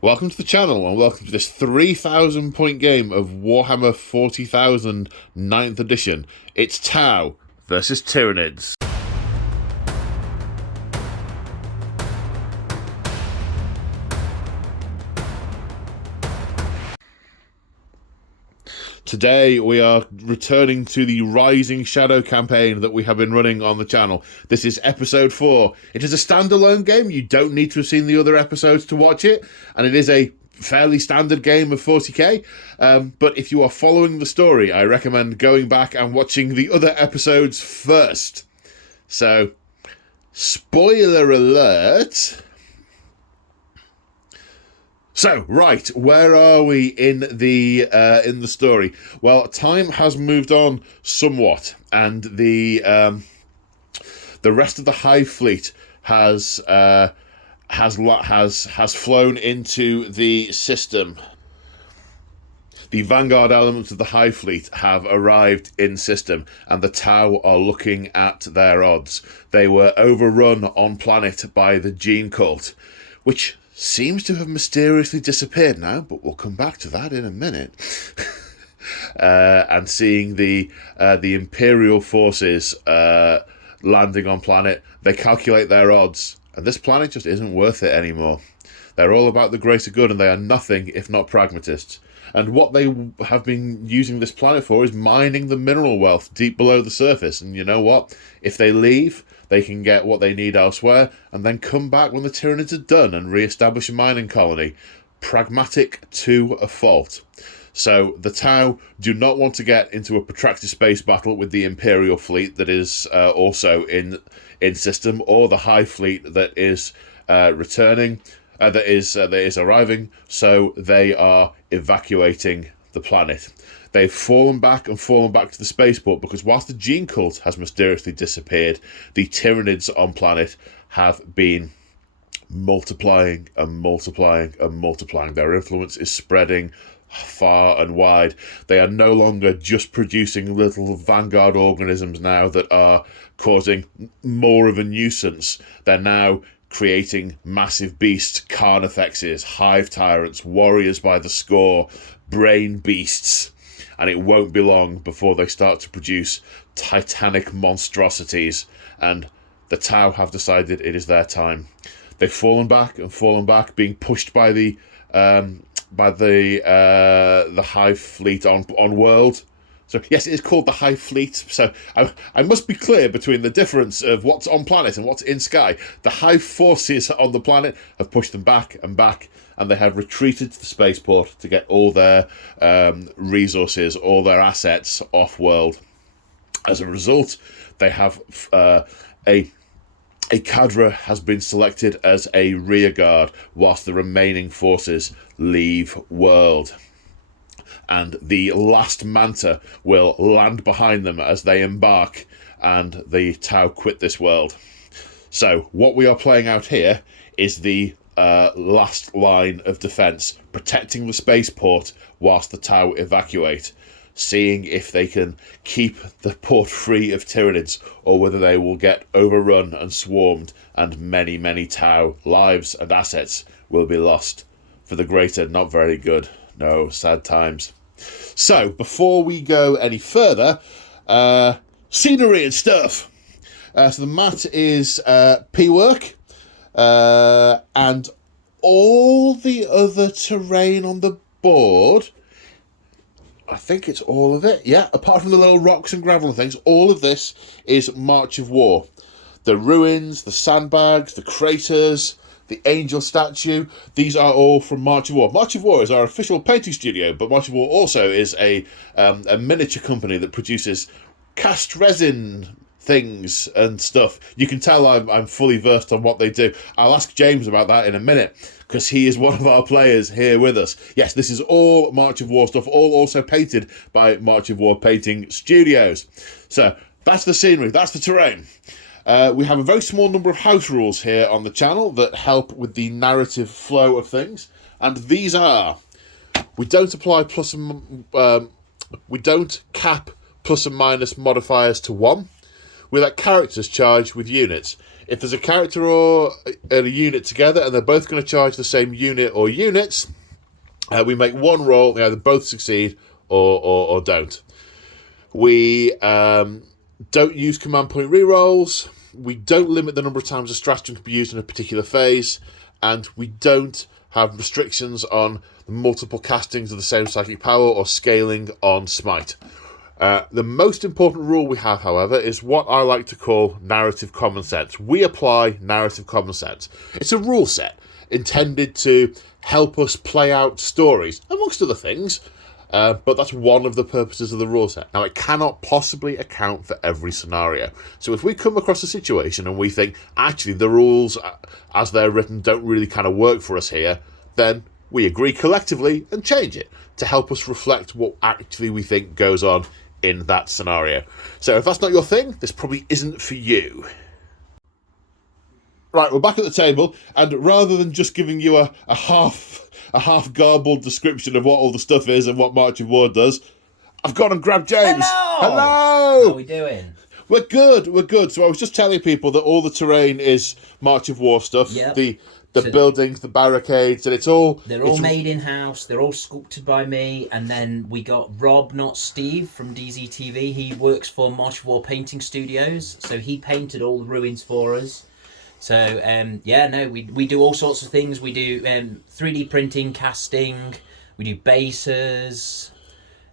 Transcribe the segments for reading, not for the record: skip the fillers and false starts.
Welcome to the channel and welcome to this 3,000 point game of Warhammer 40,000 9th edition. It's Tau versus Tyranids. Today we are returning to the Rising Shadow campaign that we have been running on the channel. This is episode 4. It is a standalone game. You don't need to have seen the other episodes to watch it, and it is a fairly standard game of 40k. But if you are following the story, I recommend going back and watching the other episodes first. So, spoiler alert. So, right, where are we in the story? Well, time has moved on somewhat, and the rest of the Hive fleet has flown into the system. The vanguard elements of the Hive fleet have arrived in system, and the Tau are looking at their odds. They were overrun on planet by the Gene Cult, which seems to have mysteriously disappeared now, but we'll come back to that in a minute. And seeing the Imperial forces landing on planet, they calculate their odds, and this planet just isn't worth it anymore. They're all about the greater good, and they are nothing if not pragmatists. And what they have been using this planet for is mining the mineral wealth deep below the surface. And you know what? If they leave, they can get what they need elsewhere, and then come back when the Tyranids are done and re-establish a mining colony. Pragmatic to a fault. So the Tau do not want to get into a protracted space battle with the Imperial fleet that is also in system, or the Hive fleet that is returning, that is arriving. So they are evacuating the planet. They've fallen back to the spaceport because whilst the Gene Cult has mysteriously disappeared, the Tyranids on planet have been multiplying and multiplying and multiplying. Their influence is spreading far and wide. They are no longer just producing little vanguard organisms now that are causing more of a nuisance. They're now creating massive beasts, carnifexes, hive tyrants, warriors by the score, brain beasts. And it won't be long before they start to produce titanic monstrosities, and the Tau have decided it is their time. They've fallen back, being pushed by the Hive fleet on world. So yes, it is called the Hive fleet. So I must be clear between the difference of what's on planet and what's in sky. The Hive forces on the planet have pushed them back and back, and they have retreated to the spaceport to get all their resources, all their assets off-world. As a result, they have a cadre has been selected as a rearguard whilst the remaining forces leave world. And the last Manta will land behind them as they embark, and the Tau quit this world. So what we are playing out here is the last line of defence, protecting the spaceport whilst the Tau evacuate, seeing if they can keep the port free of Tyranids, or whether they will get overrun and swarmed, and many, many Tau lives and assets will be lost. For the greater, not very good. No, sad times. So, before we go any further, scenery and stuff. So the mat is P-work, and all the other terrain on the board, I think it's all of it, yeah, apart from the little rocks and gravel and things, all of this is March of War. The ruins, the sandbags, the craters, the angel statue, these are all from March of War. March of War is our official painting studio, but March of War also is a miniature company that produces cast resin things and stuff. You can tell I'm fully versed on what they do. I'll ask James about that in a minute, because he is one of our players here with us. Yes, this is all March of War stuff, all also painted by March of War Painting Studios. So that's the scenery, that's the terrain. We have a very small number of house rules here on the channel that help with the narrative flow of things, and these are: we don't apply we don't cap plus and minus modifiers to 1. We let characters charge with units. if there's a character or a unit together and they're both going to charge the same unit or units, we make one roll, they either both succeed or don't. We don't use command point rerolls, we don't limit the number of times a stratagem can be used in a particular phase, and we don't have restrictions on multiple castings of the same psychic power or scaling on smite. The most important rule we have, however, is what I like to call narrative common sense. We apply narrative common sense. It's a rule set intended to help us play out stories, amongst other things, but that's one of the purposes of the rule set. Now, it cannot possibly account for every scenario. So if we come across a situation and we think, actually, the rules as they're written don't really kind of work for us here, then we agree collectively and change it to help us reflect what actually we think goes on in that scenario. So if that's not your thing, this probably isn't for you. Right, we're back at the table, and rather than just giving you a half garbled description of what all the stuff is and what March of War does, I've gone and grabbed James. Hello! Hello! How are we doing? We're good. So I was just telling people that all the terrain is March of War stuff. Yep. The buildings, the barricades, and they're all made in-house, they're all sculpted by me, and then we got Rob, not Steve, from DZTV. He works for March of War Painting Studios, so he painted all the ruins for us. So, we do all sorts of things. We do 3D printing, casting, we do bases.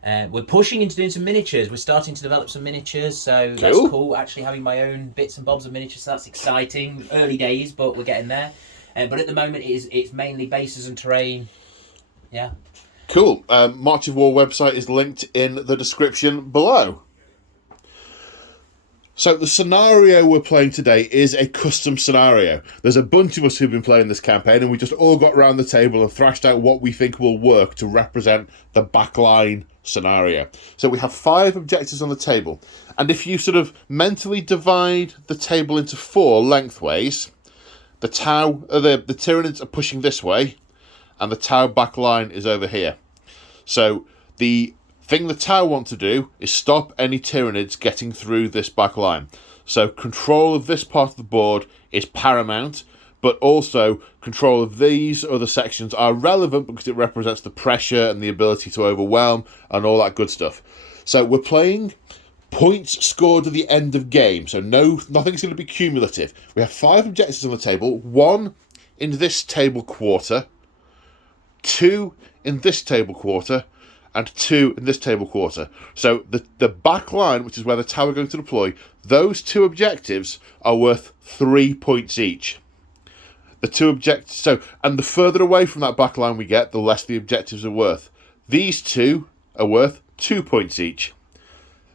We're pushing into doing some miniatures. We're starting to develop some miniatures, so that's cool. Actually having my own bits and bobs of miniatures, so that's exciting. Early days, but we're getting there. But at the moment, it's mainly bases and terrain. Yeah. Cool. March of War website is linked in the description below. So the scenario we're playing today is a custom scenario. There's a bunch of us who've been playing this campaign, and we just all got around the table and thrashed out what we think will work to represent the backline scenario. So we have 5 objectives on the table, and if you sort of mentally divide the table into 4 lengthways, the Tyranids are pushing this way, and the Tau backline is over here. So the thing the Tau want to do is stop any Tyranids getting through this backline. So control of this part of the board is paramount, but also control of these other sections are relevant because it represents the pressure and the ability to overwhelm and all that good stuff. So we're playing points scored at the end of game, so nothing's going to be cumulative. We have 5 objectives on the table, 1 in this table quarter, 2 in this table quarter, and 2 in this table quarter. So the back line, which is where the tower are going to deploy, those 2 objectives are worth 3 points each. The 2 objectives, and the further away from that back line we get, the less the objectives are worth. These 2 are worth 2 points each.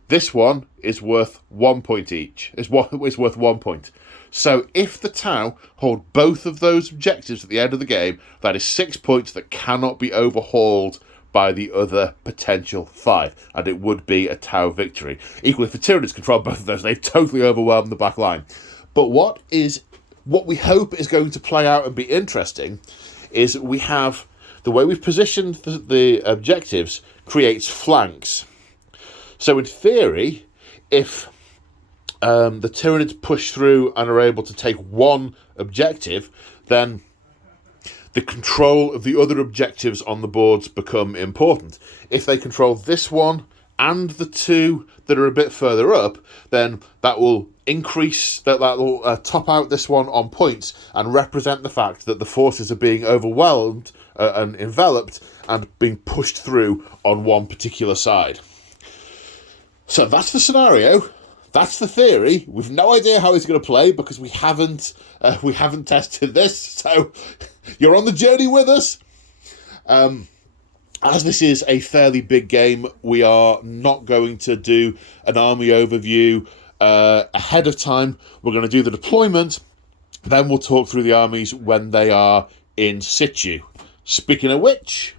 This one is worth 1 point each. It's worth 1 point. So if the Tau hold both of those objectives at the end of the game, that is 6 points that cannot be overhauled by the other potential 5, and it would be a Tau victory. Equally, if the Tyranids control both of those, they totally overwhelm the back line. But what we hope is going to play out and be interesting is we have the way we've positioned the objectives creates flanks. So in theory, if the Tyranids push through and are able to take one objective, then the control of the other objectives on the boards become important. If they control this one and the 2 that are a bit further up, then that will increase, that will top out this one on points and represent the fact that the forces are being overwhelmed and enveloped and being pushed through on one particular side. So that's the scenario. That's the theory. We've no idea how it's going to play because we haven't tested this. So you're on the journey with us. As this is a fairly big game, we are not going to do an army overview ahead of time. We're going to do the deployment. Then we'll talk through the armies when they are in situ. Speaking of which,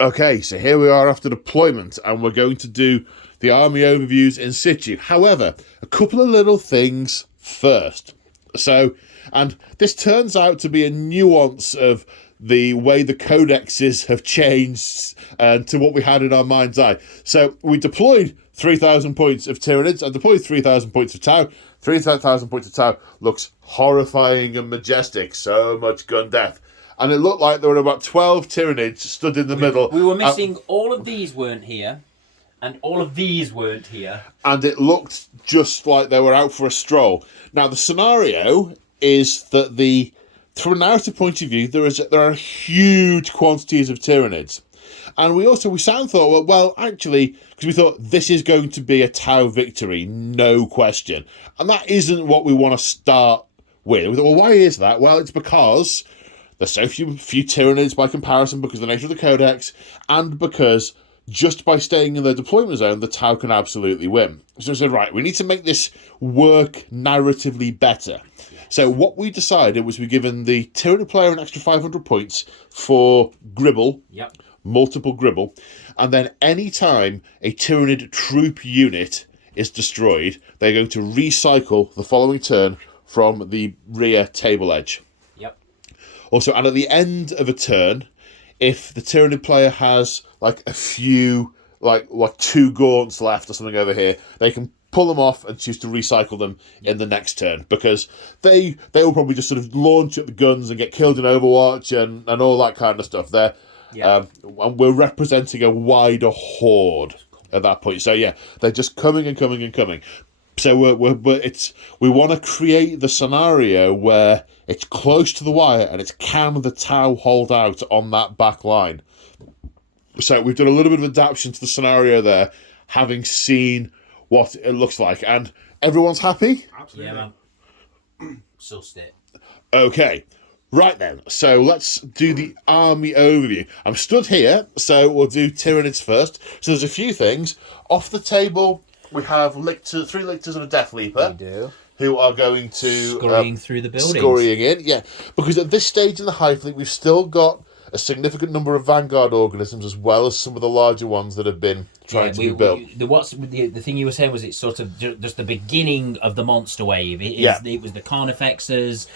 okay, so here we are after deployment, and we're going to do the army overviews in situ. However, a couple of little things first. So, and this turns out to be a nuance of the way the codexes have changed to what we had in our mind's eye. So we deployed 3,000 points of Tyranids and deployed 3,000 points of Tau. 3,000 points of Tau looks horrifying and majestic. So much gun death. And it looked like there were about 12 Tyranids stood in the middle. We were missing all of these weren't here, and all of these weren't here. And it looked just like they were out for a stroll. Now, the scenario is that from a narrative point of view, there are huge quantities of Tyranids. And we sat and thought, well, actually, because we thought this is going to be a Tau victory, no question. And that isn't what we want to start with. We thought, well, why is that? Well, it's because there's so few Tyranids by comparison because of the nature of the Codex, and because just by staying in the deployment zone, the Tau can absolutely win. So we said, right, we need to make this work narratively better. So what we decided was we've given the Tyranid player an extra 500 points for Gribble, multiple Gribble, and then any time a Tyranid troop unit is destroyed, they're going to recycle the following turn from the rear table edge. Also, and at the end of a turn, if the Tyranid player has like a few, like 2 gaunts left or something over here, they can pull them off and choose to recycle them in the next turn, because they will probably just sort of launch at the guns and get killed in Overwatch and all that kind of stuff. And we're representing a wider horde at that point. So yeah, they're just coming and coming and coming. So we want to create the scenario where it's close to the wire and it's can the Tau hold out on that back line. So we've done a little bit of adaptation to the scenario there, having seen what it looks like, and everyone's happy? Absolutely. Yeah, man. Sussed it. Okay. Right then, so let's do the army overview. I'm stood here, so we'll do Tyranids first. So there's a few things. Off the table, we have 3 lictors and a Death Leaper. We do. Who are going to... Scurrying through the buildings. Scurrying in, yeah. Because at this stage in the Hive Fleet, we've still got a significant number of Vanguard organisms, as well as some of the larger ones that have been trying to be built. The thing you were saying was it's sort of just the beginning of the monster wave. It was the Carnifexes.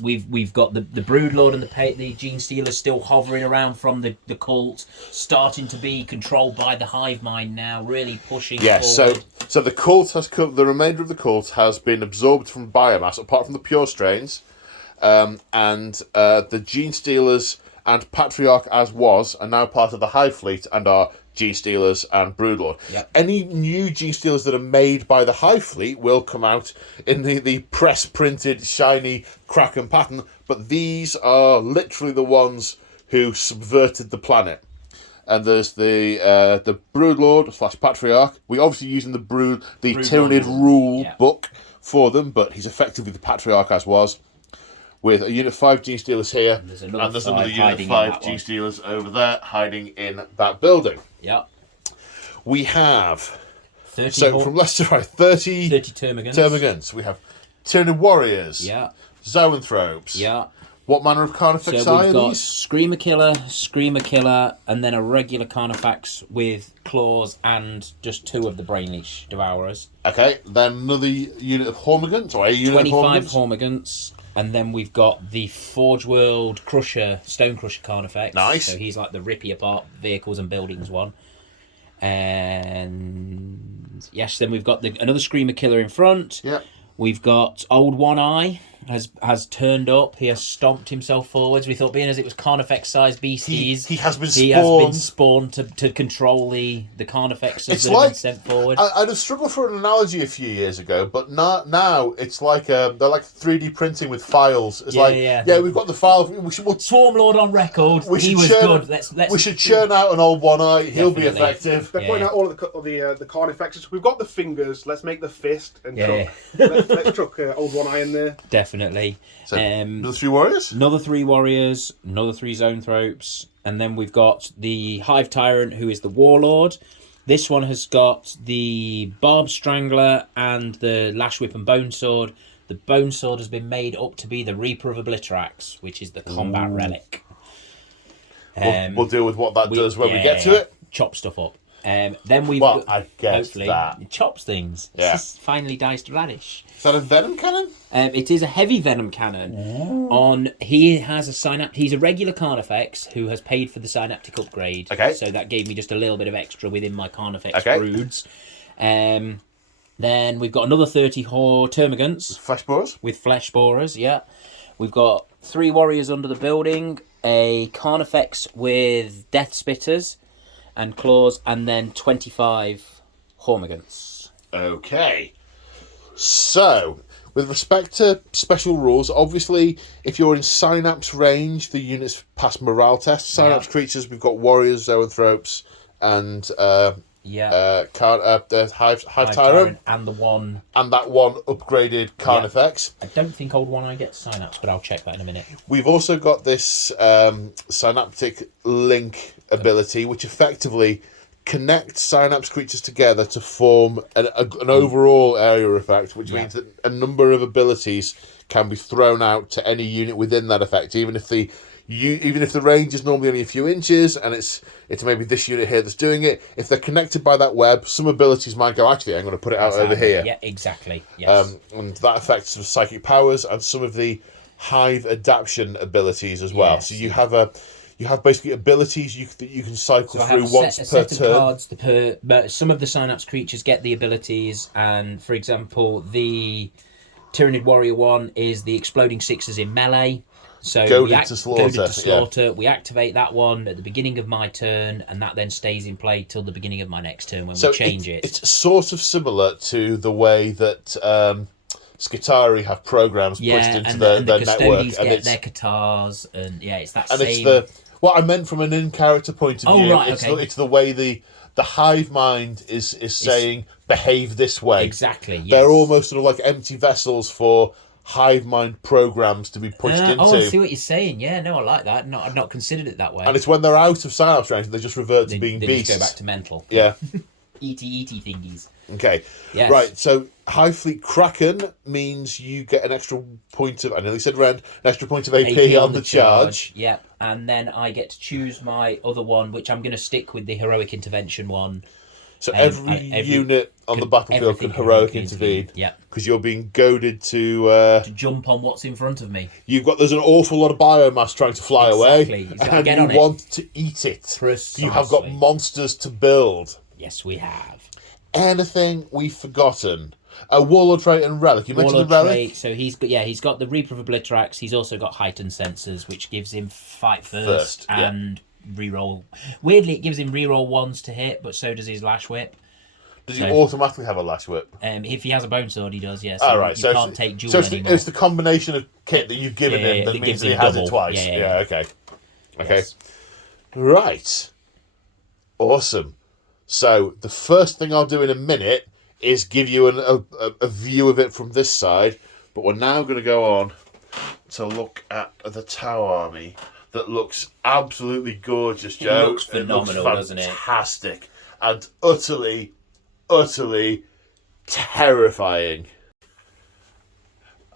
We've got the Broodlord and the Gene Stealers still hovering around from the cult, starting to be controlled by the Hive Mind now, really pushing forward. So the cult has come. The remainder of the cult has been absorbed from biomass, apart from the pure strains, and the Gene Stealers and Patriarch as was are now part of the Hive Fleet and are Gene Stealers and Broodlord. Yep. Any new Gene Stealers that are made by the Hive Fleet will come out in the press-printed, shiny Kraken pattern, but these are literally the ones who subverted the planet. And there's the Broodlord / Patriarch. We're obviously using the Tyranid rule book for them, but he's effectively the Patriarch as was, with a unit of 5 Gene Stealers here, and there's another unit of 5 Gene Stealers over there, hiding in that building. Yeah. We have 30 from left to right, 30 Termagants. We have Tyranid Warriors. Yeah. Zoanthropes. Yeah. What manner of Carnifex so are we've got these? Screamer Killer, and then a regular Carnifex with claws and just 2 of the Brainleash Devourers. Okay, then another unit of Hormigants, or a unit of 25 Hormigants. And then we've got the Forge World Stone Crusher Carnifex. Nice. So he's like the rippy apart vehicles and buildings one. And yes, then we've got another Screamer Killer in front. Yeah. We've got Old One Eye has turned up. He has stomped himself forwards. We thought, being as it was Carnifex-sized beasties, he has been spawned to control the Carnifexes that have been sent forward. I'd have struggled for an analogy a few years ago, but now it's like they're like 3D printing with files. It's we've got the file. Swarmlord on record. He was good. We should churn out an Old One Eye. He'll be effective. They're pointing out all of the Carnifexes. We've got the fingers. Let's make the fist and let's chuck Old One Eye in there. Definitely. So, another 3 warriors? Another 3 warriors, another 3 Zoanthropes, and then we've got the Hive Tyrant, who is the Warlord. This one has got the Barb Strangler and the Lash Whip and Bone Sword. The Bone Sword has been made up to be the Reaper of Obliterax, which is the combat relic. We'll deal with what that does when we get to it. Chop stuff up. Then we've I guess hopefully that it chops things. Yeah. This is finely diced radish. Is that a venom cannon? It is a heavy venom cannon. He has a he's a regular Carnifex who has paid for the synaptic upgrade. Okay. So that gave me just a little bit of extra within my Carnifex broods. Then we've got another 30 termagants. Flesh borers. With flesh borers, yeah. We've got 3 warriors under the building, a Carnifex with death spitters and claws, and then 25 hormigants. Okay. So, with respect to special rules, obviously, if you're in Synapse range, the units pass morale tests. Synapse creatures, we've got warriors, zoanthropes, and the Hive Tyrant. And the one... And that one upgraded Carnifex. I don't think Old One Eye gets Synapse, but I'll check that in a minute. We've also got this Synaptic Link ability, which effectively connects Synapse creatures together to form an overall area effect, which means that a number of abilities can be thrown out to any unit within that effect, even if the range is normally only a few inches, and it's maybe this unit here that's doing it. If they're connected by that web, some abilities might go, actually, I'm going to put it out over here. Yeah, exactly. Yes. And that affects some psychic powers and some of the Hive adaptation abilities as well. Yes. So you have basically abilities that you can cycle through once per set turn. Of cards but some of the Synapse creatures get the abilities, and for example, the Tyranid Warrior one is the Exploding Sixes in melee. So Goaded to slaughter. Yeah. We activate that one at the beginning of my turn, and that then stays in play till the beginning of my next turn when we change it. It's sort of similar to the way that Skitarii have programs pushed into their network. And get their Katars, and it's that and same... it's what I meant from an in-character point of view. Right, it's the way the hive mind is saying, behave this way. Exactly, yes. They're almost sort of like empty vessels for hive mind programs to be pushed into. Oh, I see what you're saying. Yeah, no, I like that. I've not considered it that way. And it's when they're out of Synapse range, they just revert to being beasts. They just go back to mental. Yeah. E.T. thingies. Okay. Yes. Right, so Hive Fleet Kraken means you get an extra point of... I nearly said rend. An extra point of AP on the charge. Yep. And then I get to choose my other one, which I'm going to stick with the Heroic Intervention one. So every unit on the battlefield can heroic intervene. Yeah. Because you're being goaded to jump on what's in front of me. There's an awful lot of biomass trying to fly away. And you want to eat it. Precisely. You have got monsters to build. Yes, we have. Anything we've forgotten? A Warlord trait and Relic. You mentioned the Relic? Trait, so he's got the Reaper of Obliterax. He's also got Heightened Sensors, which gives him fight first and reroll. Weirdly, it gives him reroll 1s to hit, but so does his Lash Whip. Does he automatically have a Lash Whip? If he has a Bone Sword, he does, yes. Yeah, right. You can't take dual anymore. It's the combination of kit that you've given him that means that he has it twice. Yeah, okay. Yes. Right. Awesome. So, the first thing I'll do in a minute is give you a view of it from this side, but we're now going to go on to look at the Tau army that looks absolutely gorgeous, Joe. It looks phenomenal, doesn't it? Fantastic. And utterly, utterly terrifying.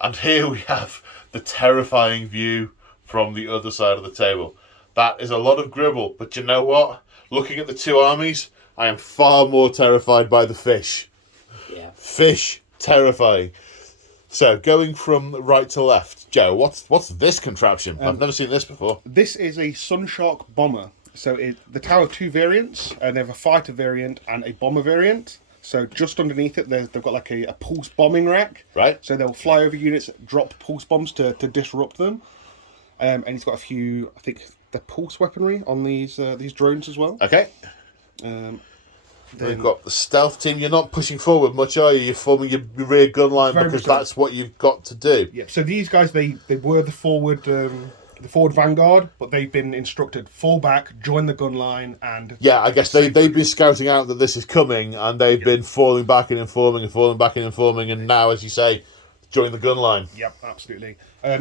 And here we have the terrifying view from the other side of the table. That is a lot of gribble, but you know what? Looking at the two armies, I am far more terrified by the fish. Yeah. Fish, terrifying. So, going from right to left, Joe, what's this contraption? I've never seen this before. This is a Sunshark bomber. So the Tau have two variants, and they have a fighter variant and a bomber variant. So just underneath it, they've got like a pulse bombing rack. Right. So they'll fly over units, drop pulse bombs to disrupt them. And he's got a few, I think, the pulse weaponry on these drones as well. Okay. We've got the stealth team. You're not pushing forward much, are you? You're forming your rear gun line because that's what you've got to do. Yeah. So these guys, they were the forward vanguard, but they've been instructed fall back, join the gun line, and I guess they've been scouting out that this is coming, and they've been falling back and informing and falling back and informing, and now, as you say, join the gun line. Yep, absolutely.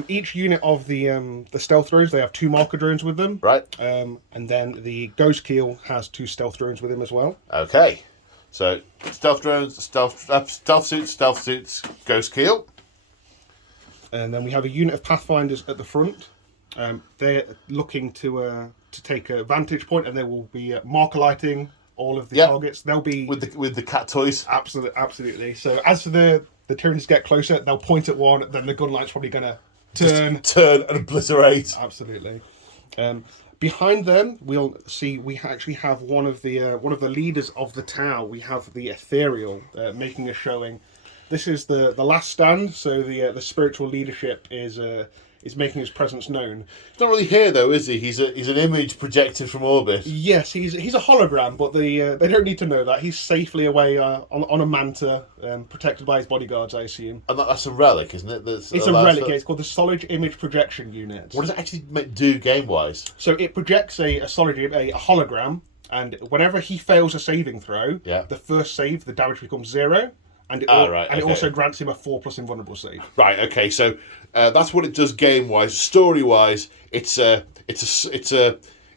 Each unit of the stealth drones, they have 2 marker drones with them. Right. And then the Ghost Keel has 2 stealth drones with him as well. Okay. So, stealth drones, stealth suits, Ghost Keel. And then we have a unit of Pathfinders at the front. They're looking to take a vantage point, and they will be marker lighting all of the targets. They'll be with the cat toys. Absolutely. So as for the Tyranids get closer, they'll point at one. Then the gun light's probably going to turn and obliterate. Absolutely. Behind them, we'll see we actually have one of the leaders of the Tau. We have the Ethereal making a showing. This is the last stand, so the spiritual leadership is making his presence known. He's not really here though, is he? He's an image projected from orbit. Yes, he's a hologram, but they don't need to know that. He's safely away on a manta, protected by his bodyguards, I assume. And that's a relic, isn't it? It's a relic. It's called the Solid Image Projection Unit. What does it actually do game-wise? So it projects a hologram, and whenever he fails a saving throw, the first save, the damage becomes 0. And it also grants him a 4+ invulnerable save. Right. Okay. So that's what it does game-wise. Story-wise, it's a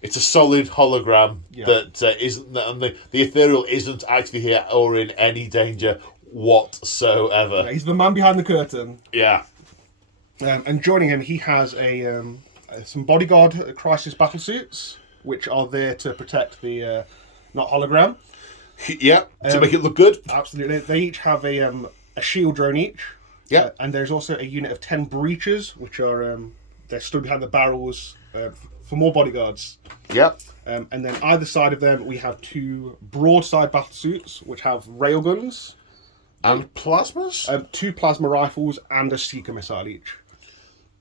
solid hologram that isn't, and the ethereal isn't actually here or in any danger whatsoever. Yeah, he's the man behind the curtain. Yeah. And joining him, he has some bodyguard crisis battle suits, which are there to protect the not hologram. Yeah, to make it look good. Absolutely. They each have a shield drone each. Yeah. And there's also a unit of 10 breachers, which are they're stood behind the barrels for more bodyguards. Yep. And then either side of them, we have 2 broadside battle suits, which have railguns. And plasmas? 2 plasma rifles and a seeker missile each.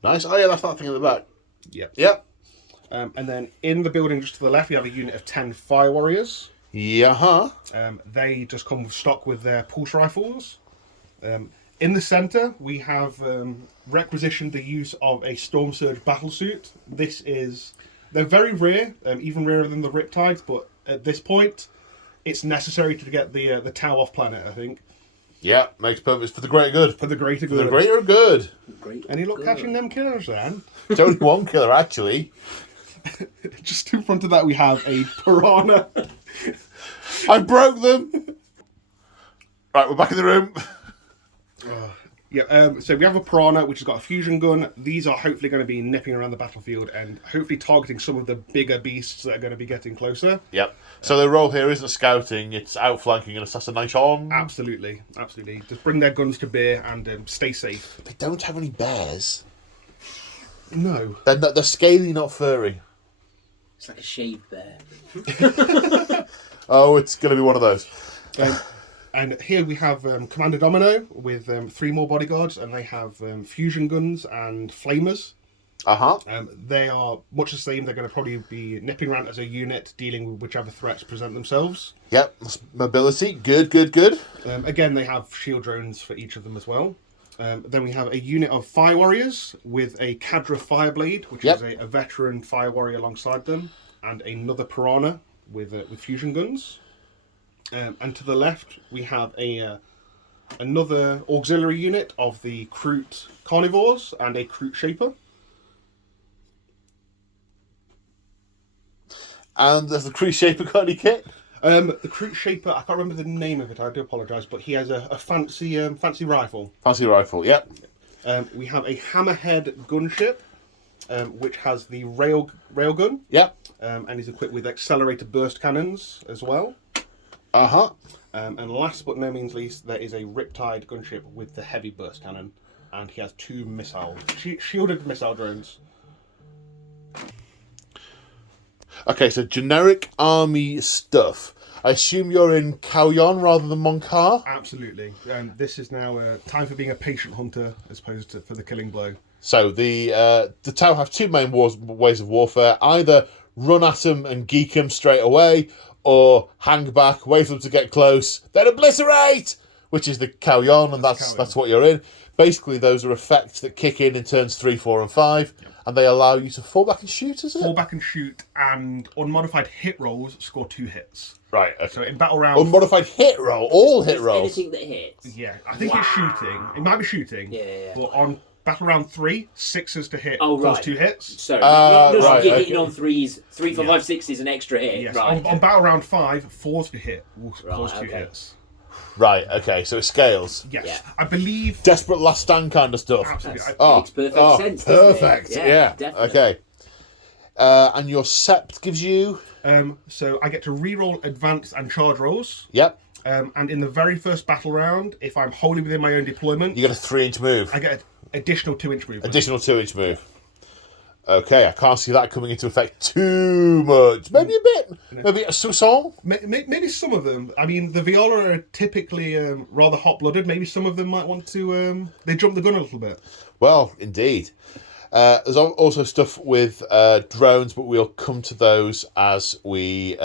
Nice. Oh yeah, that's that thing in the back. Yep. Yep. And then in the building just to the left, we have a unit of 10 fire warriors. Yeah. They just come stock with their pulse rifles. In the centre, we have requisitioned the use of a Storm Surge battlesuit. They're very rare, even rarer than the Riptides, but at this point, it's necessary to get the Tau off planet, I think. Yeah, makes perfect for the greater good. For the greater For good. the greater good. Any luck catching them killers, then? It's only one killer, actually. Just in front of that, we have a piranha. I broke them. Right, we're back in the room. So we have a piranha which has got a fusion gun. These are hopefully going to be nipping around the battlefield and hopefully targeting some of the bigger beasts that are going to be getting closer. Yep. So the role here isn't scouting; it's outflanking and assassination. Absolutely. Just bring their guns to bear and stay safe. They don't have any bears. No. They're scaly, not furry. It's like a shaved bear. Oh, it's going to be one of those. And here we have Commander Domino with 3 more bodyguards, and they have fusion guns and flamers. They are much the same. They're going to probably be nipping around as a unit, dealing with whichever threats present themselves. Yep, mobility, good. Again, they have shield drones for each of them as well. Then we have a unit of fire warriors with a Cadra Fireblade, which is a veteran fire warrior alongside them, and another piranha with fusion guns. And to the left, we have another auxiliary unit of the Kroot Carnivores and a Kroot Shaper. And there's the Kroot Shaper got any kit? The Kroot Shaper, I can't remember the name of it, I do apologise, but he has a fancy rifle. Fancy rifle, yep. We have a Hammerhead gunship, which has the railgun. Yep. And is equipped with accelerated burst cannons as well. And last but no means least, there is a Riptide gunship with the heavy burst cannon, and he has 2 shielded missile drones. Okay, so generic army stuff. I assume you're in Kauyon rather than Monkar? Absolutely. This is now time for being a patient hunter as opposed to for the killing blow. So the Tau have 2 main ways of warfare. Either run at them and geek them straight away, or hang back, wait for them to get close, then obliterate, which is the Kauyon, and that's what you're in. Basically, those are effects that kick in turns 3, 4, and 5, and they allow you to fall back and shoot, is it? Fall back and shoot, and unmodified hit rolls score 2 hits. Right, okay. So in battle round... Unmodified hit roll, all hit rolls. Anything that hits. Yeah, I think it's shooting. It might be shooting. Yeah. But on battle round 3, 6s to hit cause cause 2 hits. So you're hitting okay. on 3s, 3, 4, 5, 6s, an extra hit. Yes. Right. On battle round 5, 4s to hit will cause 2 hits. Right, okay, so it scales. Yes. Yeah. I believe... Desperate last stand kind of stuff. Absolutely. Makes perfect sense, doesn't it? Perfect, Yeah, definitely. Okay. And your sept gives you... So I get to reroll advance and charge rolls. Yep. And in the very first battle round, if I'm wholly within my own deployment... You get a 3-inch move. I get an additional 2-inch movement. Additional 2-inch move. Okay, I can't see that coming into effect too much. Maybe a bit. Maybe a song. Maybe some of them. I mean, the Viola are typically rather hot-blooded. Maybe some of them might want to... they jump the gun a little bit. Well, indeed. There's also stuff with drones, but we'll come to those as we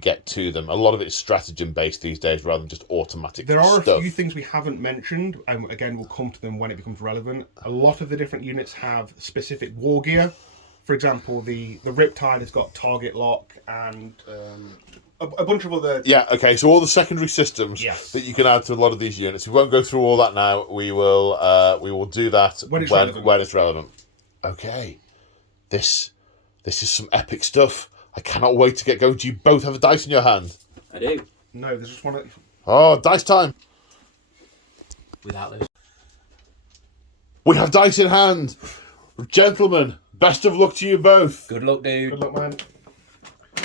get to them. A lot of it's stratagem-based these days rather than just automatic There are stuff. a few things we haven't mentioned, and again, we'll come to them when it becomes relevant. A lot of the different units have specific war gear. For example, the Riptide has got target lock and a bunch of other... Yeah, okay, so all the secondary systems that you can add to a lot of these units. We won't go through all that now. We will do that when it's relevant. Okay, this is some epic stuff. I cannot wait to get going. Do you both have a dice in your hand? I do. No, there's just one... Oh, dice time. Without those. We have dice in hand. Gentlemen, best of luck to you both. Good luck, dude. Good luck, man.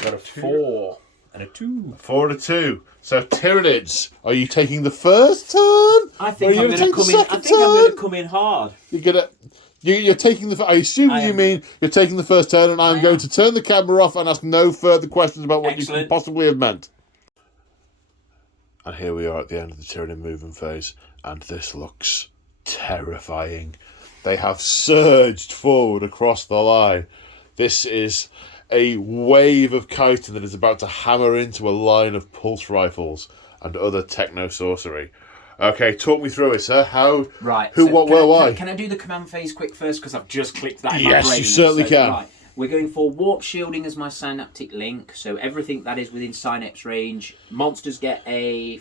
Got a 4 and a 2. 4 and a 2. So, Tyranids, are you taking the first turn? I think I'm going to come in. I think I'm going to come in hard. You're taking the. I assume you mean you're taking the first turn, and I'm going to turn the camera off and ask no further questions about what you could possibly have meant. And here we are at the end of the Tyranid movement phase, and this looks terrifying. They have surged forward across the line. This is a wave of chitin that is about to hammer into a line of pulse rifles and other techno sorcery. Okay, talk me through it, sir. How? Right. Who? What? Where? Why? Can I do the command phase quick first? Because I've just clicked that in my Yes, brain. you certainly can. Right. We're going for warp shielding as my synaptic link. So everything that is within synapse range, monsters get a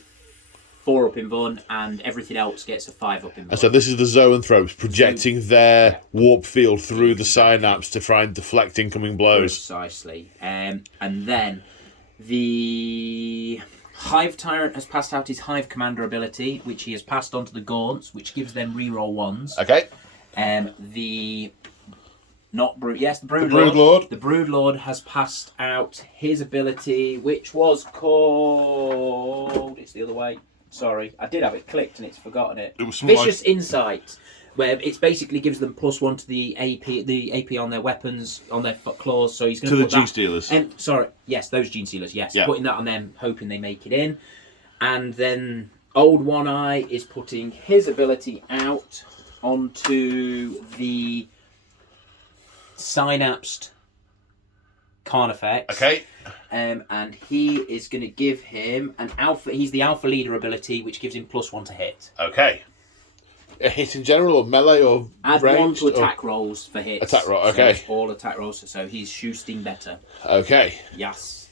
4 up in Vun, and everything else gets a 5 up in Vun. And so this is the zoanthropes projecting their warp field through the synapse to try and deflect incoming blows. Precisely. And then the Hive Tyrant has passed out his Hive Commander ability, which he has passed on to the Gaunts, which gives them reroll 1s. Okay. The Brood Lord. The Brood Lord has passed out his ability, which was called... It's the other way. Sorry, I did have it clicked and it's forgotten it. It was Vicious Insight, where it basically gives them +1 to the AP on their weapons, on their claws. So he's going to put the Gene Stealers. And sorry, yes, those Gene Stealers. Yes, putting that on them, hoping they make it in. And then Old One Eye is putting his ability out onto the synapsed Carnifex. Okay. And he is going to give him an alpha. He's the alpha leader ability, which gives him +1 to hit. Okay. A hit in general, or melee, or add range, 1 to attack rolls for hits. Attack roll. Okay. So all attack rolls. So he's shooting better. Okay. Yes.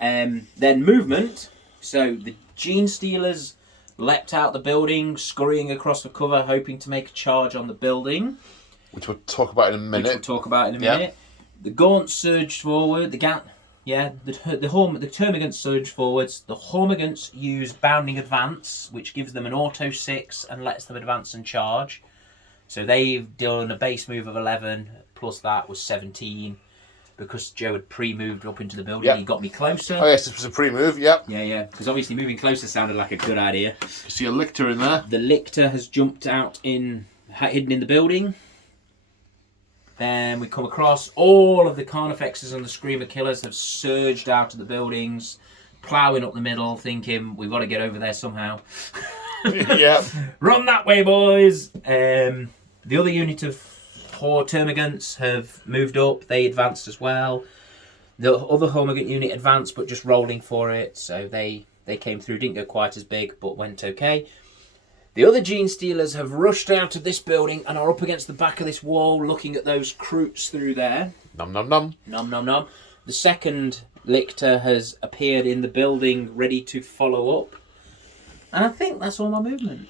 Then movement. So the Gene Stealers leapt out the building, scurrying across the cover, hoping to make a charge on the building. Which we'll talk about in a minute. The Gaunt surged forward. The Termagants surged forwards. The Hormagants used Bounding Advance, which gives them an auto 6 and lets them advance and charge. So they've done a base move of 11, plus that was 17. Because Joe had pre-moved up into the building, he got me closer. Oh yes, this was a pre-move, yep. Yeah, because obviously moving closer sounded like a good idea. You see a Lictor in there. The Lictor has jumped out hidden in the building. Then we come across all of the Carnifexes and the Screamer Killers have surged out of the buildings, ploughing up the middle, thinking, we've got to get over there somehow. Yep. Run that way, boys! The other unit of Termagants have moved up. They advanced as well. The other Hormagant unit advanced, but just rolling for it. So they came through. Didn't go quite as big, but went okay. The other Gene Stealers have rushed out of this building and are up against the back of this wall, looking at those Kroots through there. Nom nom nom. Nom nom nom. The second Lictor has appeared in the building, ready to follow up. And I think that's all my movement.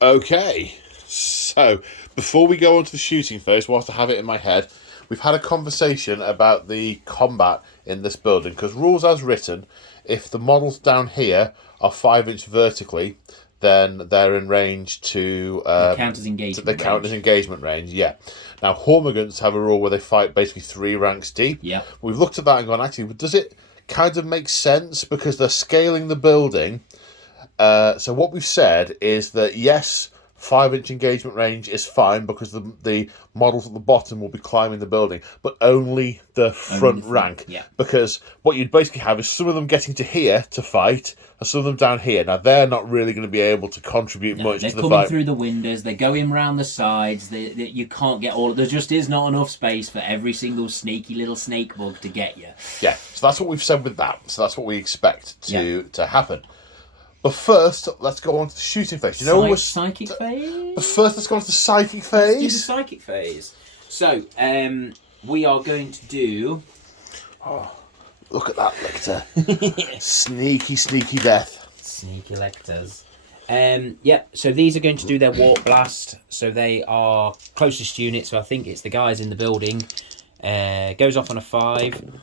Okay. So, before we go on to the shooting phase, whilst I have it in my head, we've had a conversation about the combat in this building. Because rules as written, if the models down here are 5-inch vertically, then they're in range to... the counter's engagement the counter's engagement range, yeah. Now, Hormagants have a rule where they fight basically 3 ranks deep. Yeah. We've looked at that and gone, actually, does it kind of make sense? Because they're scaling the building. So what we've said is that, yes, 5-inch engagement range is fine because the models at the bottom will be climbing the building, but only the front rank. Yeah. Because what you'd basically have is some of them getting to here to fight, and some of them down here. Now, they're not really going to be able to contribute much to the fight. They're coming through the windows, they're going round the sides, you can't get all... There just is not enough space for every single sneaky little snake bug to get you. Yeah, so that's what we've said with that. So that's what we expect to happen. But first, let's go on to the shooting phase. Psychic phase? But first, let's go on to the psychic phase. Let's do the psychic phase. So, we are going to do... Oh, look at that lictor. Sneaky, sneaky death. Sneaky lictors. So these are going to do their warp blast. So they are closest unit, so I think it's the guys in the building. Goes off on a 5.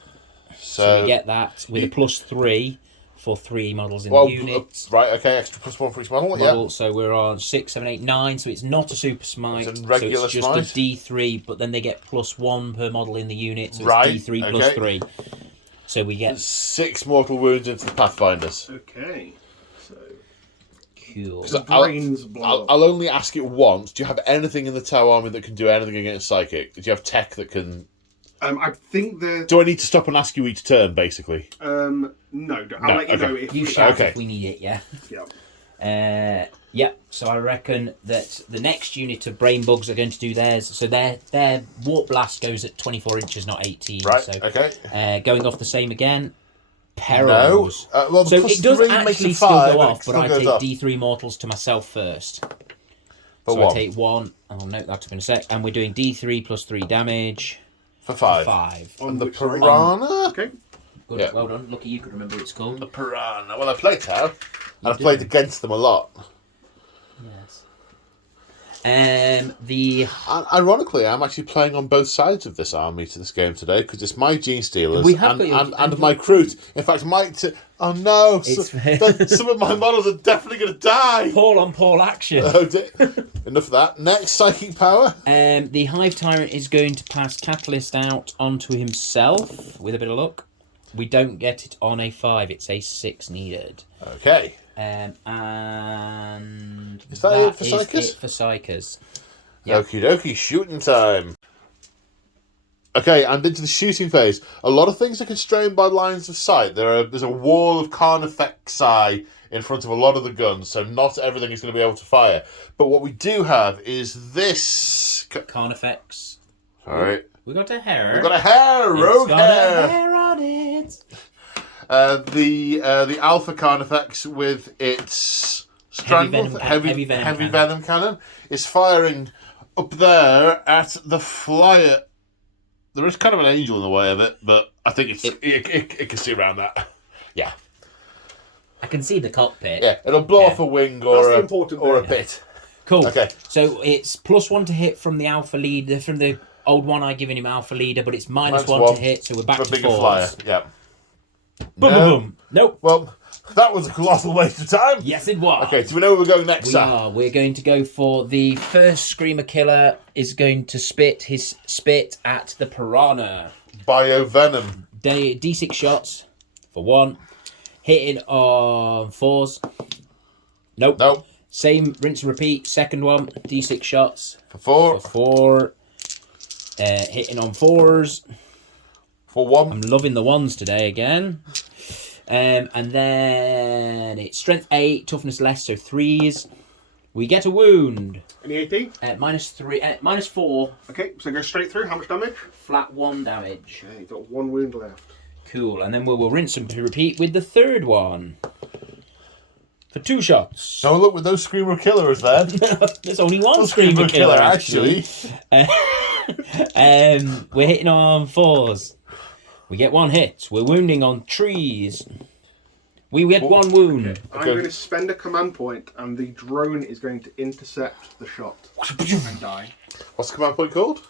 So we get that with a +3. For 3 models in the unit. Right, okay, extra +1 for each model, yeah. So we're on 6, 7, 8, 9, so it's not a super smite. It's a regular so it's just smite. a D3, but then they get +1 per model in the unit, so right, it's D3 plus 3. So we get 6 mortal wounds into the Pathfinders. Okay. So cool. I'll only ask it once. Do you have anything in the Tau army that can do anything against psychic? Do you have tech that can... I think the... Do I need to stop and ask you each turn, basically? No. I'll let you know if... You shout if we need it, yeah? Yeah. So I reckon that the next unit of brain bugs are going to do theirs. So their warp blast goes at 24 inches, not 18. Right, so, okay. Going off the same again. Perils. No. Well, so it does actually still go off, but I take D3 mortals to myself first. So I take 1. I'll note that up in a sec. And we're doing D3 plus 3 damage. For 5. 5. On the Piranha? Okay. Good, yeah. Well done. Lucky you could remember what it's called. The Piranha. Well, I played Tau. And I've played against them a lot. Yes. Ironically, I'm actually playing on both sides of this army to this game today because it's my Gene Stealers and my Kroot. In fact, oh no! Some of my models are definitely going to die. Paul on Paul action. Oh, enough of that. Next, psychic power. The Hive Tyrant is going to pass Catalyst out onto himself with a bit of luck. We don't get it on a 5; it's a 6 needed. Okay. And is that it for Psychers? Is it for Psychers. Yep. Okie dokie, shooting time. Okay, and into the shooting phase. A lot of things are constrained by lines of sight. There's a wall of Carnifexi in front of a lot of the guns, so not everything is going to be able to fire. But what we do have is this... Carnifex. Alright. We got a hair. We've got a hair! Rogue hair! A hair on it! The Alpha Carnifex with its heavy venom cannon is firing up there at the flyer. There is kind of an angel in the way of it, but I think it can see around that. Yeah. I can see the cockpit. Yeah, it'll blow off a wing or a bit. Cool. Okay. So it's +1 to hit from the Alpha leader, from the old one I given him Alpha leader, but it's -1 to hit, so we're back to 4s. Bigger flyer, yeah. Boom, boom. Nope. Well, that was a colossal waste of time. Yes, it was. Okay, do we know where we're going next, Sam? We're going to go for the first Screamer Killer is going to spit his spit at the Piranha. Biovenom. D6 shots for 1. Hitting on 4s. Nope. Same rinse and repeat. Second one. D6 shots. For 4. For 4. Hitting on 4s. For 1. I'm loving the 1s today again. And then it's strength 8, toughness less, so 3s. We get a wound. Any AP? -3, -4. Okay, so go straight through. How much damage? Flat 1 damage. Okay, you've got 1 wound left. Cool, and then we will rinse and repeat with the third one. For 2 shots. Now look, with those Screamer Killers there. There's only one Screamer Killer, actually. We're hitting on 4s. We get 1 hit. We're wounding on 3s. We get 1 wound. Okay. I'm going to spend a command point, and the drone is going to intercept the shot and die. What's the command point called?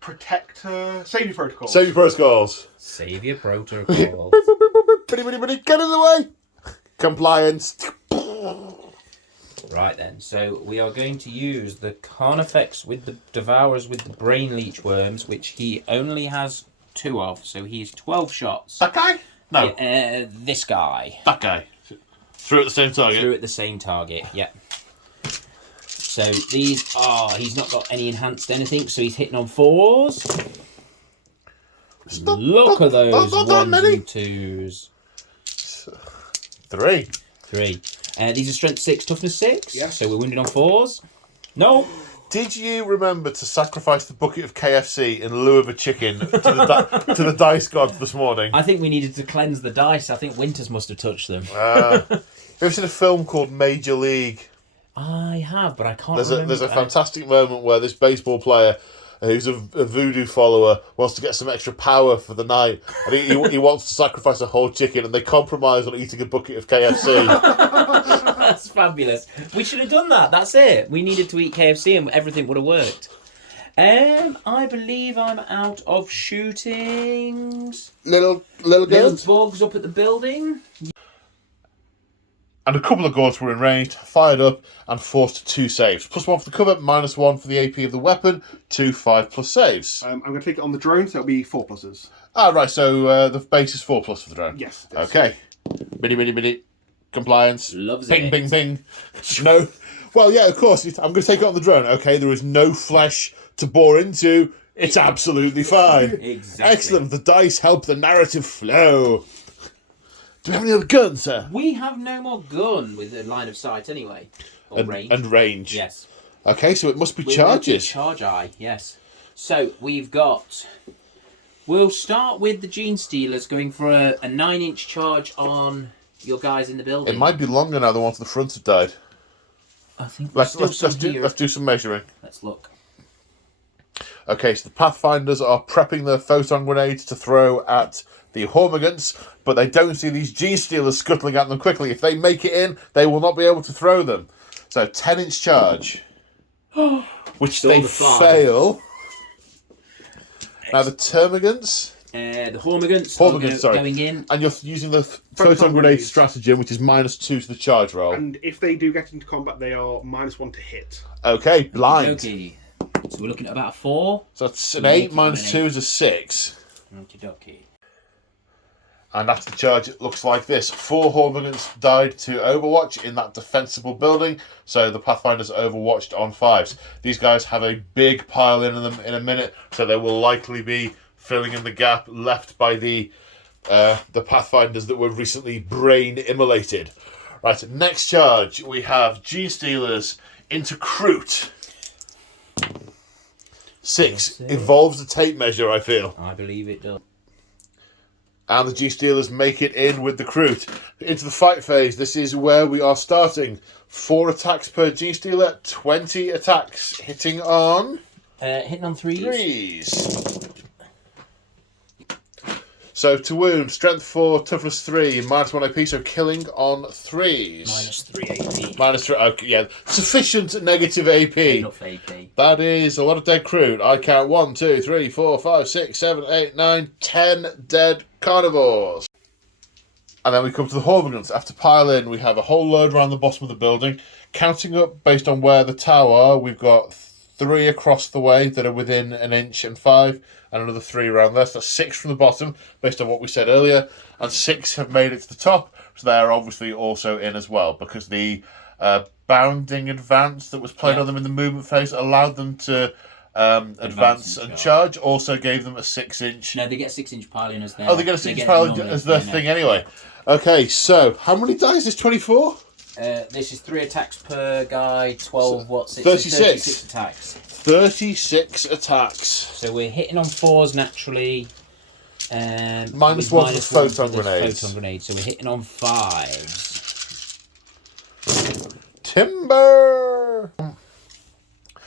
Protector... Save your protocols. Save your protocols. Save your protocols. Get in the way. Compliance. Right then, so we are going to use the Carnifex with the Devourers with the Brain Leech Worms, which he only has 2 of, so he's 12 shots. That guy? No. This guy. That guy. Threw at the same target? Threw at the same target, yeah. So these are, he's not got any enhanced anything, so he's hitting on 4s. Look at those not that 1s many. and 2s. 3. 3. These are strength 6, toughness 6. Yes. So we're wounded on 4s. No. Did you remember to sacrifice the bucket of KFC in lieu of a chicken to the dice gods this morning? I think we needed to cleanse the dice. I think Winters must have touched them. Have you ever seen a film called Major League? I have, but I can't remember. There's a fantastic moment where this baseball player, who's a voodoo follower, wants to get some extra power for the night, and he wants to sacrifice a whole chicken, and they compromise on eating a bucket of KFC. That's fabulous. We should have done that. That's it. We needed to eat KFC and everything would have worked. I believe I'm out of shootings. Little Little girls. bugs up at the building. And a couple of guards were enraged, fired up, and forced 2 saves. +1 for the cover, -1 for the AP of the weapon, 2 5+ saves. I'm going to take it on the drone, so it'll be 4 pluses. Ah, right, so the base is 4+ for the drone. Yes. It is. Okay. Biddy. Compliance. Loves Ping, it. ping, ping. No. Well, yeah, of course. I'm going to take it on the drone. Okay, there is no flesh to bore into. It's absolutely fine. Exactly. Excellent. The dice help the narrative flow. Do we have any other guns, sir? We have no more gun with a line of sight anyway. Or range. And range. Yes. Okay, so it must be We're charges. Charge eye, yes. So we've got... We'll start with the Gene Stealers going for a 9-inch charge on your guys in the building. It might be longer now. The ones at the front have died. I think Let's do some measuring. Let's look. Okay, so the Pathfinders are prepping their photon grenades to throw at the Hormigants, but they don't see these G-Stealers scuttling at them quickly. If they make it in, they will not be able to throw them. So 10-inch charge, which Still they the fly. fail. Now the Termagants, The Hormigants sorry. going in. and you're using the photon grenade grenades. stratagem, which is -2 to the charge roll. And if they do get into combat, they are -1 to hit. Okay, blind. Okay. So we're looking at about a 4. So that's an Make 8 it -2 is a 6. Okie-dokie. And after the charge, it looks like this. 4 Hormigants died to Overwatch in that defensible building, so the Pathfinders overwatched on 5s. These guys have a big pile in them in a minute, so they will likely be filling in the gap left by the Pathfinders that were recently brain immolated. Right, next charge, we have G-Stealers into Kroot. 6 evolves the tape measure, I feel. I believe it does. And the G-Stealers make it in with the Kroot. Into the fight phase, this is where we are starting. 4 attacks per G-Stealer, 20 attacks hitting on... Hitting on 3s. 3s. So to wound, strength 4, toughness 3, -1 AP, so killing on 3s. -3 AP. -3, okay, yeah. Sufficient negative AP. Enough AP. That is a lot of dead Kroot. I count 1, 2, 3, 4, 5, 6, 7, 8, 9, 10 dead carnivores. And then we come to the Hormigants. After pile in, we have a whole load around the bottom of the building. Counting up based on where the tower are, we've got 3 across the way that are within 1 inch and 5, and another 3 around there. So that's 6 from the bottom, based on what we said earlier, and 6 have made it to the top. So they're obviously also in as well, because the bounding advance that was played on them in the movement phase allowed them to advance and charge. Also gave them a 6-inch. No, they get a 6-inch pile in as their... Oh, they get a 6-inch pile as their thing anyway. Okay, so how many dice is 24? This is 3 attacks per guy, 12, 36. 36 attacks. 36 attacks. So we're hitting on 4s naturally. -1 with for the photon for the grenades. Photon grenades. So we're hitting on 5s. Timber!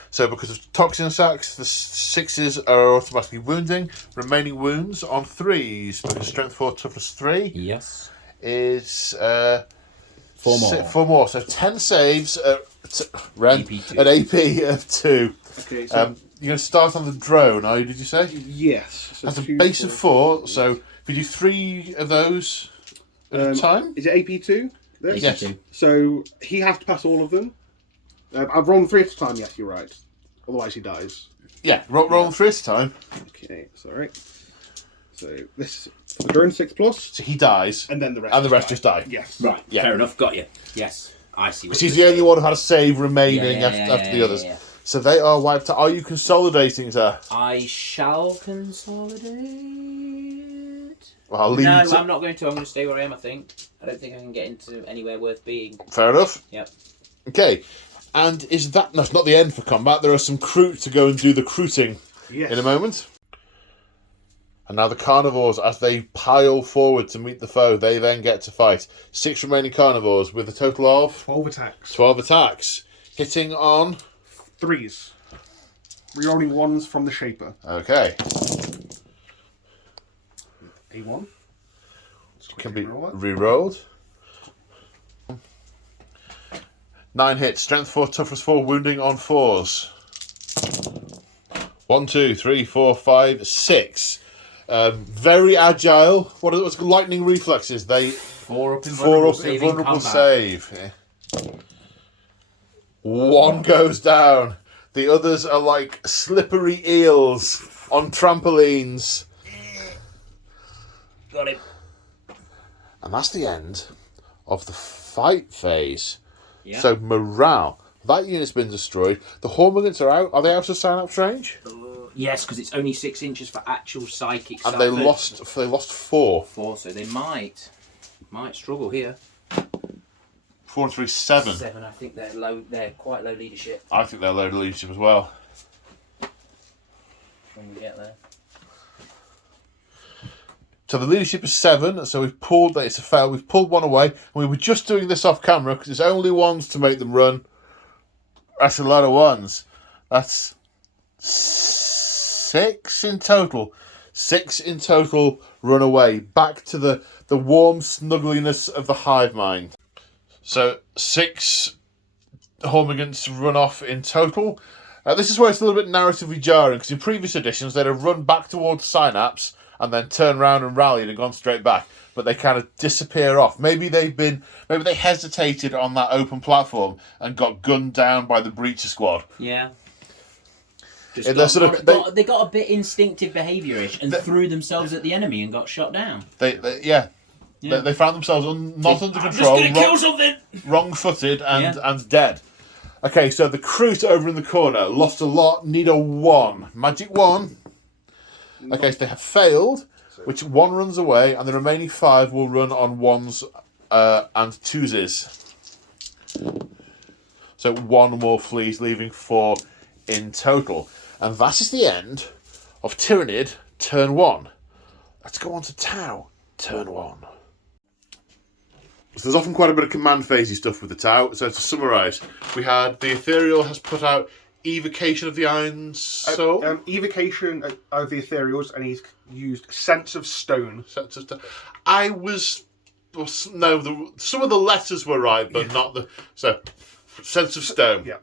So because of toxin sacks, the 6s are automatically wounding. Remaining wounds on 3s, because strength 4, toughness 3 Yes. is 4 more. 4 more. So 10 saves at AP2. an AP of 2. Okay, so You're going to start on the drone, are you, did you say? yes. So That's a 2, base of 4, so if you do 3 of those at a time? Is it AP2? Yes. AP2. So he has to pass all of them. I've rolled 3 at a time, yes, you're right. Otherwise he dies. Yeah, roll 3 at a time. Okay, sorry. So this is the drone 6+, So he dies, and then the rest. and the rest just die. Yes. Right, Yeah. fair enough, got you. Yes. I see. Because he's the only one who had a save remaining after the others. Yeah. So they are wiped out. Are you consolidating, sir? I shall consolidate. Well, I'll leave No, you to... I'm not going to. I'm going to stay where I am, I think. I don't think I can get into anywhere worth being. Fair enough. Yep. Okay. And is that... That's not the end for combat. There are some crew to go and do the recruiting in a moment. And now the carnivores, as they pile forward to meet the foe, they then get to fight. 6 remaining carnivores with a total of... 12 attacks. 12 attacks. Hitting on... 3s. Rerolling 1s from the Shaper. Okay. A1. Can be re-rolled. 9 hits. Strength 4, toughness 4, wounding on 4s. 1, 2, 3, 4, 5, 6. Very agile. What's lightning reflexes? They 4 up in vulnerable save. Yeah. 1 goes down. The others are like slippery eels on trampolines. Got him. And that's the end of the fight phase. Yeah. So morale. That unit's been destroyed. The Hormigants are out. Are they out of Synapse range? Yes, because it's only 6 inches for actual psychic. And they lost 4. 4, so they might struggle here. 4 and 3, 7. 7. I think they're low. They're quite low leadership I think they're low leadership as well. when we get there. So the leadership is 7. So we've pulled that. It's a fail. We've pulled 1 away. And we were just doing this off camera because it's only 1s to make them run. That's a lot of 1s. That's 6 in total. 6 in total run away. Back to the warm snuggliness of the hive mind. So 6 Hormigants run off in total. This is where it's a little bit narratively jarring, because in previous editions they'd have run back towards Synapse and then turned round and rallied and gone straight back. But they kind of disappear off. Maybe they hesitated on that open platform and got gunned down by the Breacher squad. Yeah. They got a bit instinctive behaviour-ish and threw themselves at the enemy and got shot down. They found themselves not under control, kill something. wrong-footed and dead. Okay, so the Crute over in the corner lost a lot, need a 1. Magic 1. Okay, so they have failed, which 1 runs away, and the remaining 5 will run on 1s and 2s. So 1 more flees, leaving 4 in total. And that is the end of Tyranid, turn 1. Let's go on to Tau, turn 1. So there's often quite a bit of command phasey stuff with the Tau. So to summarise, we had the Ethereal has put out Evocation of the Iron Soul. Evocation of the Ethereals, and he's used Sense of Stone. Sense of Stone. Some of the letters were right, but not the... So, Sense of Stone. Yeah.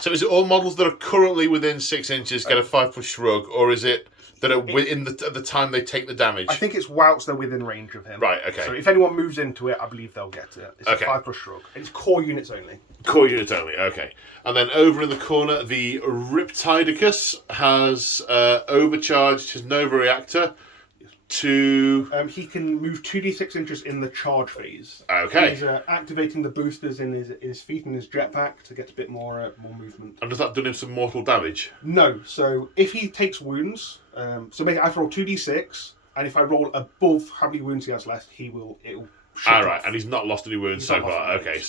So is it all models that are currently within 6 inches get a 5+ shrug, or is it that are within at the time they take the damage? I think it's whilst they're within range of him. Right, okay. So if anyone moves into it, I believe they'll get it. It's Okay. a 5+ shrug. It's core units only. Core units only, okay. And then over in the corner, the Riptidicus has overcharged his Nova Reactor to... He can move 2d6 inches in the charge phase. Okay. He's activating the boosters in his feet and his jetpack to get a bit more movement. And does that do him some mortal damage? No. So if he takes wounds, so maybe I have to roll 2d6, and if I roll above how many wounds he has left, it'll shut Right, off. and he's not lost any wounds He's so not lost far. any Okay, wounds.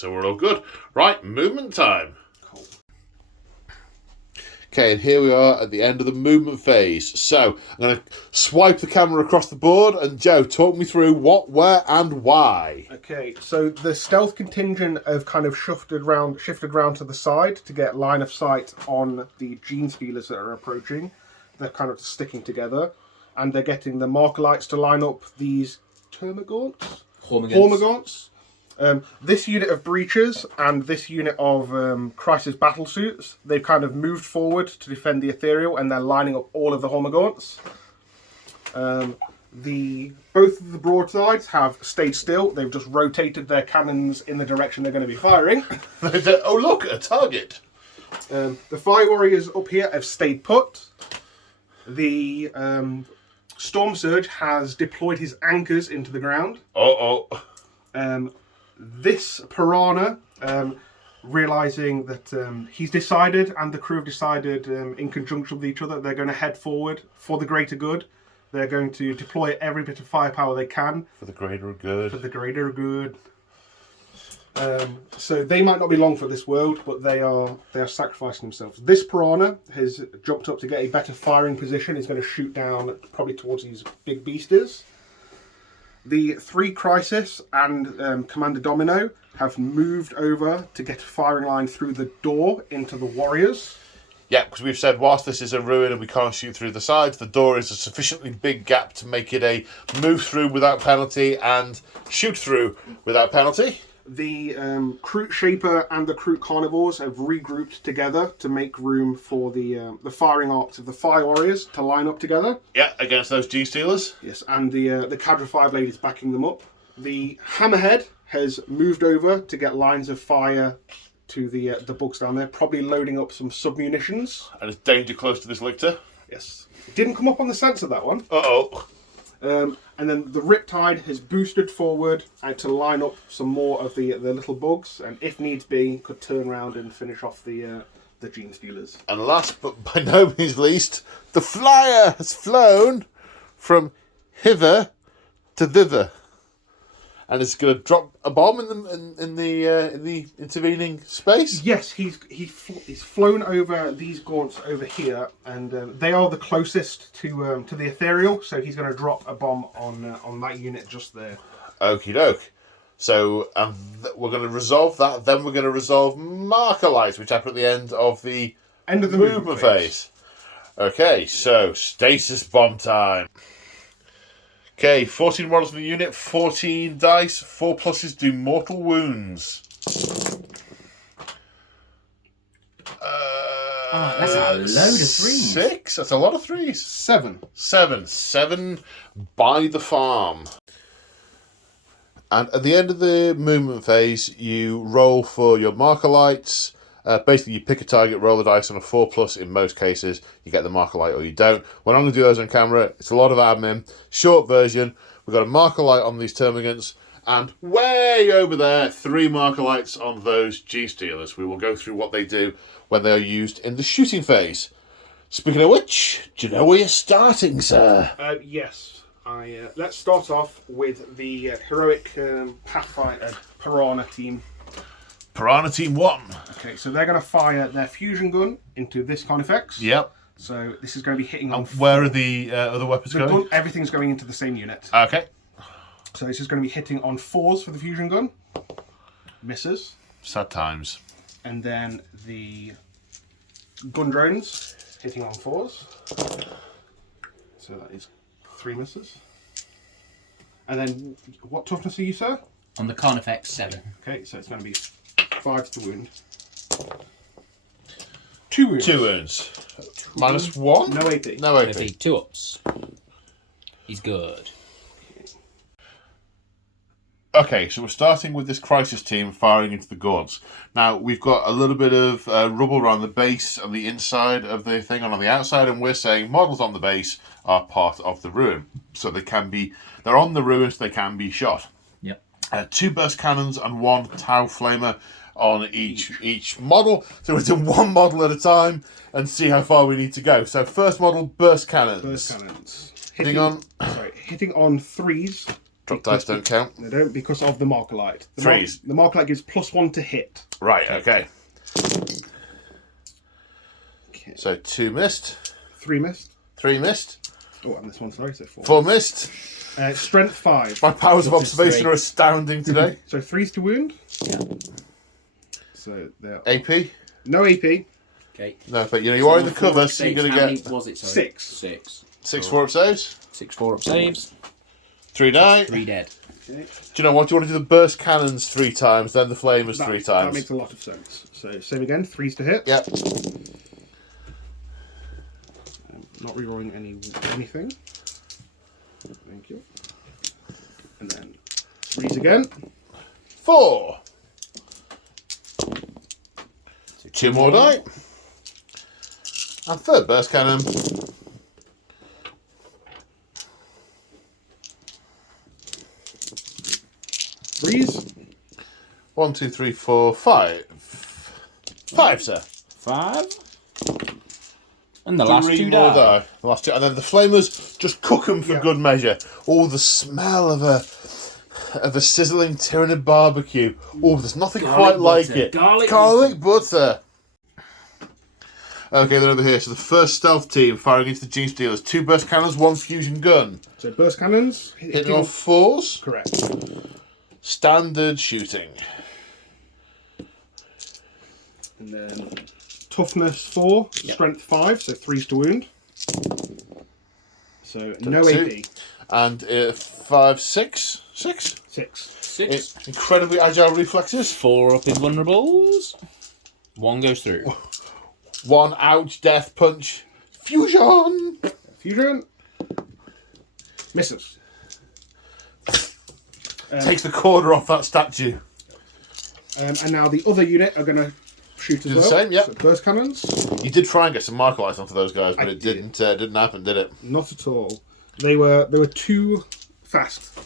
so we're all good. Right, movement time. Cool. Okay, and here we are at the end of the movement phase. So I'm going to swipe the camera across the board, and Joe, talk me through what, where, and why. Okay, so the stealth contingent have kind of shifted round to the side to get line of sight on the gene stealers that are approaching. They're kind of sticking together, and they're getting the Markalites to line up these Termagants? Hormigants. This unit of breachers and this unit of crisis battle suits, they've kind of moved forward to defend the Ethereal, and they're lining up all of the Hormigants. Both of the broadsides have stayed still. They've just rotated their cannons in the direction they're going to be firing. Oh, look, a target. The Fire Warriors up here have stayed put. The Storm Surge has deployed his anchors into the ground. Uh-oh. This piranha, realizing that he's decided, and the crew have decided in conjunction with each other, they're going to head forward for the greater good. They're going to deploy every bit of firepower they can. For the greater good. For the greater good. So they might not be long for this world, but they are sacrificing themselves. This piranha has jumped up to get a better firing position. He's going to shoot down probably towards these big beasties. The 3 Crisis and Commander Domino have moved over to get a firing line through the door into the warriors. Yeah, because we've said whilst this is a ruin and we can't shoot through the sides, the door is a sufficiently big gap to make it a move through without penalty and shoot through without penalty. The Kroot Shaper and the Kroot Carnivores have regrouped together to make room for the firing arcs of the Fire Warriors to line up together. Yeah, against those G-Stealers. Yes, and the Cadra Fireblade is backing them up. The Hammerhead has moved over to get lines of fire to the bugs down there, probably loading up some sub-munitions. And it's danger close to this lictor. Yes. Didn't come up on the sensor, that one. Uh-oh. And then the Riptide has boosted forward to line up some more of the little bugs, and if needs be, could turn around and finish off the Gene Stealers. And last but by no means least, the Flyer has flown from hither to thither, and it's going to drop a bomb in the intervening space. Yes, he's flown over these gaunts over here, and they are the closest to the ethereal. So he's going to drop a bomb on that unit just there. Okie doke. So we're going to resolve that. Then we're going to resolve marker lights, which happen at the end of the movement phase. Okay, so stasis bomb time. Okay, 14 models in the unit, 14 dice, 4 pluses do mortal wounds. That's a load of 3s. 6? That's a lot of 3s. 7. 7 by the farm. And at the end of the movement phase, you roll for your marker lights. Basically, you pick a target, roll the dice on a 4+ in most cases. You get the marker light or you don't. We're not going to do those on camera. It's a lot of admin. Short version, we've got a marker light on these termagants. And way over there, 3 marker lights on those G-Stealers. We will go through what they do when they are used in the shooting phase. Speaking of which, do you know where you're starting, sir? Yes. Let's start off with the heroic Pathfinder Piranha team. Piranha Team 1. Okay, so they're going to fire their fusion gun into this Carnifex. Yep. So this is going to be hitting on... Where are the other weapons going? Everything's going into the same unit. Okay. So this is going to be hitting on 4s for the fusion gun. Misses. Sad times. And then the gun drones hitting on 4s. So that is 3 misses. And then what toughness are you, sir? On the Carnifex, 7. Okay, so it's going to be 5 to wound. 2 wounds. 2 wounds. -1? No AP. No AP. Maybe 2 ups. He's good. Okay, so we're starting with this crisis team firing into the gods. Now, we've got a little bit of rubble around the base on the inside of the thing and on the outside, and we're saying models on the base are part of the ruin. So they're on the ruin, so they can be shot. Yep. 2 burst cannons and 1 Tau Flamer on each model. So we're doing 1 model at a time and see how far we need to go. So first model, burst cannons. Burst cannons. Hitting on 3s. Drop dice don't count. They don't because of the marker light. The 3s. The marker light gives +1 to hit. Right, okay. So 2 missed. 3 missed. 3 missed. Oh, and this one, sorry, so 4. 4 missed. Strength 5. My powers of observation 3. are astounding today. So 3s to wound. Yeah. So they're AP? no AP. Okay. No, but you are in the cover, so you're going to get How many was it, sorry? 6. 6. 6 4-up saves. 6 4-up saves. 3 die. 3 dead. Okay. Do you know what? Do you want to do the burst cannons 3 times, then the flamers 3 That times? makes a lot of sense. So same again, 3s to hit. Yep. Not rerolling anything. Thank you. And then 3s again. 4. 2 more die. And 3rd burst cannon. 3s. 1, 2, 3, 4, 5. 5, sir. 5. And the last 3 two more die. die. The last 2, and then the flamers just cook them for good measure. Oh, the smell of a sizzling Tyranid barbecue. Oh, there's nothing quite like it. Garlic butter. Okay, they're over here. So the first stealth team firing into the Gene Stealers. 2 burst cannons, 1 fusion gun. So burst cannons. Hitting on 4s. Correct. Standard shooting. And then toughness 4, strength 5, so 3s to wound. So no 2. AD. And 5, 6? 6? 6. Incredibly agile reflexes. 4 up invulnerables. 1 goes through. 1 ouch, death punch. Fusion! Fusion. Misses. Takes the corner off that statue. And now the other unit are going to shoot as Do the well. same, yep. So burst cannons. You did try and get some marker lights onto those guys, but it didn't happen, did it? Not at all. They were too fast.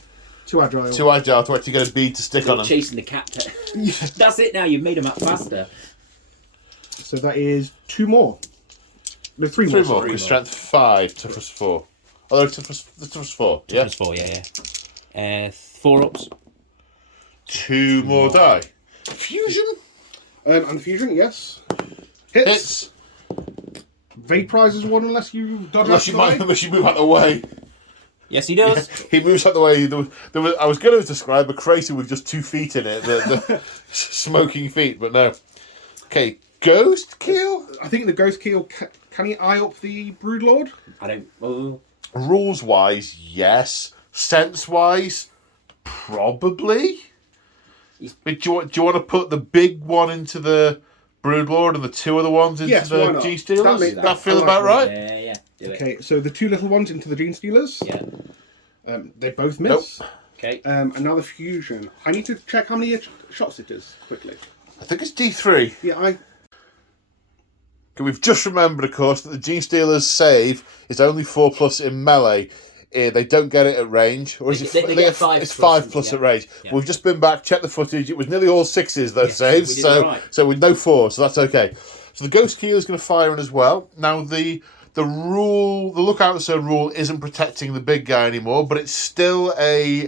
Too agile. Too agile to actually get a bead to stick on them. Chasing the cat. That's it now, you've made them up faster. So that is 2 more. No, 3 more. 3 more, because strength 5, toughness 4. Oh, toughness 4, yeah? Toughness 4, yeah. 4 ups. 2 more die. Fusion? And the fusion, yes. Hits. Vaporizes 1 unless you dodge out the way. Unless you move out the way. Yes, he does. He moves out the way. I was going to describe a crater with just 2 feet in it, the smoking feet, but no. Okay, Ghost Kill? I think the Ghost Kill, can he eye up the Broodlord? I don't. Oh. Rules-wise, yes. Sense-wise, probably. But do you want to put the big one into the Broodlord and the 2 other ones into the Gene Stealers? That feel about right? Yeah. Do it. Okay, so the 2 little ones into the Gene Stealers. Yeah. They both miss. Nope. Okay. And now the fusion. I need to check how many shots it is quickly. I think it's D3. Yeah, Okay, we've just remembered, of course, that the Gene Stealers save is only 4+ in melee. They don't get it at range, or is it? They get 5 It's plus, 5+ yeah. at range. Yeah. We've just been back, checked the footage. It was nearly all 6s those saves, we did it right. so with no 4s, so that's okay. So the Ghost Keel is going to fire in as well. Now the lookout zone rule isn't protecting the big guy anymore, but it's still a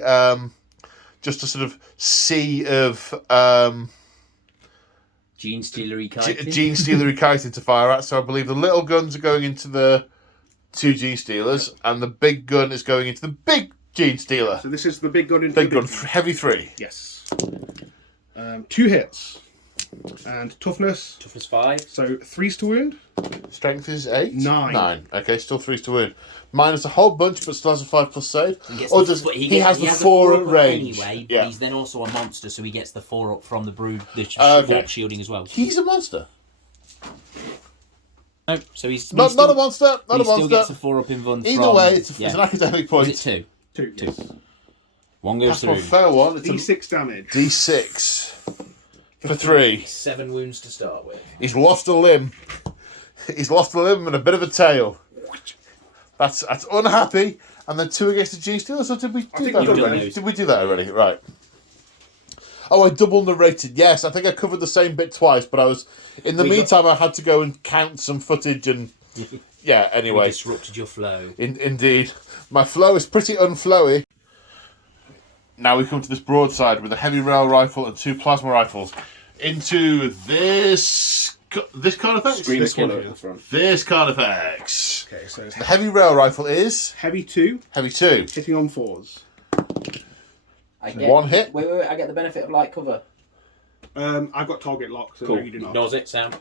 just a sort of sea of Gene Stealery kiting. Gene Stealery kiting to fire at. So I believe the little guns are going into the 2 Gene Stealers, and the big gun is going into the big Gene Stealer. so this is the big gun into Big the gun, heavy 3. Yes. 2 hits. And toughness. Toughness 5. So 3s to wound. Strength is 8? 9. 9. Okay, still 3s to wound. Minus a whole bunch, but still has a 5+ save. He has the 4 at range. Anyway, but he's then also a monster, so he gets the 4 up from the brood, the Okay. shielding as well. He's a monster. No, so he's Not a monster. Not he a still monster. gets a 4 up invuln. Either way, it's an academic point. Is it 2? 2. Yes. 1 goes That's a through. fair one. It's D6 damage. D6 for 3. 7 wounds to start with. He's lost a limb. He's lost a limb and a bit of a tail. That's unhappy. And then 2 against the Gene Stealers. So did we do that already? Did we do that already? Right. Oh, I double narrated. Yes, I think I covered the same bit twice, but I was in the meantime. I had to go and count some footage and yeah. Anyway, You disrupted your flow. Indeed, my flow is pretty unflowy. Now we come to this broadside with a heavy rail rifle and 2 plasma rifles into this Carnifex. This one at the front. This Carnifex. Okay, so it's The heavy rail rifle is heavy 2, heavy 2. hitting on 4s. I get, 1 hit. Wait, I get the benefit of light cover. I've got target lock, so Cool. no, you do not. Ignores it, Sam.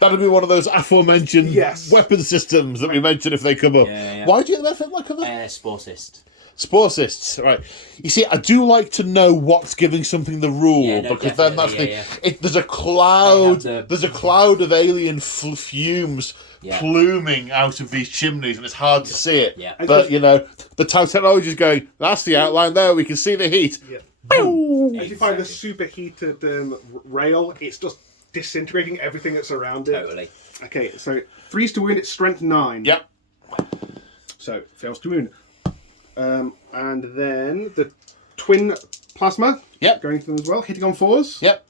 That'll be one of those aforementioned Yes. weapon systems that we mention if they come up. Yeah. Why do you get the benefit like cover? Spore cyst. Spore cysts, right. You see, I do like to know what's giving something the rule, Yeah, no, because then that's definitely, there's a cloud, They have there's a cloud of alien fumes pluming out of these chimneys, and it's hard to see it. Yeah. But you know, the technology is going. That's the outline there. We can see the heat. Yeah. Boom! As you find the superheated rail, it's just disintegrating everything that's around it. Totally. Okay, so 3s to wound, it's strength 9. Yep. So, fails to wound. And then the twin plasma. Yep. Going to them as well, hitting on 4s. Yep.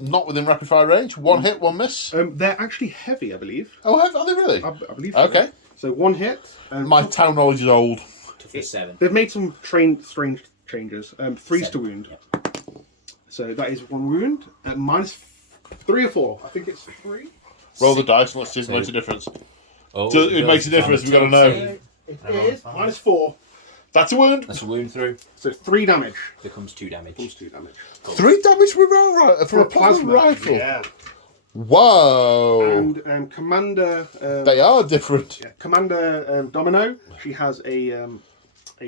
Not within rapid fire range. One hit, one miss. They're actually heavy, I believe. Oh, are they really? I believe so. Okay. So 1 hit. My town knowledge is old. For 7. They've made some strange changes. 3s to wound. Yep. So that is 1 wound. Minus 3 or 4. I think it's 3. Roll the dice and let's see if it makes a difference. Oh, It makes a difference, we've got to know. Save. It is minus 4. That's a wound. That's a wound through. So 3 damage. Becomes 2 damage. 2 damage. 3 damage for a plasma rifle. Yeah. Whoa. And Commander. They are different. Yeah, Commander Domino. She has a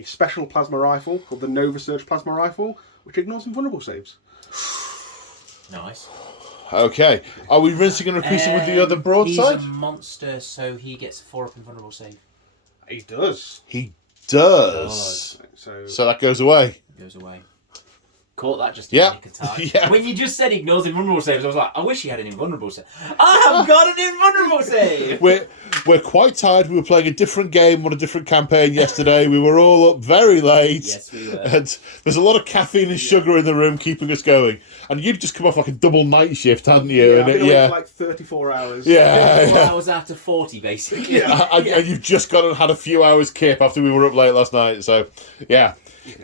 special plasma rifle called the Nova Surge plasma rifle, which ignores invulnerable saves. Nice. Okay. Are we rinsing and repeating with the other broadside? He's a monster, so he gets a 4-up invulnerable save. He does. He does. So that goes away. Goes away. Caught that just Yeah. in the nick of time. Yeah. When you just said he ignores invulnerable saves, I was like, I wish he had an invulnerable save. I have got an invulnerable save! We're quite tired. We were playing a different game on a different campaign yesterday. We were all up very late. Yes, we were. And there's a lot of caffeine and sugar in the room keeping us going. And you'd just come off like a double night shift, hadn't you? Yeah, And I've been awake yeah. for like 34 hours. Yeah. 4 hours after 40, basically. Yeah. And you've just gone and had a few hours kip after we were up late last night. So, yeah.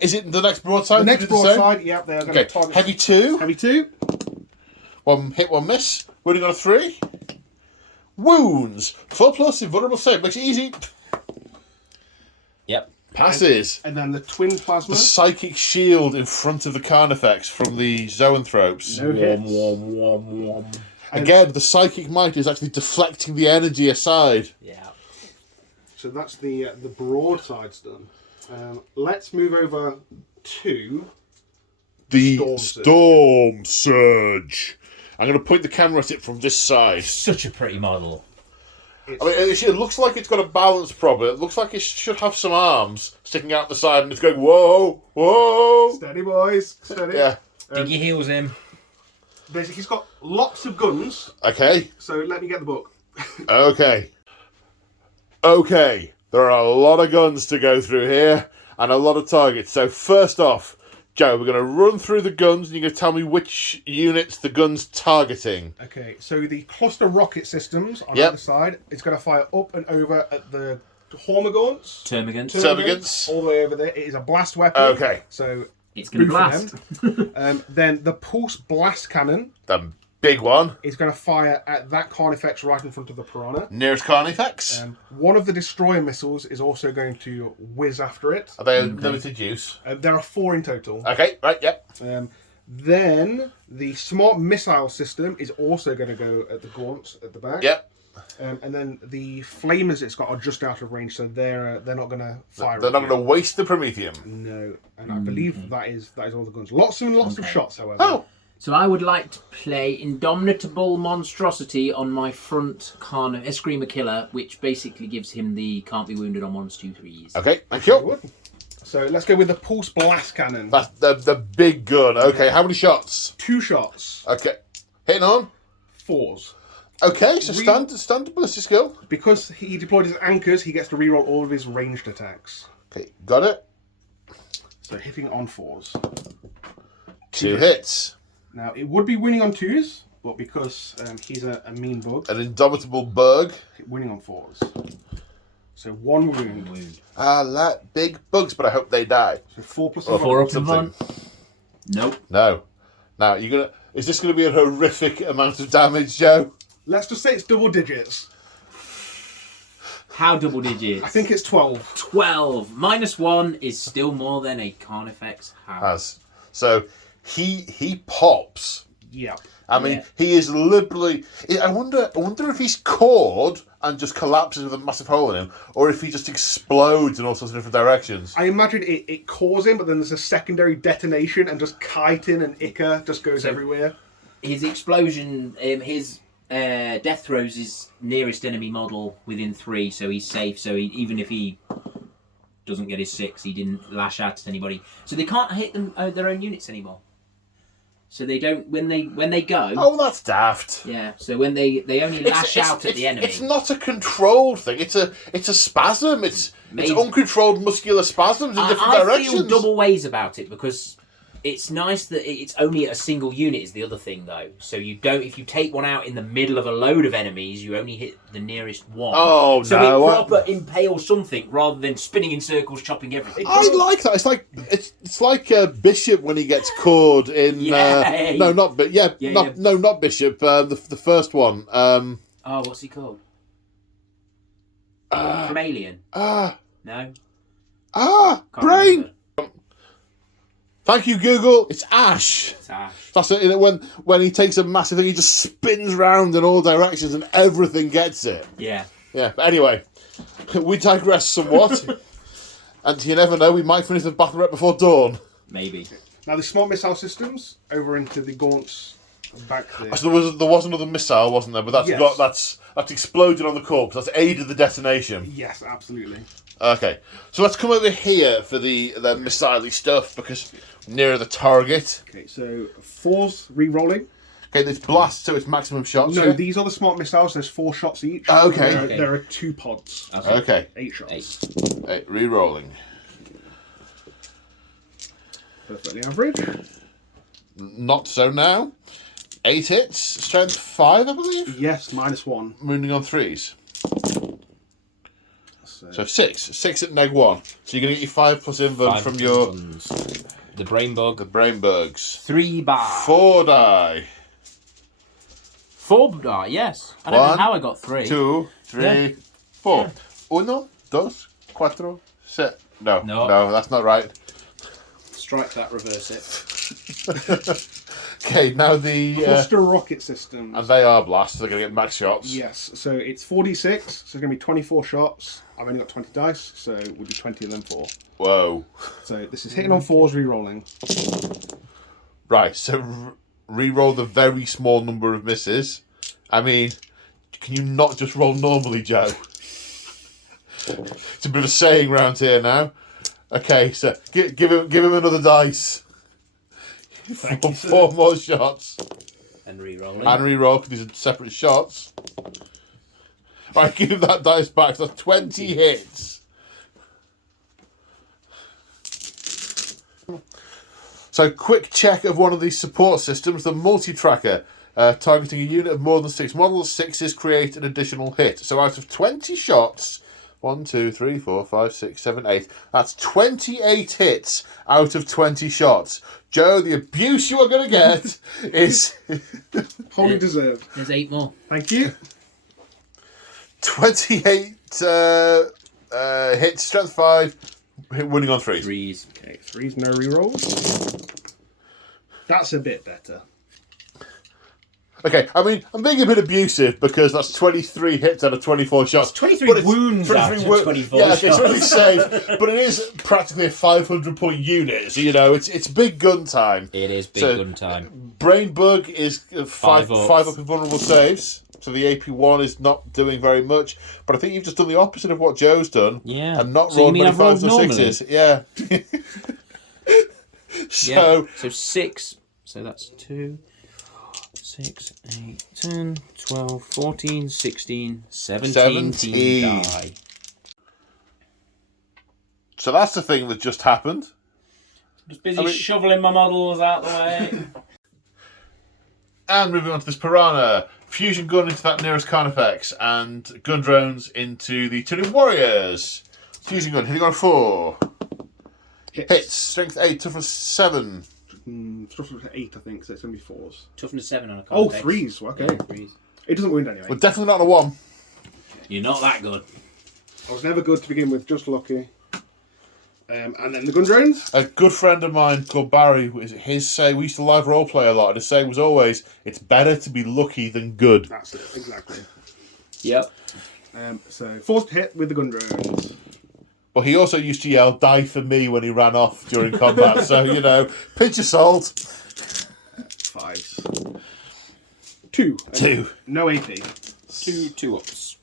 Is it the next broadside? The next Did you say? broadside, yep, they're going to Okay. target. Heavy 2. Heavy 2. 1 hit, 1 miss. Wounding on a 3. Wounds. 4+ invulnerable save. Makes it easy. Yep. Passes. And then the twin plasma. The psychic shield in front of the Carnifex from the Zoanthropes. No hits. Again, the psychic might is actually deflecting the energy aside. Yeah. So that's the broadside's done. Let's move over to The Storm Storm Surge. I'm going to point the camera at it from this side. Such a pretty model. I mean, it looks like it's got a balance problem. It looks like it should have some arms sticking out the side and it's going, whoa, whoa. Steady, boys. Steady. Yeah. Dig your heels in. Basically, he's got lots of guns. Okay. So let me get the book. Okay. Okay. There are a lot of guns to go through here and a lot of targets. So first off, Joe, we're going to run through the guns and you're going to tell me which units the gun's targeting. Okay, so the cluster rocket systems on Yep. either side is going to fire up and over at the Hormagaunts. Termagants. Termagants. All the way over there. It is a blast weapon. Okay. So It's going to boo for blast. them. Then the pulse blast cannon The big one. is going to fire at that Carnifex right in front of the Piranha. Nearest Carnifex. One of the destroyer missiles is also going to whiz after it. Are they limited use? There are 4 in total. Okay, right, yep. Then the smart missile system is also going to go at the gaunts at the back. Yep. And then the flamers it's got are just out of range, so they're not going to fire. They're at not you. going to waste the Prometheum. No, and I believe that is all the guns. Lots of shots, however. Oh, So I would like to play Indomitable Monstrosity on my front Eskrima Killer, which basically gives him the can't be wounded on 1s, 2s, 3s. okay, thank you. So let's go with the pulse blast cannon. That's the big gun. Okay, how many shots? 2 shots, Okay, hitting on. 4s. Okay, so standard ballistic skill. Because he deployed his anchors, he gets to reroll all of his ranged attacks. Okay, got it. So hitting on 4s. 2 hits. Now it would be winning on 2s, but because he's a mean bug, An indomitable bug. winning on 4s. So 1 wound. I like big bugs, but I hope they die. So 4 plus Or 4 up in something. one. Nope. No. Now is this gonna be a horrific amount of damage, Joe? Let's just say it's double digits. How double digits? I think it's 12. 12. -1 is still more than a Carnifex has. So he pops. Yeah. I mean, Yeah. he is liberally. I wonder if he's caught and just collapses with a massive hole in him, or if he just explodes in all sorts of different directions. I imagine it causes him, but then there's a secondary detonation, and just chitin and Ica just goes everywhere. His explosion, his death throws his nearest enemy model within 3, so he's safe. So even if he doesn't get his 6, he didn't lash out at anybody. So they can't hit them their own units anymore. So they don't when they go. Oh, that's daft. Yeah. So when they only lash out at the enemy. It's not a controlled thing. It's a spasm. It's uncontrolled muscular spasms in different I directions. feel double ways about it because It's nice that it's only a single unit is the other thing though. So you don't if you take one out in the middle of a load of enemies, you only hit the nearest one. Oh so no! it proper impales something rather than spinning in circles, chopping everything. I like that. It's like Bishop when he gets caught in. No, not but not Bishop. The first one. What's he called? From Alien. No. Can't Brain. remember. Thank you, Google. It's Ash. It's Ash. That's it. You know, when he takes a massive thing, he just spins round in all directions and everything gets it. Yeah. Yeah. But anyway, we digress somewhat, and you never know. We might finish the battle right before dawn. Maybe. Now the small missile systems over into the gaunts back there. So there was another missile, wasn't there? But that's that's exploded on the corpse. That's aided the detonation. Yes, absolutely. Okay, so let's come over here for the missile-y stuff because nearer the target. Okay, so 4's re-rolling. Okay, there's blast, so it's maximum shots. No, yeah? these are the smart missiles. There's 4 shots each. Okay. There are 2 pods. Okay. 8 shots. 8 re-rolling. Perfectly average. Not so now. 8 hits, strength 5, I believe. Yes, -1. Wounding on 3s. So 6. 6 at neg 1. So you're going to get your 5 plus invuln from your... The brain bug. The brain bugs. 3 bar. 4 die. 4 bar, yes. I don't know how I got 3. 2, 3, 4. 1, 2, 4, 6. No, that's not right. Strike that, reverse it. Okay, now the... Cluster rocket systems. and they are blasts, so they're going to get max shots. Yes, so it's 4d6, so it's going to be 24 shots. I've only got 20 dice, so it would be 20 and then 4. Whoa. So this is hitting on 4s, re-rolling. Right, so re-roll the very small number of misses. I mean, can you not just roll normally, Joe? It's a bit of a saying round here now. Okay, so give him another dice. Thank you, sir. 4 more shots. And re-rolling. And re-roll, because these are separate shots. Right, give him that dice back. So that's 20 hits. So, quick check of one of these support systems, the multi-tracker. Targeting a unit of more than 6 models, 6s create an additional hit. So out of 20 shots, 1, 2, 3, 4, 5, 6, 7, 8. That's 28 hits out of 20 shots. Joe, the abuse you are going to get is... Wholly deserved. There's 8 more. Thank you. 28 hits, strength 5, winning on 3s. 3s. Okay, 3s, no re-rolls. That's a bit better. Okay, I mean, I'm being a bit abusive because that's 23 hits out of 24 shots. 23 But it's wounds out of 24 yeah, shots. it's really safe, but it is practically a 500-point unit. So, you know, it's big gun time. It is big gun time. Brain Bug is 5 up. up in vulnerable saves. So the AP1 is not doing very much. But I think you've just done the opposite of what Joe's done. Yeah. And not So you rolled mean many I've rolled 5s or normally? 6s. Yeah. Yeah. So 6. So that's 2, 6, 8, 10, 12, 14, 16, 17 die. So that's the thing that just happened. Just busy shoveling my models out the way. And moving on to this Piranha. Fusion gun into that nearest Carnifex. And gun drones into the Tyranid Warriors. Fusion gun hitting on 4. Hits. Strength 8, toughness 7. Toughness 8, I think, so it's going to be 4s. Toughness 7 on a Oh, context. 3s, okay. Yeah, 3s. It doesn't wound anyway. But definitely not a 1. You're not that good. I was never good to begin with, just lucky. And then the gun drones. A good friend of mine called Barry, his say, we used to live roleplay a lot, and his saying was always, it's better to be lucky than good. That's it, exactly. Yep. So, 4th hit with the gun drones. But he also used to yell, die for me, when he ran off during combat. So, you know, pinch of salt. 5s. 2. 2. No AP. 2 ups.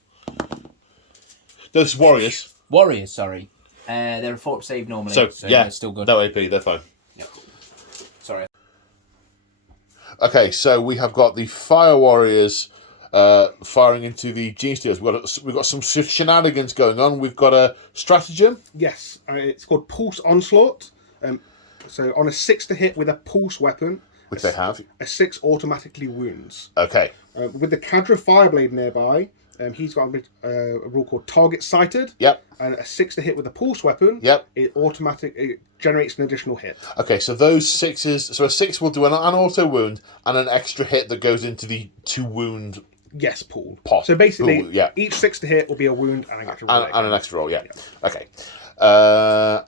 Those Warriors. Warriors, sorry. They're a 4-up save normally, So, yeah, they're still good. no AP, they're fine. Yep. Sorry. Okay, so we have got the Fire Warriors firing into the Gene Stealers. We've got some shenanigans going on. We've got a stratagem. Yes, it's called Pulse Onslaught. So on a 6 to hit with a pulse weapon, Which they have. a 6 automatically wounds. Okay. With the Cadra Fireblade nearby, he's got a rule called Target Sighted. Yep. And a 6 to hit with a pulse weapon. Yep. It generates an additional hit. Okay, so those 6s... So a 6 will do an auto wound and an extra hit that goes into the 2 wound... Yes, pool. Pot. So basically, Pool, yeah. each 6 to hit will be a wound and an extra roll. And an extra roll, yeah. Okay.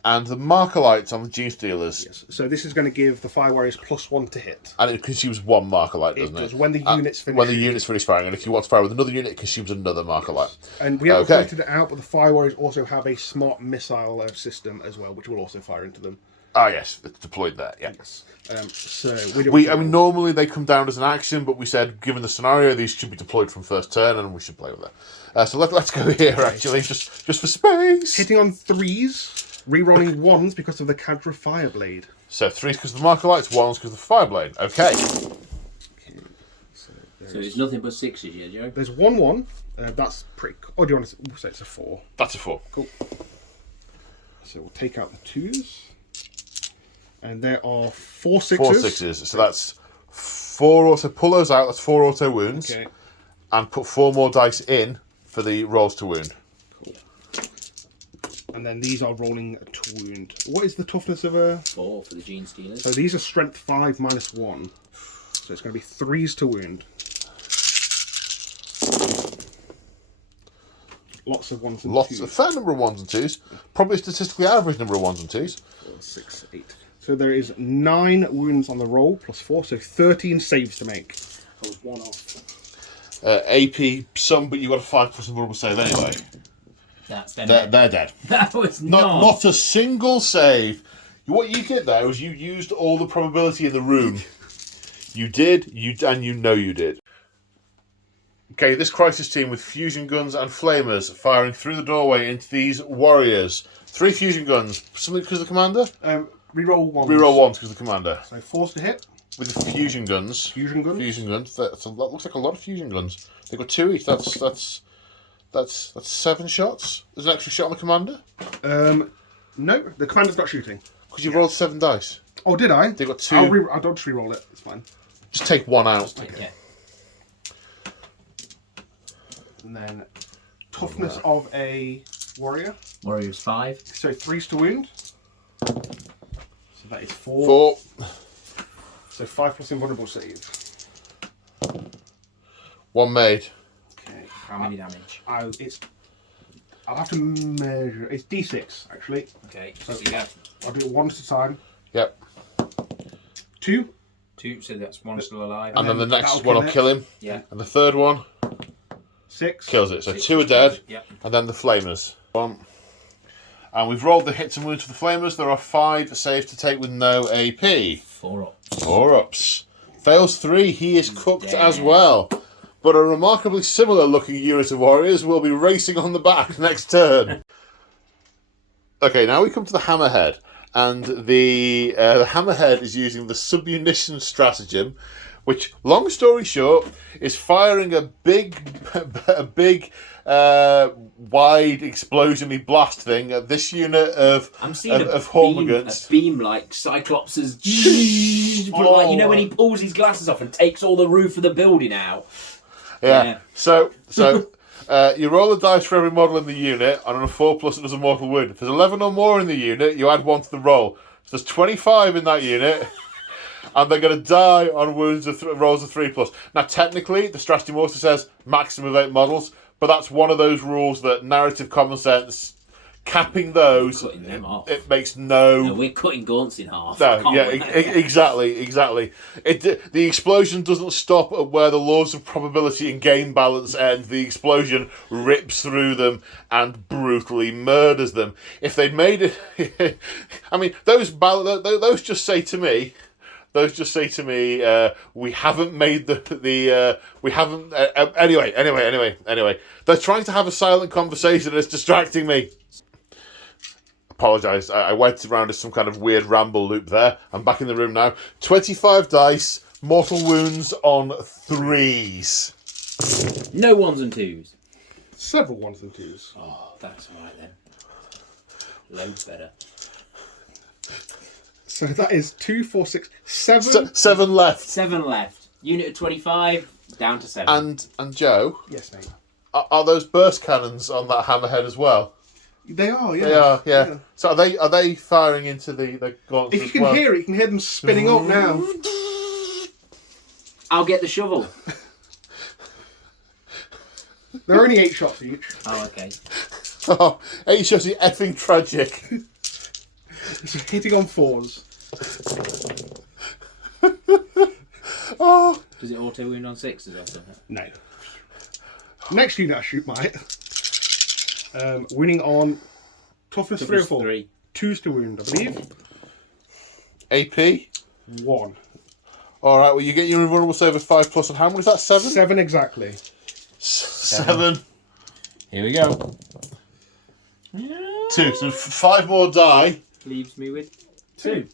And the marker lights on the Gene Stealers. Yes. So this is going to give the Fire Warriors +1 to hit. And it consumes 1 marker light, doesn't it? Does when the units finish. When the units finish firing. And if you want to fire with another unit, it consumes another marker light. And we haven't pointed it out, but the Fire Warriors also have a smart missile system as well, which will also fire into them. Ah, yes, it's deployed there. Yeah. Yes. So I mean, normally they come down as an action, but we said, given the scenario, these should be deployed from first turn, and we should play with that. So let's go here, actually, just for space. hitting on 3s, re-rolling 1s because of the Cadra Fireblade. So 3s because of the marker lights, 1s because of the fireblade. Okay. So it's nothing but 6s, yeah, Joe? There's 1-1. That's pretty. Oh, do you want to say it's a 4? That's a 4. Cool. So we'll take out the 2s. And there are 4 6s. 4 6s. So that's 4 auto. Pull those out. That's 4 auto wounds. Okay. And put 4 more dice in for the rolls to wound. Cool. And then these are rolling to wound. What is the toughness of a 4 for the Gene Stealers. So these are strength 5 -1. So it's going to be 3s to wound. Lots of 1s and 2s. A fair number of 1s and 2s. Probably a statistically average number of 1s and 2s. 4, 6, 8. So there is 9 wounds on the roll plus 4, so 13 saves to make. I was 1 off. AP some, but you got a 5+ invulnerable save anyway. That's them. They're dead. That was not. Not a single save. What you did there was you used all the probability in the room. You did, and you know you did. Okay, this crisis team with fusion guns and flamers firing through the doorway into these warriors. 3 fusion guns. Something because of the commander? Reroll 1. Reroll 1 because of the commander. So 4s to hit. With the fusion guns. Fusion guns? Fusion guns. That looks like a lot of fusion guns. They've got 2 each. That's 7 shots. There's an extra shot on the commander? No, the commander's not shooting. Because you rolled 7 dice. Oh, did I? They've got 2. I'll just reroll it. It's fine. Just take 1 out. Okay. And then toughness of a warrior. Warriors 5. So 3s to wound. So that is 4. 4. So 5+ invulnerable save. 1 made. Okay. How many damage? I'll have to measure. It's D6 actually. Okay, so you got I'll do it 1 at a time. Yep. 2. 2, so that's 1 still alive. And then the next that'll one will kill it. kill him. Yeah. And the third one 6. kills it. So 6 2 are dead. Yep. And then the flamers. 1. And we've rolled the hits and wounds for the flamers. There are 5 saves to take with no AP. 4 up. 4 ups. Fails 3. He is cooked Damn. as well. But a remarkably similar looking unit of warriors will be racing on the back next turn. Okay, now we come to the Hammerhead. And the Hammerhead is using the submunition stratagem, which, long story short, is firing a big, wide explosion-y blast thing at this unit of I'm seeing a Hormagaunts. beam like Cyclops is like, you know when he pulls his glasses off and takes all the roof of the building out. Yeah. So you roll a dice for every model in the unit, and on a 4+ it does a mortal wound. If there's 11 or more in the unit, you add 1 to the roll. So there's 25 in that unit, and they're going to die on wounds of rolls of 3+. Now, technically, the strategy also says maximum of 8 models, but that's one of those rules that narrative common sense, capping those, Cutting them off. it makes no... We're cutting gaunts in half. No, Can't yeah, we? exactly. The explosion doesn't stop at where the laws of probability and game balance end. The explosion rips through them and brutally murders them. If they'd made it, I mean, those just say to me. Those just say to me, we haven't made we haven't. Anyway. They're trying to have a silent conversation and it's distracting me. Apologise, I went around as some kind of weird ramble loop there. I'm back in the room now. 25 dice, mortal wounds on 3s. No 1s and 2s. Several 1s and 2s. Oh, that's alright then. Loads better. So that is 2, 4, 6, 7. 7 left. 7 left. Unit of 25, down to 7. And Joe, Yes, mate. are those burst cannons on that hammerhead as well? They are, yeah. They are, yeah. So are they firing into the gauntlets If you can hear it, you can hear them spinning up now. I'll get the shovel. They're only 8 shots each. Oh, okay. Oh, 8 shots is effing tragic. It's hitting on 4s. Oh. Does it auto wound on 6s or something? No. Next unit I shoot might. Winning on toughness 3 or 4. 3. 2s to wound, I believe. AP? 1. All right, well, you get your invulnerable save of 5+, and how many is that? 7? 7 exactly. 7. Here we go. 2. So 5 more die. Leaves me with 2.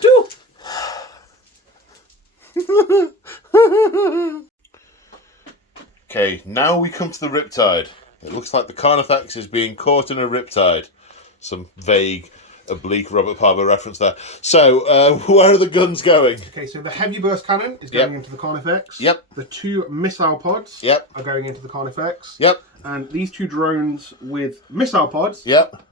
2! Okay, now we come to the Riptide. It looks like the Carnifex is being caught in a Riptide. Some vague, oblique Robert Palmer reference there. So, where are the guns going? Okay, so the heavy burst cannon is going into the Carnifex. Yep. The 2 missile pods are going into the Carnifex. Yep. And these 2 drones with missile pods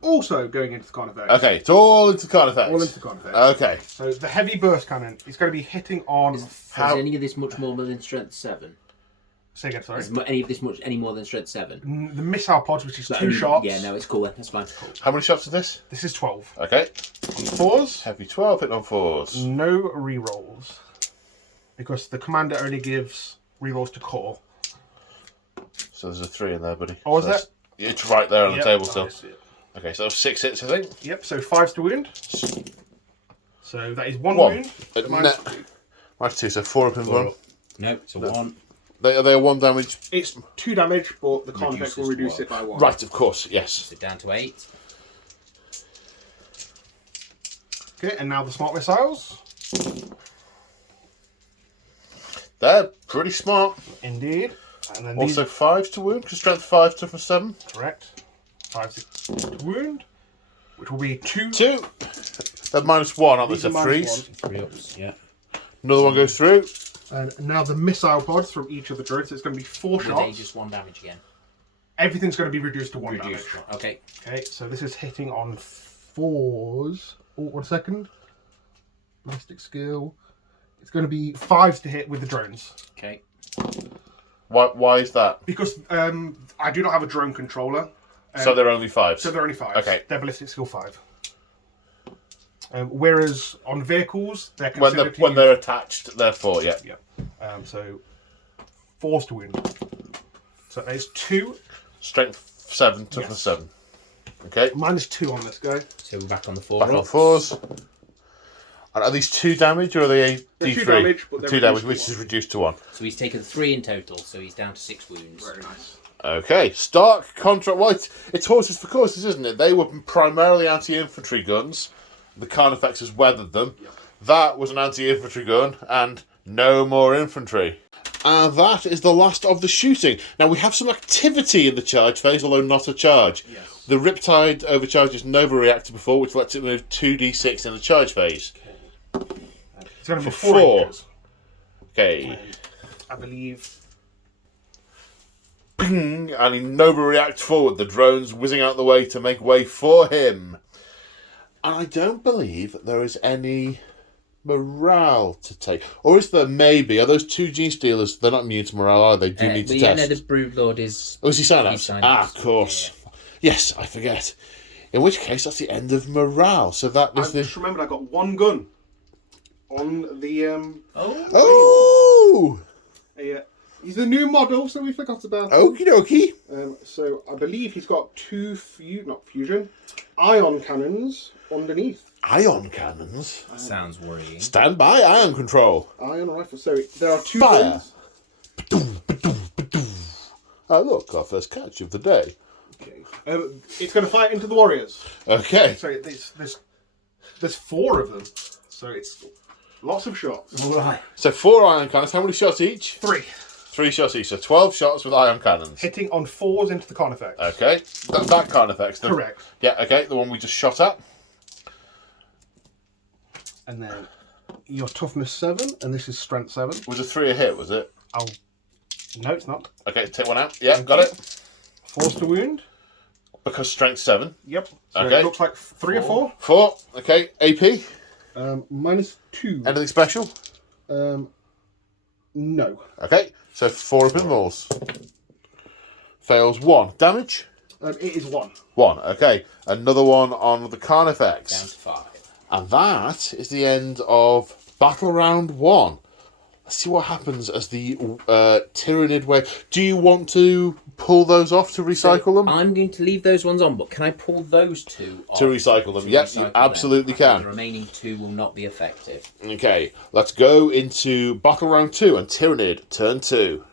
also going into the Carnifex. Okay, it's all into the Carnifex. All into the Carnifex. Okay. So the heavy burst cannon is going to be hitting on... Is any of this much more than strength 7? Say again, sorry. Is any of this much any more than strength 7? The missile pods, which is But 2 shots. Yeah, no, it's cool then. That's fine. How many shots is this? This is 12. Okay. 4s. Heavy 12, hitting on 4s. No rerolls. Because the commander only gives rerolls to core. So there's a 3 in there, buddy. Oh, is So that? it's right there on the table I still. see it. Okay, so 6 hits, I think. Yep, so 5s to wound. So that is 1 1. wound. Minus 2, so 4 up in 1. No, it's a 1. They are 1 damage. It's 2 damage, but the Carnifex will reduce it by 1. Right, of course, yes. So down to 8. Okay, and now the smart missiles. They're pretty smart. Indeed. And then Also 5 to wound, because strength 5, toughness 7. correct. 5 to wound, which will be 2. 2. They're minus 1, aren't they? These So are minus 3s. 3 ups, yeah. Another one goes through. And now the missile pods from each of the drones. So it's going to be 4 With shots. just 1 damage again. Everything's going to be reduced to 1 Reduced. damage. Okay. Okay, so this is hitting on 4s. Oh, 1 second. Ballistic skill. It's going to be 5s to hit with the drones. Okay. Why is that? Because I do not have a drone controller. So they're only 5s. So they're only 5s. Okay. They're ballistic skill 5. Whereas on vehicles, they're when considered they're attached, they're 4, yeah. Yeah. So 4s to wound. So there's 2. Strength 7, toughness 7. Okay. Minus 2 on this guy. So we're back on the 4 Back on ups. 4s. And are these 2 damage or are they They're D3? 2 damage, but they're 2 damage, reduced to which 1. is reduced to 1. So he's taken 3 in total, so he's down to 6 wounds. Very nice. Okay, Stark contract. Well, it's horses for courses, isn't it? They were primarily anti-infantry guns. The Carnifex has weathered them. Yep. That was an anti-infantry gun, and no more infantry. And that is the last of the shooting. Now, we have some activity in the charge phase, although not a charge. Yes. The Riptide overcharges Nova reactor before, which lets it move 2d6 in the charge phase. It's going to be For 4 4. inches. Okay. I believe. Ping, and he Nova reacts forward, the drones whizzing out the way to make way for him. And I don't believe there is any morale to take. Or is there maybe? Are those 2 Gene Stealers, they're not immune to morale, are they? Do need to but test. yeah, no, the Broodlord is... Oh, is he Synapse? He's Synapse. Of course. Yes, I forget. In which case, that's the end of morale. So that I was the... just remembered I got 1 gun on the. Oh! He's the new model, so we forgot about him. Okie dokie. So I believe he's got 2 ion cannons underneath. Ion cannons. That sounds worrying. Stand by, ion control. Ion rifle. So there are 2 Fire. guns. Oh, look, our first catch of the day. Okay. It's going to fire into the warriors. Okay. So there's 4 of them. So it's lots of shots. Right. So 4 ion cannons. How many shots each? 3. 3 shots each. So 12 shots with ion cannons. Hitting on 4s into the Carnifex. Okay. That Carnifex. Correct. Yeah, okay. The one we just shot at. And then your toughness 7, and this is strength 7. Was a 3 a hit, was it? No, it's not. Okay, take one out. Yeah, got it. Force to wound. Because strength 7. Yep. So Okay. it looks like 3 or 4. 4. Okay, AP. -2. Anything special? No. Okay, so 4 up in rolls. Fails 1. Damage? It is 1. 1. Okay, another one on the Carnifex. Down to 5. And that is the end of Battle Round 1. Let's see what happens as the Tyranid wave. Do you want to pull those off to recycle them? I'm going to leave those ones on, but can I pull those 2 off? To recycle them. Yes, you absolutely can. The remaining 2 will not be effective. Okay, let's go into Battle Round 2 and Tyranid, turn 2.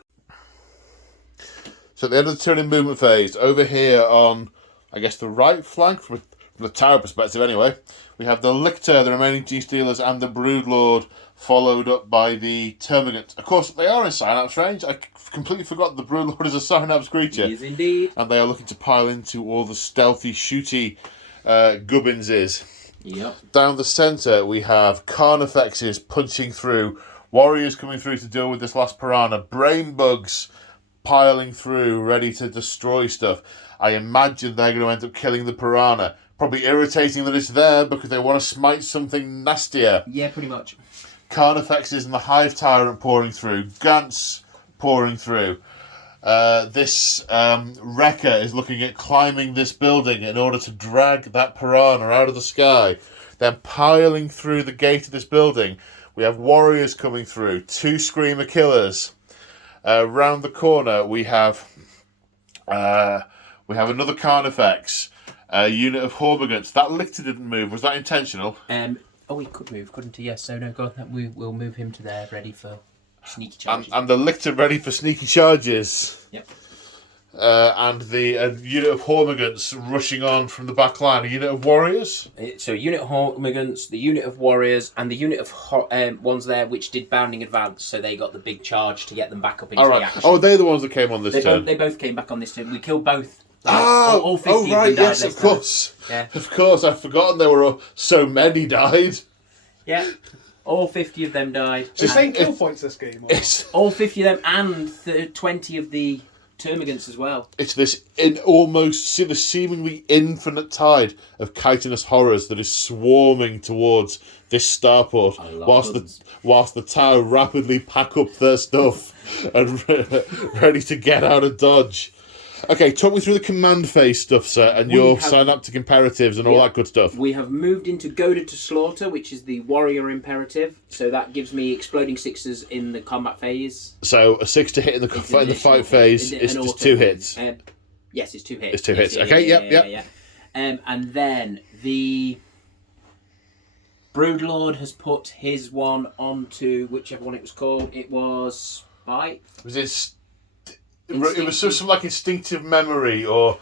So at the end of the Tyranid movement phase, over here on, I guess, the right flank, from the tower perspective anyway, we have the Lictor, the remaining G-Stealers, and the Broodlord, followed up by the Termagant. Of course, they are in Synapse range. I completely forgot the Broodlord is a Synapse creature. He is indeed. And they are looking to pile into all the stealthy, shooty gubbinses. Yep. Down the centre, we have Carnifexes punching through, Warriors coming through to deal with this last Piranha, Brain Bugs piling through, ready to destroy stuff. I imagine they're going to end up killing the Piranha. Probably irritating that it's there because they want to smite something nastier. Yeah, pretty much. Carnifexes and the Hive Tyrant pouring through, Gants pouring through. This Wrecker is looking at climbing this building in order to drag that Piranha out of the sky. Then piling through the gate of this building, we have Warriors coming through, 2 Screamer Killers. Round the corner, we have another Carnifex, a unit of Hormigants. That Lictor didn't move. Was that intentional? Oh, he could move, couldn't he? Yes, so no, go on. We'll move him to there, ready for sneaky charges. And the Lictor ready for sneaky charges. Yep. And the unit of Hormigants rushing on from the back line. A unit of Warriors? So a unit of Hormigants, the unit of Warriors, and the unit of ones there which did Bounding Advance, so they got the big charge to get them back up into the action. Oh, they're the ones that came on this turn. They both came back on this turn. We killed both. All 50 of them right, died yes, this of course. time. Yeah. Of course, I've forgotten there were so many died. Yeah. All 50 of them died. So same kill points this game? Or? All 50 of them and 20 of the Termagants as well. It's this the seemingly infinite tide of chitinous horrors that is swarming towards this starport, whilst the tower rapidly pack up their stuff and ready to get out of Dodge. Okay, talk me through the command phase stuff, sir, and your synaptic imperatives and all that good stuff. We have moved into Goaded to Slaughter, which is the warrior imperative. So that gives me exploding 6s in the combat phase. So a 6 to hit in the fight phase is 2 hits. Yes, it's 2 hits. It's 2 hits. Okay, yep. And then the Broodlord has put his one onto whichever one it was called. It was Spite. It was some like instinctive memory or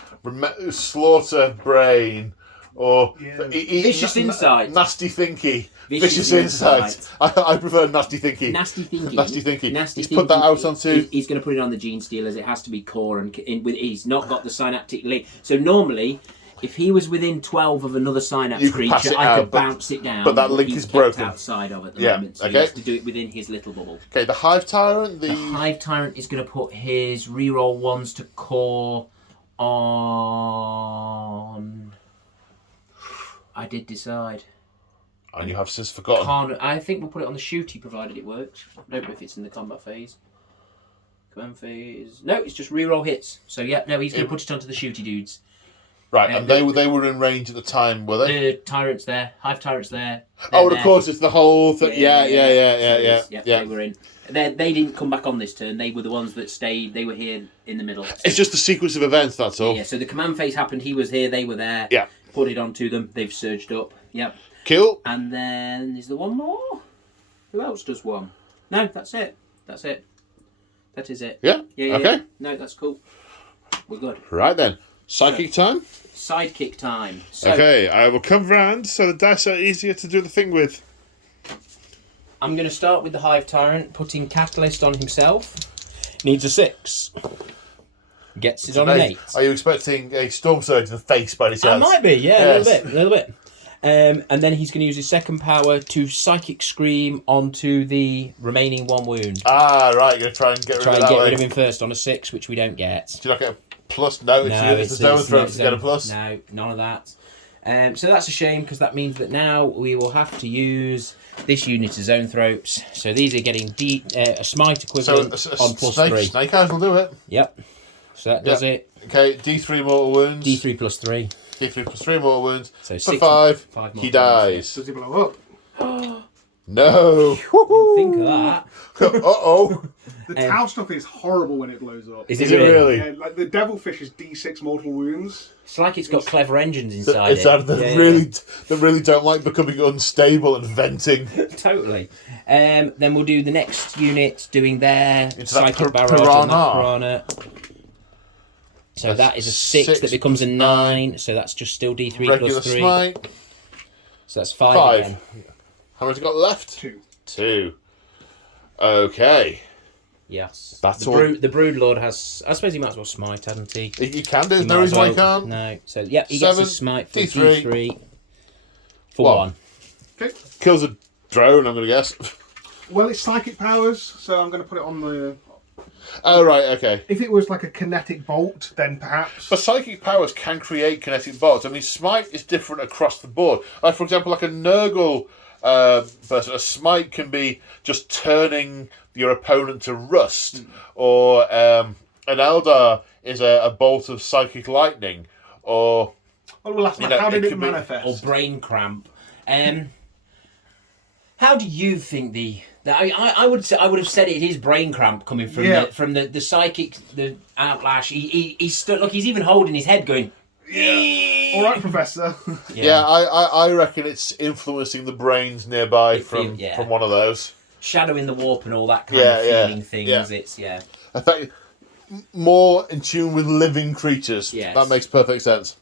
slaughter brain or vicious insight. Nasty thinky. Vicious insight. I prefer nasty thinky. Nasty thinky. Nasty thinky. Nasty He's thinky. Put that out onto. He's going to put it on the Gene Stealers. It has to be core and he's not got the synaptic link. So normally, if he was within 12 of another synapse creature, I could bounce it down. But that link is broken. Outside of it at the moment, so he has to do it within his little bubble. Okay, the Hive Tyrant. The Hive Tyrant is going to put his reroll 1s to core on. I did decide. And you have since forgotten. I think we'll put it on the shooty, provided it works. I don't know if it's in the combat phase. Command phase. No, it's just reroll hits. So yeah, no, he's going to put it onto the shooty dudes. Right, and they were in range at the time, were they? The Tyrant's there, Hive Tyrant's there. Of course, it's the whole thing. Yeah. They were in. They didn't come back on this turn. They were the ones that stayed. They were here in the middle. It's just the sequence of events, that's all. Yeah, so the command phase happened. He was here. They were there. Yeah. Put it onto them. They've surged up. Yep. Cool. And then is there one more? Who else does one? No, that's it. That is it. Yeah. Yeah. Okay. No, that's cool. We're good. Right then. Psychic time? Sidekick time. So, okay, I will come round so the dice are easier to do the thing with. I'm going to start with the Hive Tyrant, putting Catalyst on himself. Needs a 6. Gets it on an 8. Are you expecting a Storm Surge in the face by any chance? I might be, yeah, yes. a little bit. And then he's going to use his second power to Psychic Scream onto the remaining 1 wound. Ah, right. You're going to try and get rid Try of and it that get way. rid of him first on a 6, which we don't get. Do you not get a plus? No, it's the zone throw to get a plus. No, none of that. So that's a shame, because that means that now we will have to use this unit as zone throats. So these are getting a smite equivalent on plus 3. Snake Eyes will do it. Yep. So that does it. Okay, D3 mortal wounds. D3 plus 3. D3 plus 3 mortal wounds. So For 5, more he dies. Does he blow up? No. Think of that. Uh-oh. The Tau stuff is horrible when it blows up. Is Is it really? Yeah, like the Devilfish is D6 mortal wounds. It's like it's got clever engines inside It's it. that really don't like becoming unstable and venting. Totally. Then we'll do the next unit doing their Into that psychic barrage on that piranha. piranha. So that is a 6 that becomes a 9. So that's just still D3 Regular plus 3. smite. So that's 5 again. How much have got left? 2. 2. Okay. Yes. That's the all. The Broodlord has... I suppose he might as well smite, hadn't he? You can do. There's He no might as reason why you well- can't. No. So, yeah, he 7, gets a smite for D3. D3 for 1. 1. Okay. Kills a drone, I'm going to guess. Well, it's psychic powers, so I'm going to put it on the... Oh, right, okay. If it was like a kinetic bolt, then perhaps... But psychic powers can create kinetic bolts. I mean, smite is different across the board. Like, for example, like a Nurgle person, a smite can be just turning your opponent to rust. Or an Eldar is a bolt of psychic lightning. Or... Well, we'll ask You that. know, How did it it could be- manifest? Or brain cramp. How do you think I would have said it is brain cramp coming from the psychic, the outlash. He's still look. He's even holding his head, going. All right, Professor. Yeah, I reckon it's influencing the brains nearby from one of those. Shadowing the warp and all that kind of feeling things. Yeah. It's In fact, more in tune with living creatures. Yes. That makes perfect sense.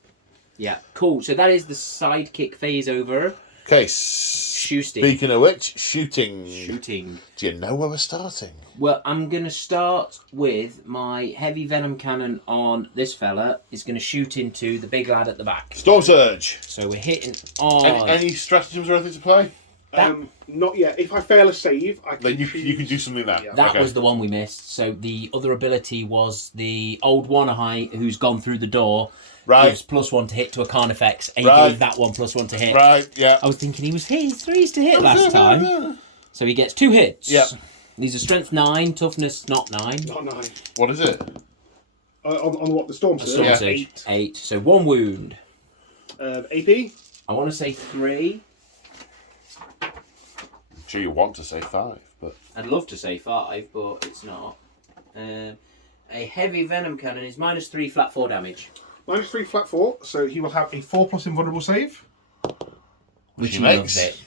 Yeah, cool. So that is the sidekick phase over. Okay, Shooting. speaking of which, shooting. Do you know where we're starting? Well, I'm going to start with my heavy venom cannon on this fella. Is going to shoot into the big lad at the back. Storm Surge. So we're hitting on... Any stratagems or anything to play? Not yet. If I fail a save, I can Then you choose... can do something now. Yeah. That Okay. was the one we missed. So the other ability was the old Wanahai who's gone through the door. Right. Gives +1 to hit to a Carnifex. And he Right. gave that one +1 to hit. Right, yeah. I was thinking he was hitting 3s to hit last time. So he gets 2 hits. Yep. These are strength 9, toughness not 9. Not 9. What is it? On what? The Storm Surge? Storm Yeah. Surge, 8. So 1 wound. AP? I want to say 3. Sure, you want to say 5, but... I'd love to say 5, but it's not. A heavy venom cannon is -3 flat 4 damage. -3 flat 4, so he will have a 4+ invulnerable save. Which he he makes. loves it.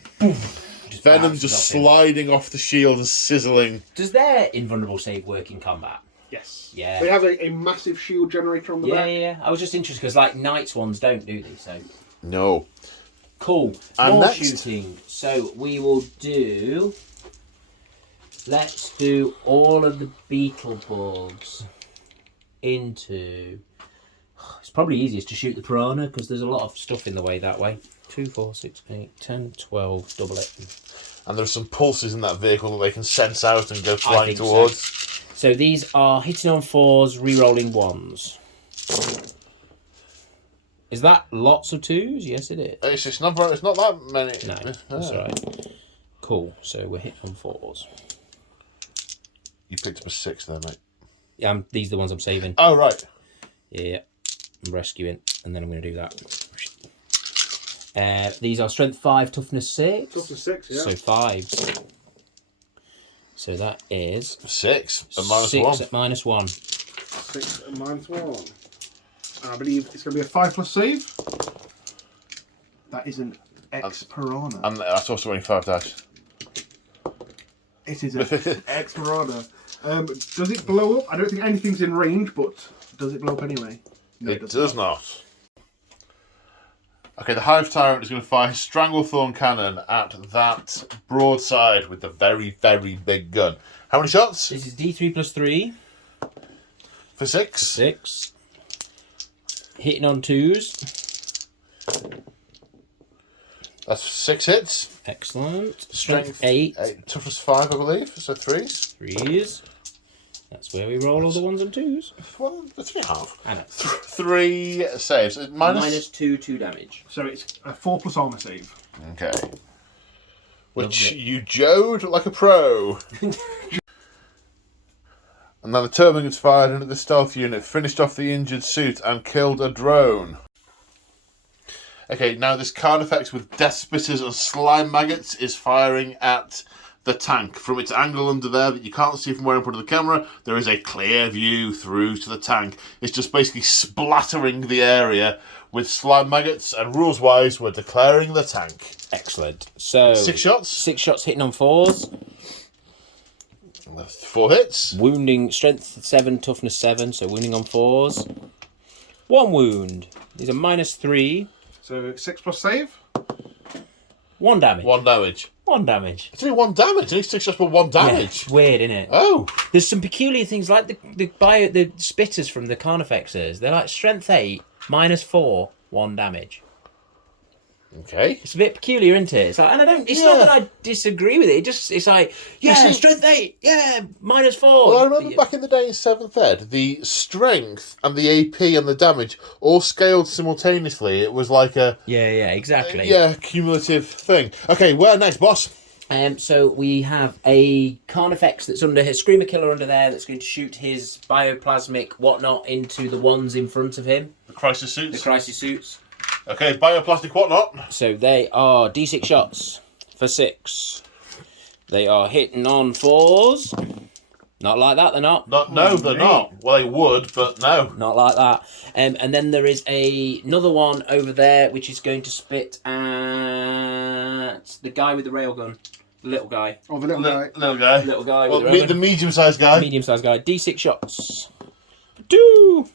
Just Venom bounces just off him. sliding off the shield and sizzling. Does their invulnerable save work in combat? Yes. Yeah. They have a massive shield generator on the back. Yeah. I was just interested because like Knights ones don't do these. So No. cool. And More next? shooting. So we will do. Let's do all of the beetle bugs into. It's probably easiest to shoot the piranha because there's a lot of stuff in the way that way. 2, 4, 6, 8, 10, 12, double it. And there's some pulses in that vehicle that they can sense out and go I flying think so. towards. So these are hitting on 4s, re-rolling 1s. Is that lots of 2s? Yes, it is. It's not that many. No, that's all right. Cool. So we're hitting on 4s. You picked up a 6 there, mate. Yeah, these are the ones I'm saving. Oh, right. Yeah, I'm rescuing, and then I'm going to do that. These are strength 5, toughness 6. Toughness 6, yeah. So 5s. So that is 6 and -1. 6 at -1. 6 and -1. And I believe it's going to be a 5+ save. That is an X Piranha. And that's also only 5 dash. It is an X Piranha. Does it blow up? I don't think anything's in range, but does it blow up anyway? No, It does not. Okay, the Hive Tyrant is going to fire his Stranglethorn Cannon at that broadside with the very, very big gun. How many shots? This is D3 plus 3. For 6? 6. Hitting on 2s. That's 6 hits. Excellent. Strength 8. Toughness 5, I believe. So 3s. 3s. That's where we roll all the 1s and 2s. 1, 3.5. I know. 3 saves. Minus 2 damage. So it's a 4+ armor save. Okay. Which you jode like a pro. And then the Termagants fired into the stealth unit, finished off the injured suit, and killed a drone. Okay, now this card effects with Death Spitters and Slime Maggots is firing at the tank. From its angle under there that you can't see from where I'm putting the camera, there is a clear view through to the tank. It's just basically splattering the area with Slime Maggots, and rules-wise, we're declaring the tank. Excellent. So 6 shots. 6 shots hitting on 4s. 4 hits. Wounding, strength 7, toughness 7, so wounding on 4s. 1 wound. These are minus 3. So 6+ save. 1 damage. 1 damage. 1 damage. It's only 1 damage. Only 6 shots for 1 Yeah, damage. it's weird, isn't it? Oh. There's some peculiar things like the spitters from the Carnifexers. They're like strength 8, minus 4, 1 damage. Okay. It's a bit peculiar, isn't it? It's like, and I don't. It's not that I disagree with it. It's like, yeah, see- strength 8, yeah, minus 4. Well, I remember back in the day in 7th Ed, the strength and the AP and the damage all scaled simultaneously. It was like a Yeah, exactly. cumulative thing. Okay, where next, boss? So we have a Carnifex that's under his Screamer Killer under there that's going to shoot his bioplasmic whatnot into the ones in front of him. The crisis The suits. crisis suits. Okay, bioplastic whatnot. So they are D6 shots for 6. They are hitting on 4s. Not like that, they're not. No, they're not. Well, they would, but no. Not like that. And then there is another one over there which is going to spit at the guy with the railgun. The little guy. Oh, the little guy. Little guy. Little guy Well, with the railgun. the medium-sized guy. Medium-sized guy. D6 shots. 2.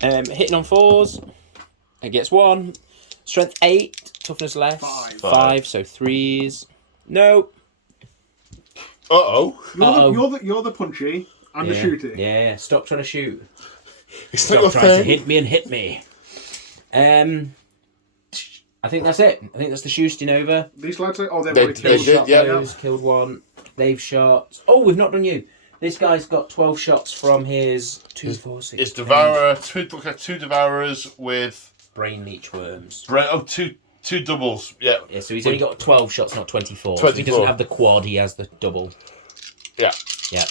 Hitting on 4s. It gets 1. Strength 8. Toughness less. 5. So 3s. No. Uh-oh. You're the punchy. I'm the shooty. Yeah. Stop trying to shoot. It's not Stop your trying to thing. hit me and hit me. I think that's it. I think that's the shooting over. These lads are... Oh, they've They- already they killed. did, yeah. Those, killed 1. They've shot. Oh, we've not done you. This guy's got 12 shots from his 2, 4, 6. It's Devourer. Look at 2 Devourers with... Brain leech worms. Two doubles. Yeah. Yeah, so he's only got 12 shots, not 24. So he 24. doesn't have the quad, he has the double. Yeah. Yeah.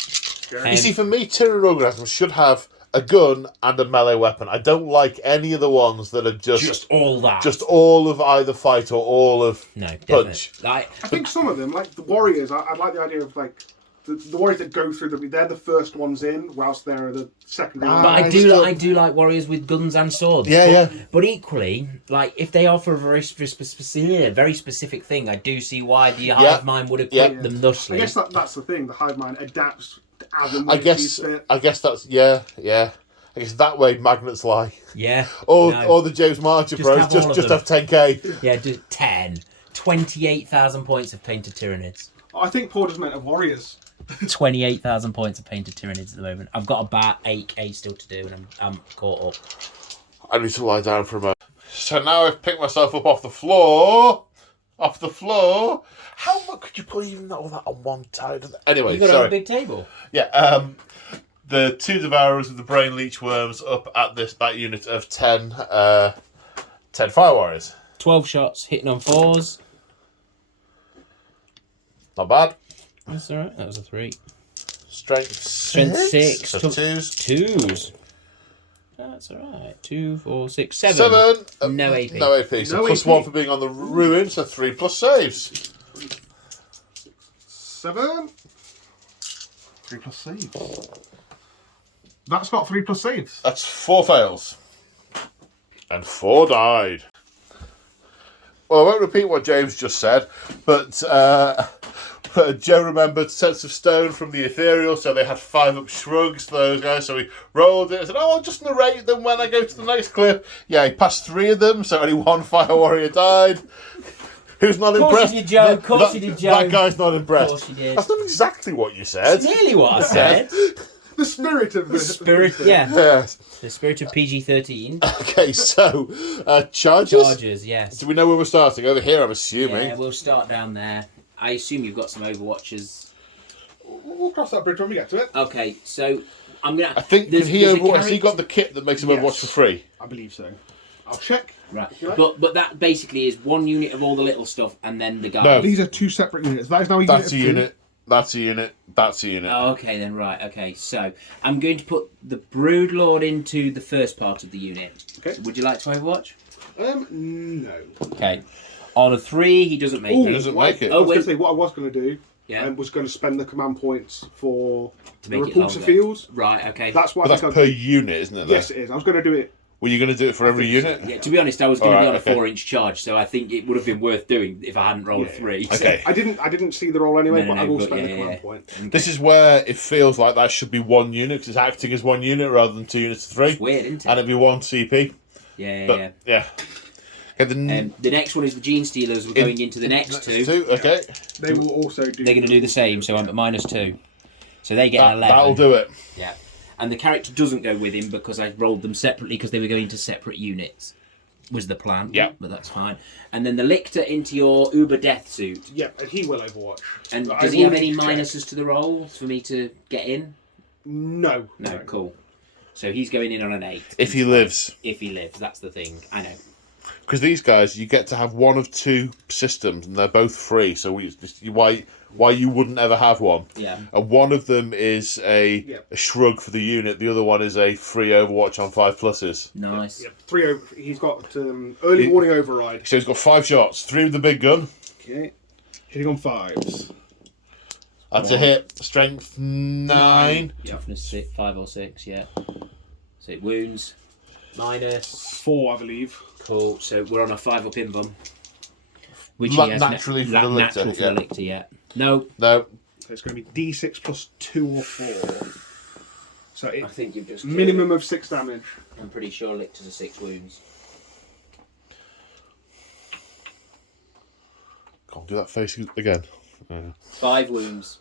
You see, for me, Tyranid organisms should have a gun and a melee weapon. I don't like any of the ones that are just all that. just all of either fight or all of no, punch. definitely. Like, I think some of them, like the warriors, I like the idea of like the warriors that go through they're the first ones in, whilst they're the secondary. but I do like warriors with guns and swords. Yeah, But equally, like if they offer a very specific thing, I do see why the hive mind would equip them thusly. I guess that's the thing. The hive mind adapts as and I when it guess sees fit. that's yeah. I guess that way magnets lie. Yeah. Or the James Marcher pros have all of just them. have 10k. Yeah, do 10. 28,000 points of painted Tyranids. I think Paul just meant of warriors. 28,000 points of painted Tyranids at the moment. I've got about 8k still to do, and I'm caught up. I need to lie down for a moment. So now I've picked myself up off the floor. How much could you put even all that on one side? Anyway, You got sorry. a big table. Yeah, the 2 Devourers with the Brain Leech Worms up at this bat unit of 10 Fire Warriors. 12 shots, hitting on 4s. Not bad. That's alright, that was a 3. Strength 6. So 2s. 2s. That's alright. 2, 4, 6, 7. 7. No AP. No AP. So No plus AP. 1 for being on the ruin, so 3 plus saves. 7. 3 plus saves. That's got 3 plus saves. That's 4 fails. And 4 died. Well, I won't repeat what James just said, but Joe remembered Sense of Stone from the Ethereal, so they had 5-up shrugs, those guys, so he rolled it and said, I'll just narrate them when I go to the next clip. Yeah, he passed 3 of them, so only 1 Fire Warrior died. Who's not Of course impressed? you did, Joe. Of course you did, Joe. That guy's not impressed. Of course you did. That's not exactly what you said. That's nearly what I said. The spirit of The spirit, yeah. Yes. The spirit of PG-13. Okay, so charges. Charges, yes. Do we know where we're starting? Over here, I'm assuming. Yeah, we'll start down there. I assume you've got some Overwatchers. We'll cross that bridge when we get to it. Okay, so I'm gonna. I think there's he a Overwatch. Has he character- got the kit that makes him Yes. Overwatch for free? I believe so. I'll check. Right, If you like. but that basically is one unit of all the little stuff, and then the guy. No. These are 2 separate units. That is now a That's a unit. of 2. unit. That's a unit. That's a unit. Oh, okay then. Right. Okay. So I'm going to put the Broodlord into the first part of the unit. Okay. Would you like to Overwatch? No. Okay. On a 3, he doesn't make Ooh, it. doesn't what make it. I was Oh, going wait. to say, what I was going to do Yeah. was going to spend the command points for To the make it repulsor longer. fields. Right. Okay. That's why But I that's think per I'll do. unit, isn't it? Yes, it is. I was going to do it. Were you going to do it for every think so, unit? Yeah, to be honest, I was going to be Alright, on a okay. 4-inch charge, so I think it would have been worth doing if I hadn't rolled a 3. so- Okay. I didn't see the roll anyway, No, but no, I will but spend the yeah, command yeah. point. This is where it feels like that should be one unit because it's acting as one unit rather than 2 units of 3, It's weird, isn't it? and it'd be 1 CP. Yeah, But yeah. yeah. Okay, The next one is the Gene Stealers. We're going into the next two. Okay. They will also do. They're going to do the same, so I'm at -2. So they get an 11. That'll do it. Yeah. And the character doesn't go with him because I rolled them separately because they were going to separate units. Was the plan. Yeah. But that's fine. And then the Lictor into your Uber Death suit. Yeah, and he will Overwatch. And I does he have will any check. minuses to the roll for me to get in? No. No, cool. So he's going in on an 8. If he lives. If he lives, that's the thing. I know. Because these guys, you get to have one of 2 systems, and they're both free. So why you wouldn't ever have one? Yeah. And one of them is a shrug for the unit. The other one is a free Overwatch on 5+. Nice. Yep. 3 over. He's got early warning override. So he's got 5 shots. 3 with the big gun. Okay. Hitting on 5s. That's a hit. Strength 9. Toughness 6, 5 or 6, yeah. So it wounds. -4, I believe. Cool. So we're on a 5 up in bum. Which La- he has naturally for the Lictor, natural for yeah. the Lictor, yeah. No. No. So it's going to be D6 plus 2 or 4. So I it's think you've just minimum of 6 damage. I'm pretty sure Lictors are 6 wounds. Can't do that face again. 5 wounds.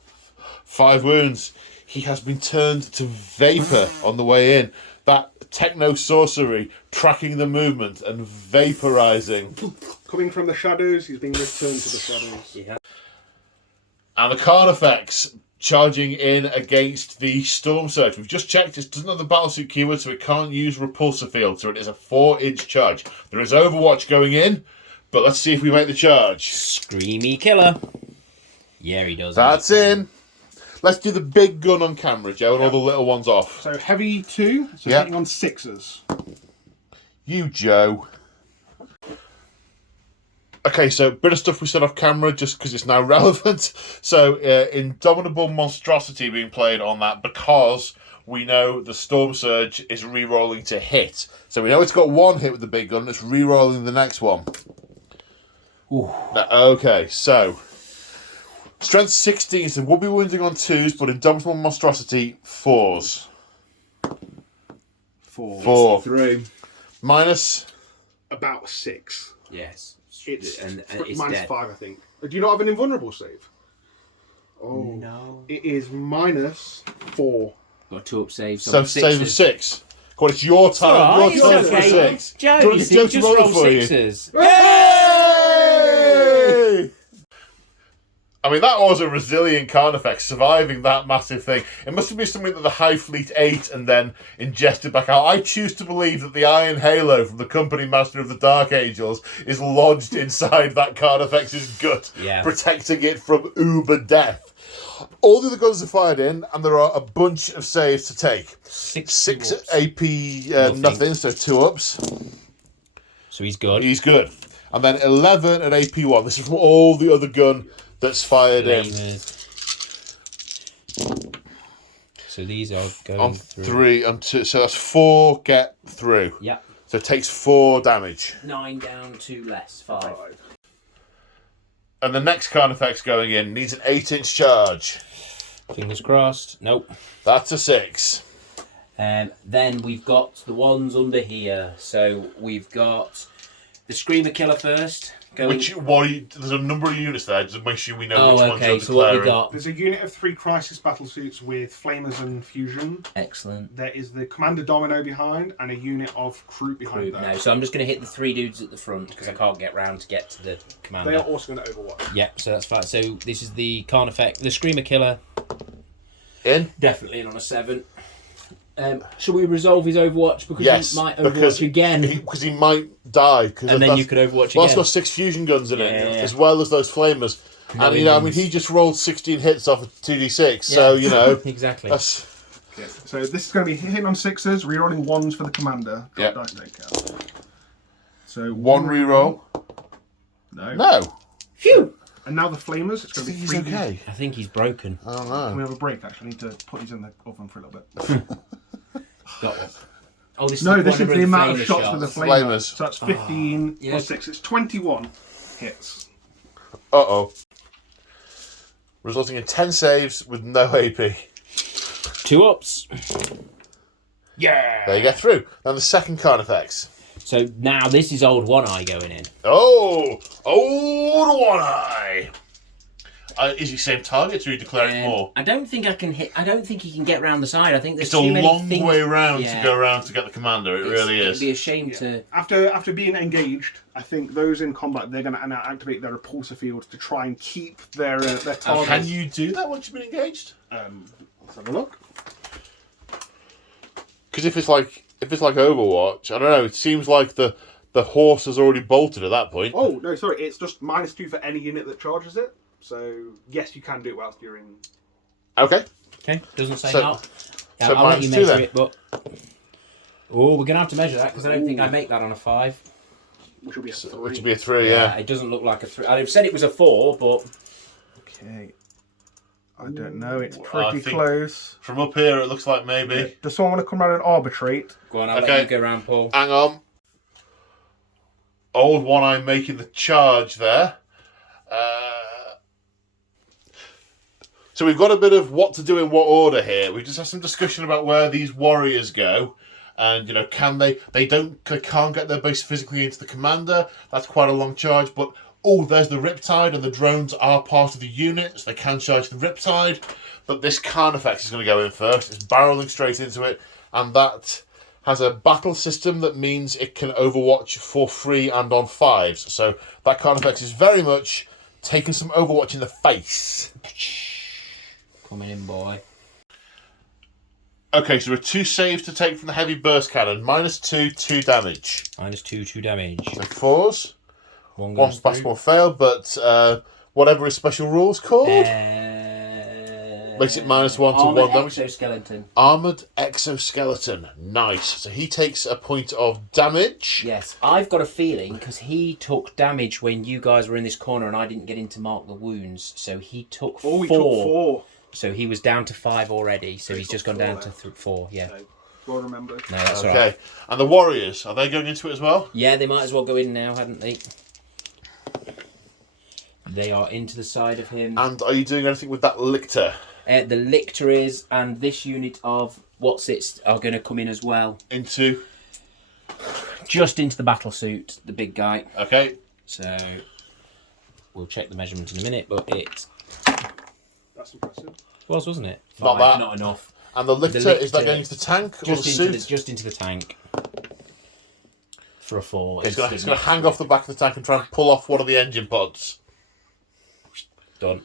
5 wounds. He has been turned to vapour on the way in. That techno sorcery, tracking the movement and vaporising. Coming from the shadows, he's being returned to the shadows. Yeah. And the Carnifex charging in against the Storm Surge. We've just checked, it doesn't have the battlesuit keyword, so it can't use Repulsor Field, so it is a 4-inch charge. There is Overwatch going in, but let's see if we make the charge. Screamy killer. Yeah, he does. That's in. Let's do the big gun on camera, Joe, and all the little ones off. So heavy 2, so Yeah. hitting on 6s. You, Joe. Okay, so bit of stuff we said off camera just because it's now relevant. So, Indomitable Monstrosity being played on that because we know the Storm Surge is re-rolling to hit. So we know it's got 1 hit with the big gun, it's re-rolling the next one. Now, okay, so strength 16, so we'll be wounding on 2s, but Indomitable Monstrosity 4s. 4. Through. Minus. About 6. Yes. It's and it's minus dead. 5, I think. Do you not have an invulnerable save? Oh. No. It is -4. Got a 2-up save. So save of 6. Go on, it's your time. Alright, Your turn it's for okay. 6. Joe, Do you want you Joe to just roll it roll for you? 6s. Yay! I mean, that was a resilient Carnifex, surviving that massive thing. It must have been something that the High Fleet ate and then ingested back out. I choose to believe that the Iron Halo from the Company Master of the Dark Angels is lodged inside that Carnifex's gut, protecting it from uber death. All the other guns are fired in, and there are a bunch of saves to take. 6 AP nothing, so 2-ups. So he's good. He's good. And then 11 at AP 1. This is from all the other gun that's fired in. So these are going On through. 3 and 2. So that's 4 get through. Yep. So it takes 4 damage. 9 down, 2 less. 5. And the next Carnifex going in needs an 8-inch charge. Fingers crossed. Nope. That's a 6. Then we've got the ones under here. So we've got The Screamer Killer first. There's a number of units there, just make sure we know which ones you're okay, so what we declaring. got? There's a unit of 3 crisis battle suits with flamers and fusion. Excellent. There is the Commander Domino behind, and a unit of Kroot behind there. No, so I'm just going to hit the 3 dudes at the front, because I can't get round to get to the commander. They are also going to Overwatch. Yeah, so that's fine. So this is the Khan effect. The Screamer Killer. In? Definitely in on a 7. Shall we resolve his Overwatch? Because he might Overwatch again. Because he might die. And then you could Overwatch Well, again. it's got 6 fusion guns in it, Yeah. as well as those flamers. And, you know, I mean, he just rolled 16 hits off of 2d6, so, you know. Exactly. That's... Okay. So this is going to be hitting on 6s, rerolling 1s for the Commander. Yep. Dice takeout. So 1 reroll. No. No. Phew! And now the Flamers. It's I going to think be he's 3. okay. I think he's broken. I don't Can we know. have a break? Actually, I need to put these in the oven for a little bit. Got one. Oh, this No, is this is the amount of flamer shots with the Flamers. Flamers. So that's 15 yeah. plus 6. It's 21 hits. Uh-oh. Resulting in 10 saves with no AP. 2 ups. There you get through. Then the second card effects. So now this is old One Eye going in. Oh! Old One Eye! Is he same target or are you declaring more? I don't think I can hit. I don't think he can get round the side. I think there's It's a too many long things. way round Yeah. to go around to get the commander. It really It'd is. be a shame to. After being engaged, I think those in combat, they're going to now activate their repulsor fields to try and keep their target. Can you do that once you've been engaged? Let's have a look. Because if it's like Overwatch, I don't know. It seems like the horse has already bolted at that point. Oh, no, sorry. It's just -2 for any unit that charges it. So, yes, you can do it whilst you're in. Okay. Okay, doesn't say So- not. Yeah, so I'll let you -2 measure then. it, but. Oh, we're gonna have to measure that because I don't think I make that on a 5. Which will be a 3. Which would be a 3, yeah. It doesn't look like a 3. I'd have said it was a 4, but Okay. I don't know. It's I pretty think- close. From up here, it looks like maybe. Does someone want to come around and arbitrate? go on. I'll Okay. let you go round, Paul. Hang on. Old One Eye making the charge there. So we've got a bit of what to do in what order here. We've just had some discussion about where these warriors go. And, you know, they can't get their base physically into the commander. That's quite a long charge. But, there's the Riptide, and the drones are part of the unit, so they can charge the Riptide. But this Khan effect is going to go in first. It's barreling straight into it. And that has a battle system that means it can Overwatch for free and on 5s. So that Khan effect is very much taking some Overwatch in the face. Coming in, boy. Okay, so there are 2 saves to take from the heavy burst cannon. -2, 2 damage. -2, 2 damage. So 4s. One One goes pass, through. one fail, but whatever his special rule's called. Makes it -1 to Armored 1 damage. exoskeleton. Armoured exoskeleton. Nice. So he takes a point of damage. Yes, I've got a feeling because he took damage when you guys were in this corner and I didn't get in to mark the wounds. So he took 4. He took 4. So he was down to 5 already. So he's just gone down to 4. Yeah. So, well remembered. No, that's all Okay. right. And the warriors, are they going into it as well? Yeah, they might as well go in now, hadn't they? They are into the side of him. And are you doing anything with that lictor? The lictor is, and this unit of what's-its are going to come in as well. Into... Just into the battle suit, the big guy. Okay. So we'll check the measurement in a minute, but it That's impressive. was, wasn't it? Not 5, that. not enough. And the lictor, is that going into the tank or the suit? Just into the tank. For a 4. He's going to hang off the back of the tank and try and pull off one of the engine pods. Done.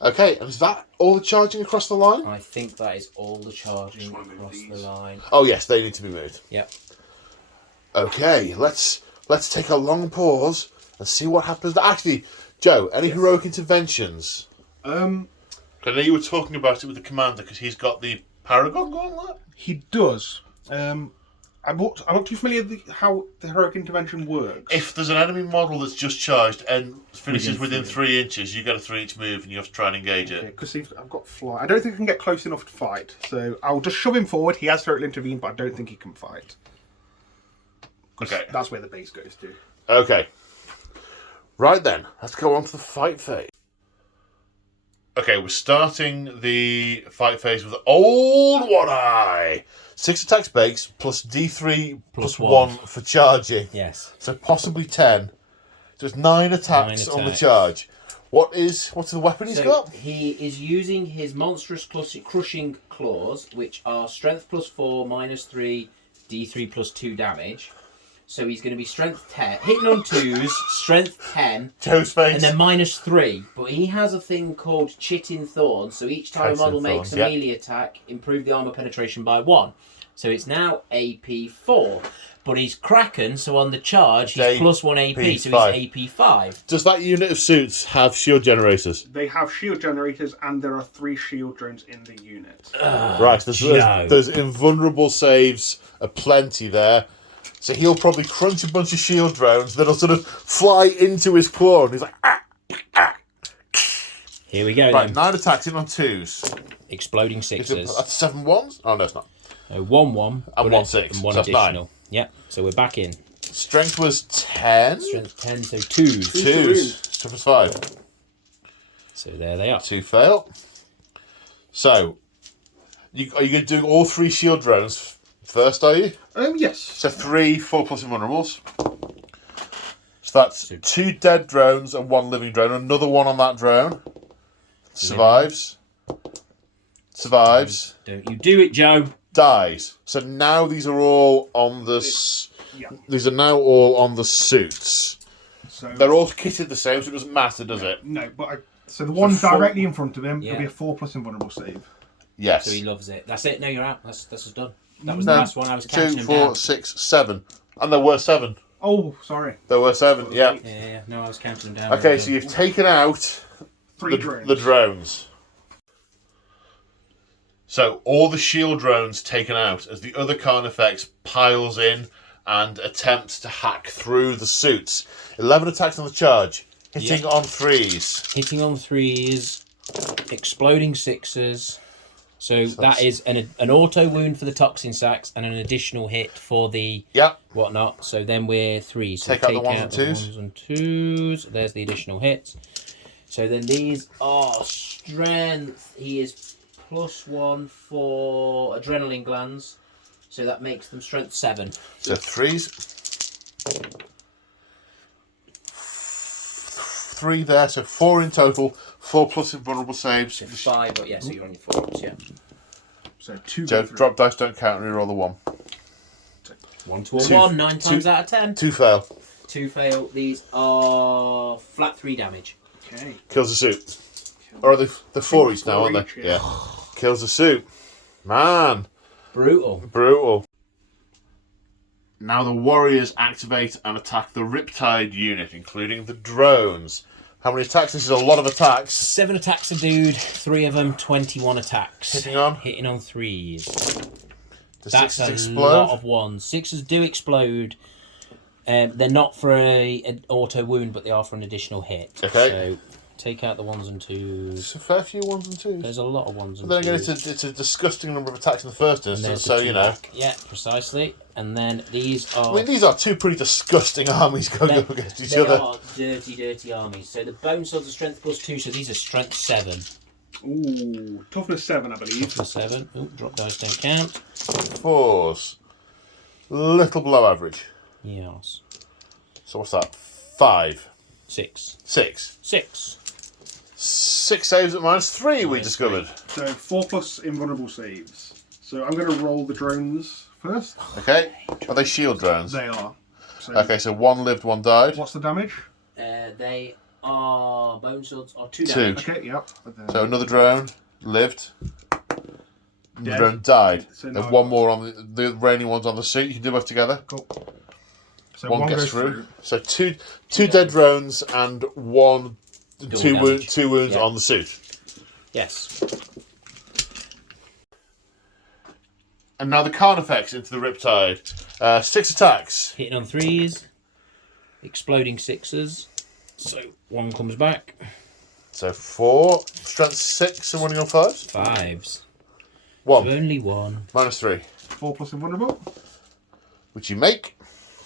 Okay, and is that all the charging across the line? I think that is all the charging wanna move across the these. line. Oh yes, they need to be moved. Yep. Okay, let's take a long pause and see what happens. Actually, Joe, any heroic interventions? I know you were talking about it with the commander because he's got the Paragon Gauntlet. He does. I'm not too familiar with how the heroic intervention works. If there's an enemy model that's just charged and finishes Within within 3 inches, you get a 3-inch move and you have to try and engage it. Because I've got fly. I don't think I can get close enough to fight. So I'll just shove him forward. He has heroically intervened, but I don't think he can fight. Okay. That's where the base goes to. Okay. Right then, let's go on to the fight phase. Okay, we're starting the fight phase with Old One Eye. 6 attacks base plus D3 plus 1 for charging. Yes. So possibly 10. So it's 9 attacks on the charge. What's the weapon he's got? He is using his monstrous crushing claws, which are strength plus 4, minus 3, D3 plus 2 damage. So he's going to be strength 10, hitting on 2s, strength 10, Joe's face. and then minus 3. But he has a thing called Chitting Thorn, so each time a model makes a melee attack, improve the armor penetration by 1. So it's now AP 4. But he's Kraken, so on the charge, he's plus 1 AP, so he's AP 5. Does that unit of suits have shield generators? They have shield generators, and there are 3 shield drones in the unit. Right, there's invulnerable saves aplenty there. So he'll probably crunch a bunch of shield drones that'll sort of fly into his claw, and he's like, ah, ah. Here we go. Right, then. 9 attacks in on 2s. Exploding 6s. That's 7 1s? Oh, no, it's not. 1-1. And 1 6. And 1 so that's additional. 9. Yep, so we're back in. Strength was 10. Strength 10, so 2s. 2s. Tough as 5. So there they are. 2 fail. So, are you going to do all 3 shield drones first, are you? Yes. So 3 4+ invulnerables. So that's 2 dead drones and 1 living drone. Another one on that drone. Survives. Don't you do it, Joe. Dies. So now these are all on the. These are now all on the suits. So they're all kitted the same, so it doesn't matter, does it? No, but so the one directly in front of him, it'll be a 4+ invulnerable save. Yes. So he loves it. That's it. No, you're out. That's us done. That was the last one. I was counting 2 him 4 down. 6 7, and there were 7. Oh, sorry. There were 7. Yeah. Yeah. No, I was counting them down. Okay, so you've taken out 3 drones. the drones. So all the shield drones taken out as the other Carnifex piles in and attempts to hack through the suits. 11 attacks on the charge, hitting on 3s. Hitting on 3s, exploding 6s. So that is an auto wound for the toxin sacks and an additional hit for the whatnot. So then we're 3s. So take out the 1s and 2s. 1s and 2s. There's the additional hits. So then these are strength. He is plus 1 for adrenaline glands. So that makes them strength 7. So 3s. 3 there, so 4 in total. 4+ invulnerable saves. So 5, but yeah, so you're on your 4s, yeah. So 2. Joe, drop dice, don't count, reroll the 1. 1 to a 1, 9 times out of 10. 2 fail. 2 fail. These are flat 3 damage. Okay. Kills the suit. Or are they 4 each now, aren't they? Yeah. Kills the suit. Man. Brutal. Now the warriors activate and attack the Riptide unit, including the drones. How many attacks? This is a lot of attacks. 7 attacks a dude, 3 of them, 21 attacks. Hitting on 3s. That's a explode? lot of 1s. 6s do explode. They're not for an auto wound, but they are for an additional hit. Okay. So take out the 1s and 2s. It's a fair few 1s and 2s. There's a lot of 1s and 2s. But then again, it's a disgusting number of attacks in the first instance, so you know. Back. Yeah, precisely. And then these are. I mean, these are 2 pretty disgusting armies going up against each other. They are dirty armies. So the bone swords are strength plus 2, so these are strength 7. Ooh, toughness 7, I believe. Toughness 7. Ooh, drop dice don't count. 4s. Little below average. Yes. So what's that? 5. 6. 6. 6. 6 saves at -3, we discovered. So 4+ invulnerable saves. So I'm going to roll the drones first. Okay. Are they shield drones? They are. So Okay, so 1 lived, 1 died. what's the damage? They are bone swords are 2 2. damage. Okay, yep. So another drone lived. The Dead. drone died. So There's now 1 more on the remaining ones on the suit. You can do both together. Cool. So 1 gets goes through. So two dead drones and 1 two wounds on the suit. Yes. And now the Carnifex into the Riptide. 6 attacks. Hitting on 3s. Exploding 6s. So 1 comes back. So 4. Strength 6 and running on 5s. 5s. 1. So only 1. -3. 4+ invulnerable. Which you make.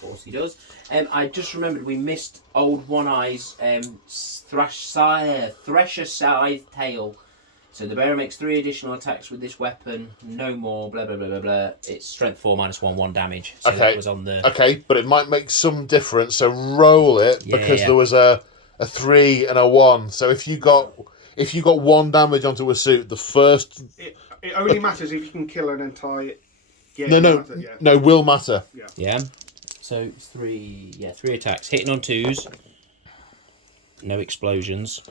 course he does. I just remembered we missed old One Eye's Thresher Scythe Tail. So the bearer makes 3 additional attacks with this weapon, no more, blah, blah, blah, blah, blah. It's strength 4 minus 1 damage. So Okay. that was on the... Okay, but it might make some difference, so roll it, because there was a 3 and a 1. So if you got 1 damage onto a suit, the first... It only matters if you can kill an entire... Yeah, No, will matter. Yeah. So 3 attacks. Hitting on 2s. No explosions.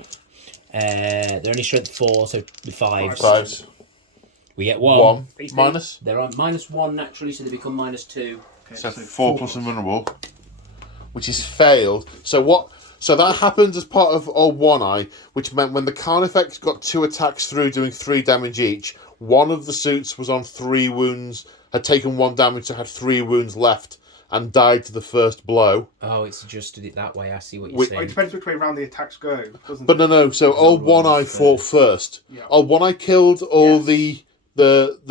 They're only strength 4, so 5. 5s. We get 1. 1 minus. They're on -1 naturally, so they become -2. Okay, So 4 plus invulnerable, which is failed. So that happened as part of Old One Eye, which meant when the Carnifex got 2 attacks through doing 3 damage each, one of the suits was on 3 wounds, had taken 1 damage, so had 3 wounds left, and died to the first blow. Oh, it's adjusted it that way. I see what you're saying. It depends which way around the attacks go, doesn't But it? no. So Old One Eye fought first. Yeah. Old One Eye killed all the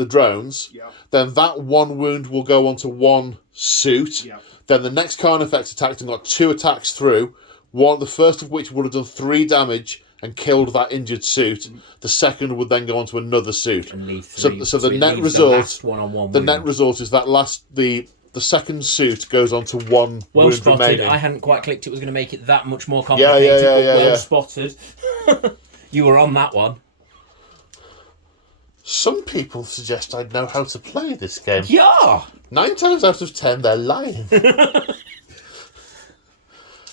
drones. Yeah. Then that 1 wound will go onto 1 suit. Yeah. Then the next Carnifex attacked and got 2 attacks through. The first of which would have done 3 damage and killed that injured suit. The second would then go onto another suit. And leave 3. So the it net leaves result. the last one-on-one The wound. net result is that the second suit goes on to 1 Well wound spotted. remaining. I hadn't quite clicked it was going to make it that much more complicated. Yeah, Well yeah. spotted. You were on that one. Some people suggest I know how to play this game. Yeah. 9 times out of 10, they're lying.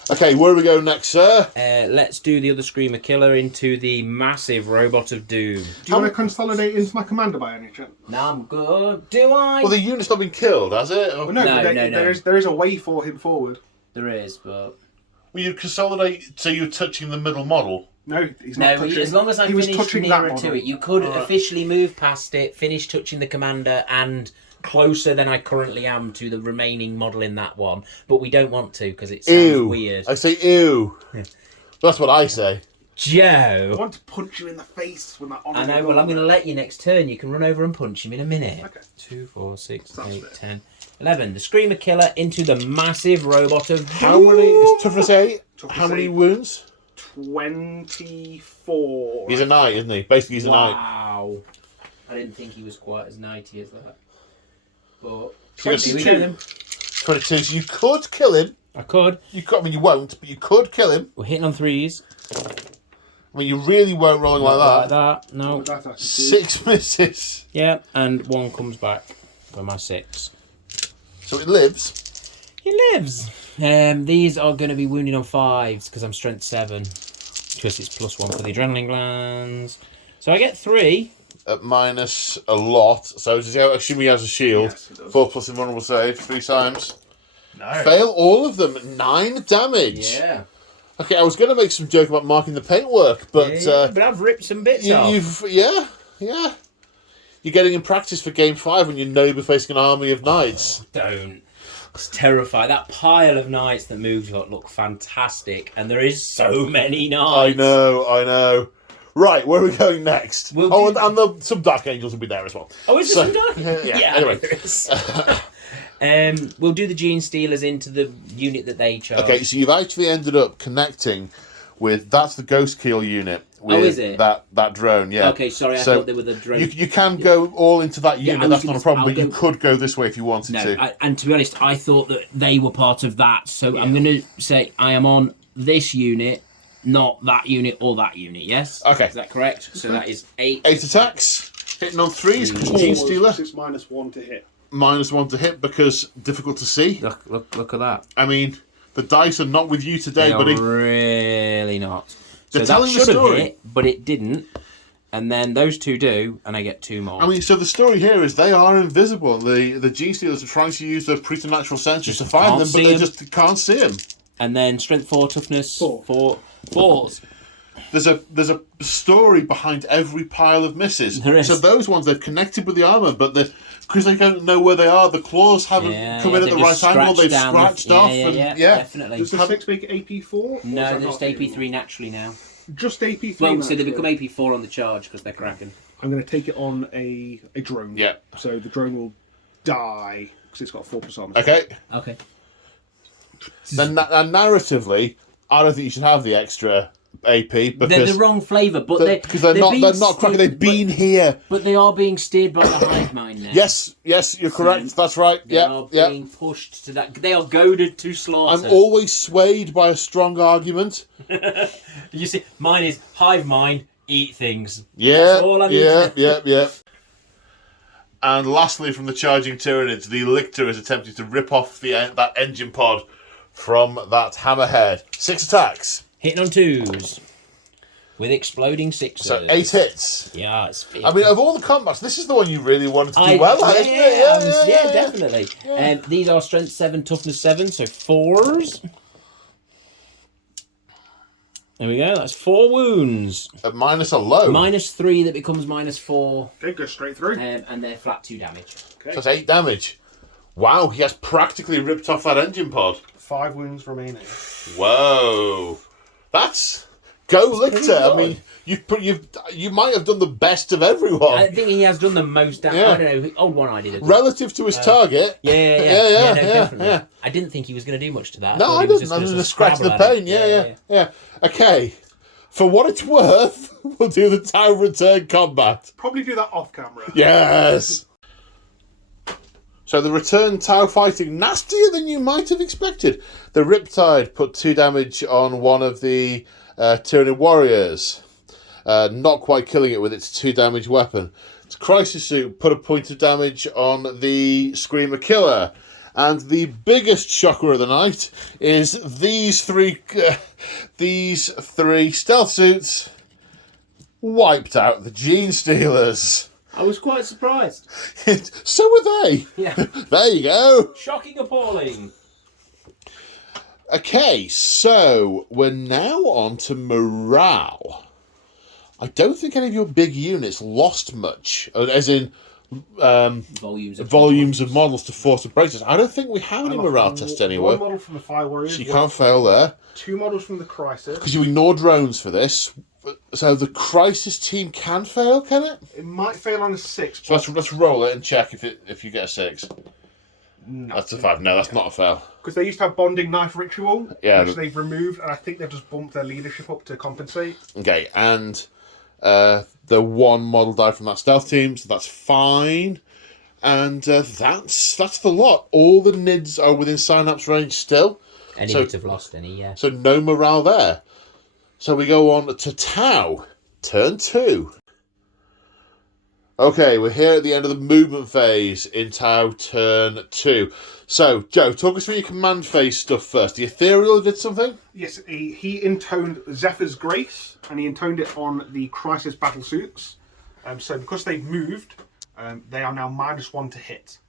Okay, where do we go next, sir? Let's do the other Screamer Killer into the massive Robot of Doom. Do you want to consolidate into my commander by any chance? Now I'm good. Do I? Well, the unit's not been killed, has it? Oh, Or- no, No, but no. there is a way for him forward. There is, but... Well, you consolidate so you're touching the middle model. No, he's not No, touching. as long as I he was finish touching that nearer model. to it, you could officially move past it, finish touching the commander, and closer than I currently am to the remaining model in that one. But we don't want to because it sounds Ew. weird. I say ew. That's what I say. I Joe. want to punch you in the face with that. I know. Well, I'm going to let you next turn. You can run over and punch him in a minute. Okay. 2, 4, 6, Sounds 8, fair. 10, 11. The Screamer Killer into the massive Robot of How many? Is toughness 8? Toughness How many 8. wounds? 24. He's a knight, isn't he? Basically, he's a knight. Wow. I didn't think he was quite as knighty as that. But So here we go then. 22. So you could kill him. I could. I mean, you won't, but you could kill him. We're hitting on 3s. I mean, you really won't rolling like that. Like that. No. That's actually 6 misses. Yeah, and 1 comes back for my 6. So it lives. He lives. These are going to be wounded on 5s because I'm strength 7. Because it's +1 for the adrenaline glands. So I get 3. At minus a lot. So assume he has a shield. Yes, he does. 4 plus invulnerable save 3 times. No. Fail all of them. 9 damage. Yeah. Okay, I was going to make some joke about marking the paintwork, but but I've ripped some bits off. you're getting in practice for game 5 when you know you'll be facing an army of knights. Don't. It's terrifying. That pile of knights that moved look fantastic, and there is so many knights. I know. Right, where are we going next? We'll do- and some Dark Angels will be there as well. Oh, is So- there some dark? yeah, anyway. there is. We'll do the Gene Stealers into the unit that they chose. Okay, so you've actually ended up connecting with that's the Ghost Keel unit. With is it? that drone? Yeah. Okay, sorry, I So thought they were the drone. You can go all into that Yeah, unit. I was That's not gonna- a problem. I'll But you go- could go this way if you wanted No, to. and to be honest, I thought that they were part of that. So I'm going to say I am on this unit, not that unit or that unit. Yes. Okay. Is that correct? So that is 8. 8 attacks, hitting on 3s. Gene Stealer It's -1 to hit. -1 to hit because difficult to see. Look at that. I mean, the dice are not with you today, They are buddy. really not. They're So that telling the should have story. hit, but it didn't. And then those 2 do, and I get 2 more. I mean, so the story here is they are invisible. The Gene Stealers are trying to use their preternatural senses to find can't them, but see they 'em. just can't see them. And then strength 4, toughness 4. 4s. There's a story behind every pile of misses. There is. So those ones they've connected with the armor, but because they don't know where they are, the claws haven't come in at the right angle. They've scratched off, and definitely. Does the 6 make AP4? Or No, is they're that just not AP3 anymore? naturally now. Just AP3. Well, so they naturally. become AP4 on the charge because they're cracking. I'm going to take it on a drone. Yeah. So the drone will die because it's got 4% armor. Okay. Okay. then narratively, I don't think you should have the extra AP because They're the wrong flavour, but they're not cracking. They've been here. But they are being steered by the hive mind now. Yes, you're correct. That's right. They are being pushed to that. They are goaded to slaughter. I'm always swayed by a strong argument. You see, mine is hive mind, eat things. Yeah, That's all I need to- yeah. And lastly, from the charging Tyranids, the Lictor is attempting to rip off that engine pod from that hammerhead. 6 attacks. Hitting on 2s. With exploding 6s. So 8 hits. Yeah, it's I mean, of all the combats, this is the one you really wanted to do well at, isn't it? Yeah, definitely. These are strength 7, toughness 7, so 4s. There we go, that's 4 wounds. A minus a low. -3 that becomes -4. They go straight through. And they're flat 2 damage. So that's 8 damage. Wow, he has practically ripped off that engine pod. 5 wounds remaining. Whoa. That's... Go Lictor. I mean, you might have done the best of everyone. I think he has done the most damage. Yeah. I don't know, old one I did. Relative to his target. Yeah, definitely. I didn't think he was going to do much to that. No, I didn't. I was just scratch the pain. Yeah. Okay. For what it's worth, we'll do the Tau return combat. Probably do that off camera. Yes. So the return Tau fighting, nastier than you might have expected. The Riptide put 2 damage on one of the Tyranid warriors. Not quite killing it with its 2 damage weapon. Its Crisis Suit put a point of damage on the Screamer Killer. And the biggest shocker of the night is these three stealth suits wiped out the Gene Stealers. I was quite surprised. So were they. Yeah. There you go. Shocking, appalling. Okay, so we're now on to morale. I don't think any of your big units lost much, as in volumes of models to force approaches. I don't think we have any morale test anywhere. 1 model from the Fire Warriors. So you can't fail there. 2 models from the Crisis. Because you ignore drones for this. So the Crisis team can fail, can it? It might fail on a 6. So let's roll it and check if you get a 6. No. That's a 5. No, that's not a fail. Because they used to have Bonding Knife Ritual, Yeah, which they've removed, and I think they've just bumped their leadership up to compensate. Okay, and the 1 model died from that stealth team, so that's fine. And that's the lot. All the NIDs are within Synapse range still. Any would have lost any, yeah. So no morale there. So we go on to Tau, turn 2. Okay, we're here at the end of the movement phase in Tau, turn 2. So, Joe, talk us through your command phase stuff first. The Ethereal did something? Yes, he intoned Zephyr's Grace, and he intoned it on the Crisis battle suits. So because they've moved, they are now -1 to hit.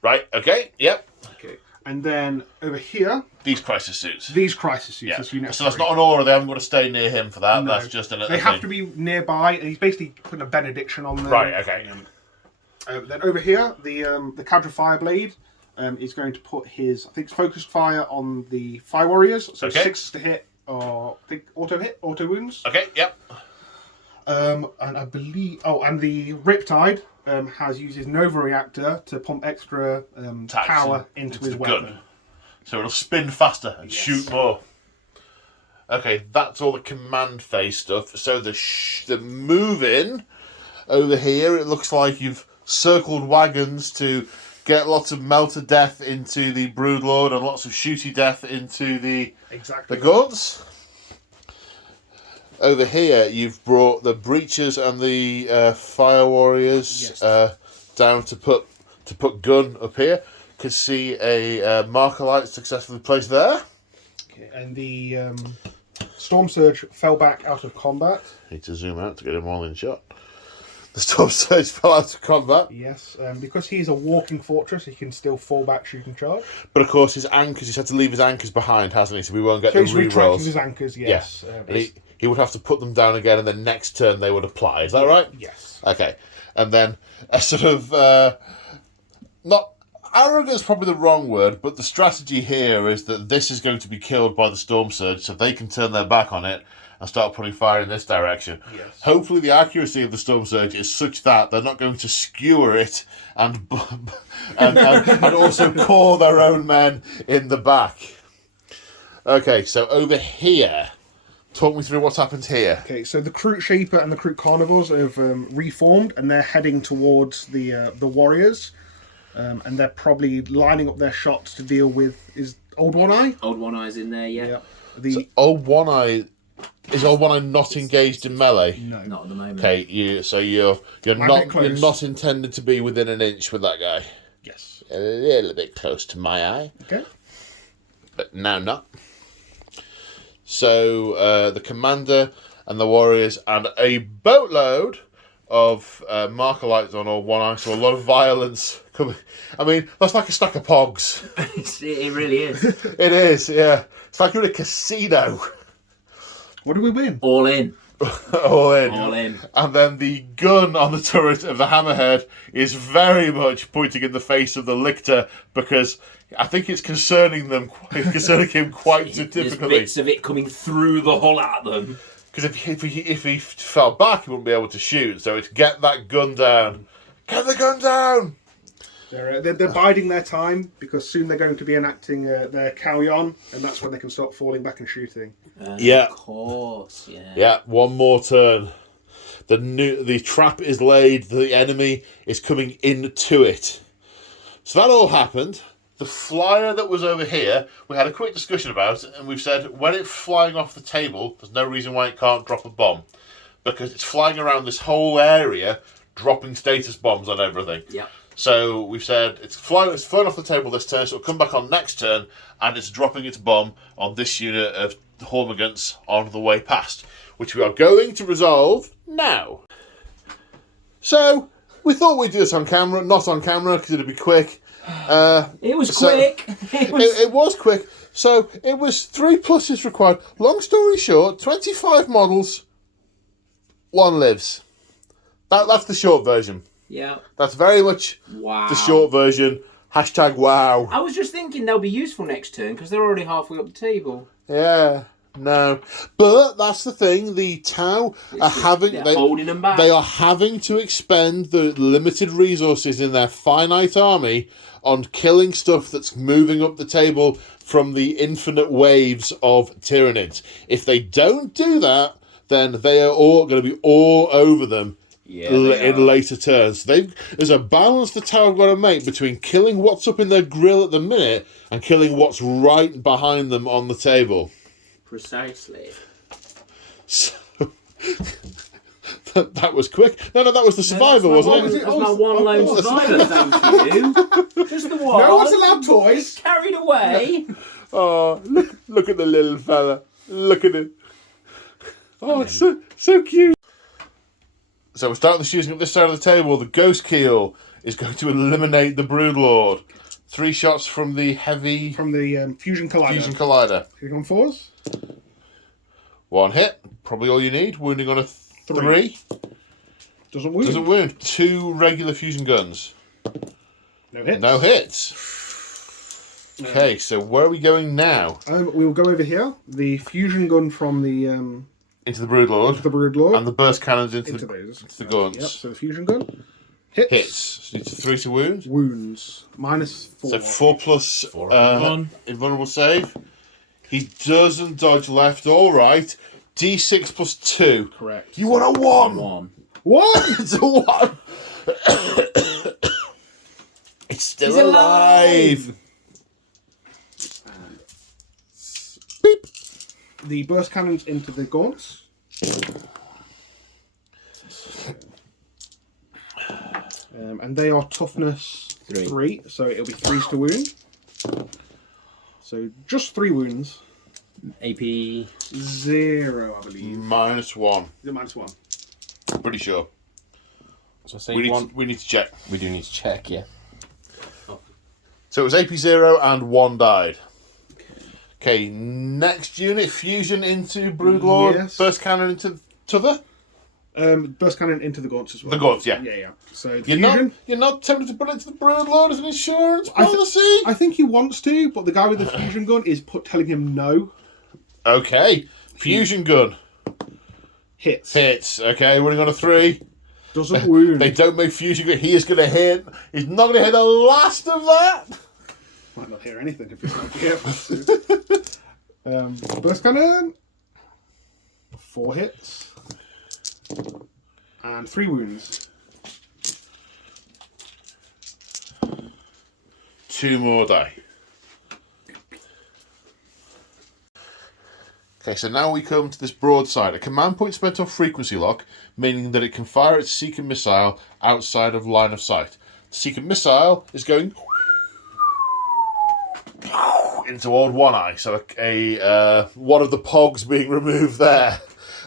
Right, okay, yep. Okay. And then over here, These Crisis suits. these Crisis suits. Yeah. This unit So that's not an aura, they haven't got to stay near him for that. No. That's just an... They have to be nearby, and he's basically putting a benediction on them. Right, okay. Then over here, the Cadra Fireblade is going to put his, I think, focused fire on the Fire Warriors. So Okay. 6 to hit, or I think auto wounds. Okay, yep. And I believe, and the Riptide has used his Nova Reactor to pump extra power into his the weapon. gun. So it'll spin faster and Yes. shoot more. Okay, that's all the command phase stuff. So the move-in over here, it looks like you've circled wagons to get lots of melter death into the Broodlord and lots of shooty death into the guns. Over here, you've brought the Breachers and the Fire Warriors down to put gun up here. Could see a marker light successfully placed there. Okay, and the Storm Surge fell back out of combat. Need to zoom out to get him all in shot. The Storm Surge fell out of combat. Yes, because he's a walking fortress, he can still fall back, shoot and charge. But of course, his anchors, he's had to leave his anchors behind, hasn't he? So we won't get So the he's retracted rerolls. his anchors, yes. And he would have to put them down again, and then next turn they would apply. Is that right? Yes. Okay. And then a sort of not. arrogance is probably the wrong word, but the strategy here is that this is going to be killed by the Storm Surge, so they can turn their back on it and start putting fire in this direction. Yes. Hopefully the accuracy of the Storm Surge is such that they're not going to skewer it and also core their own men in the back. Okay, so over here, talk me through what's happened here. Okay, so the Kroot Shaper and the Kroot Carnivores have reformed, and they're heading towards the warriors, and they're probably lining up their shots to deal with Old One Eye. Old One Eye's in there, yeah. So Old One Eye is Old One Eye not engaged in melee? No, Not at the moment. Okay, you're not intended to be within an inch with that guy. Yes. A little bit close to my eye, Okay. but now not. So the commander and the warriors and a boatload of Markalites on Old One Eye, so a lot of violence coming. I mean, that's like a stack of pogs. It really is. It is, yeah. It's like you're in a casino. What do we win? All in. All in. All in. And then the gun on the turret of the Hammerhead is very much pointing in the face of the Lictor, because I think it's concerning him quite There's significantly. bits of it coming through the hull at them. Because if he fell back, he wouldn't be able to shoot. So it's get that gun down. Get the gun down! They're biding their time, because soon they're going to be enacting their Kalyon, and that's when they can start falling back and shooting. Yeah. Of course, yeah. Yeah, one more turn. The trap is laid. The enemy is coming into it. So that all happened. The flyer that was over here, we had a quick discussion about, and we've said when it's flying off the table, there's no reason why it can't drop a bomb, because it's flying around this whole area, dropping status bombs on everything. Yeah. So we've said it's flown off the table this turn, so it'll come back on next turn, and it's dropping its bomb on this unit of Hormigants on the way past, which we are going to resolve now. So we thought we'd do this on camera, not on camera because it'd be quick. It was quick. It was quick. So it was 3 pluses required. Long story short, 25 models, 1 lives. That's the short version. Yeah. That's very much Wow. the short version. #wow. I was just thinking they'll be useful next turn because they're already halfway up the table. Yeah, no. But that's the thing. The Tau are Holding them back. They are having to expend the limited resources in their finite army on killing stuff that's moving up the table from the infinite waves of Tyranids. If they don't do that, then they are all going to be all over them. In later turns. There's a balance the Tau have got to make between killing what's up in their grill at the minute and killing what's right behind them on the table. Precisely. So that was quick. No, that was the survivor, wasn't it? That's my one lone survivor, thank you. Just the one. No one's allowed toys. Carried away. Oh, look at the little fella. Look at him. Oh, it's so cute. So we're starting the shooting up this side of the table. The Ghost Keel is going to eliminate the Broodlord. 3 shots from the heavy... From the Fusion Collider. Fusion Collider. Fusion on 4s. 1 hit. Probably all you need. Wounding on a 3. Doesn't wound. Doesn't wound. 2 regular fusion guns. No hits. No hits. Okay, so where are we going now? We will go over here. The fusion gun from the... Into the Broodlord. the Broodlord. And the burst cannons into those. the guns. Yep, so the fusion gun. Hits. Hits. So it's 3 to wound. Wounds. -4. So 4 plus 4 invulnerable save. He doesn't dodge left or right. D6 plus 2. Correct. You want a 1? 1. What? It's a 1. It's still He's alive. Beep. The burst cannons into the gaunts. And they are toughness 3, so it'll be 3s to wound. So just 3 wounds. AP 0, I believe. -1. Is it -1? Pretty sure. So say We one. need to check. We do need to check, yeah. So it was AP 0 and 1 died. Okay, next unit, fusion into Broodlord, Yes. burst cannon into T'other. Burst cannon into the gaunts as well. The gaunts, yeah. Yeah. So the You're fusion. not tempted to put it into the Broodlord as an insurance I policy? I think he wants to, but the guy with the fusion gun is telling him no. Okay. Fusion gun. Hits. Okay, running on a 3. Doesn't wound. They don't make fusion gun. He is going to hit. He's not going to hit the last of that. Might not hear anything if he's not careful. Burst cannon. 4 hits. And 3 wounds. 2 more die. Okay, so now we come to this broadside. A command point spent on frequency lock, meaning that it can fire its seeker missile outside of line of sight. The seeker missile is going into old One Eye, so one of the pogs being removed there.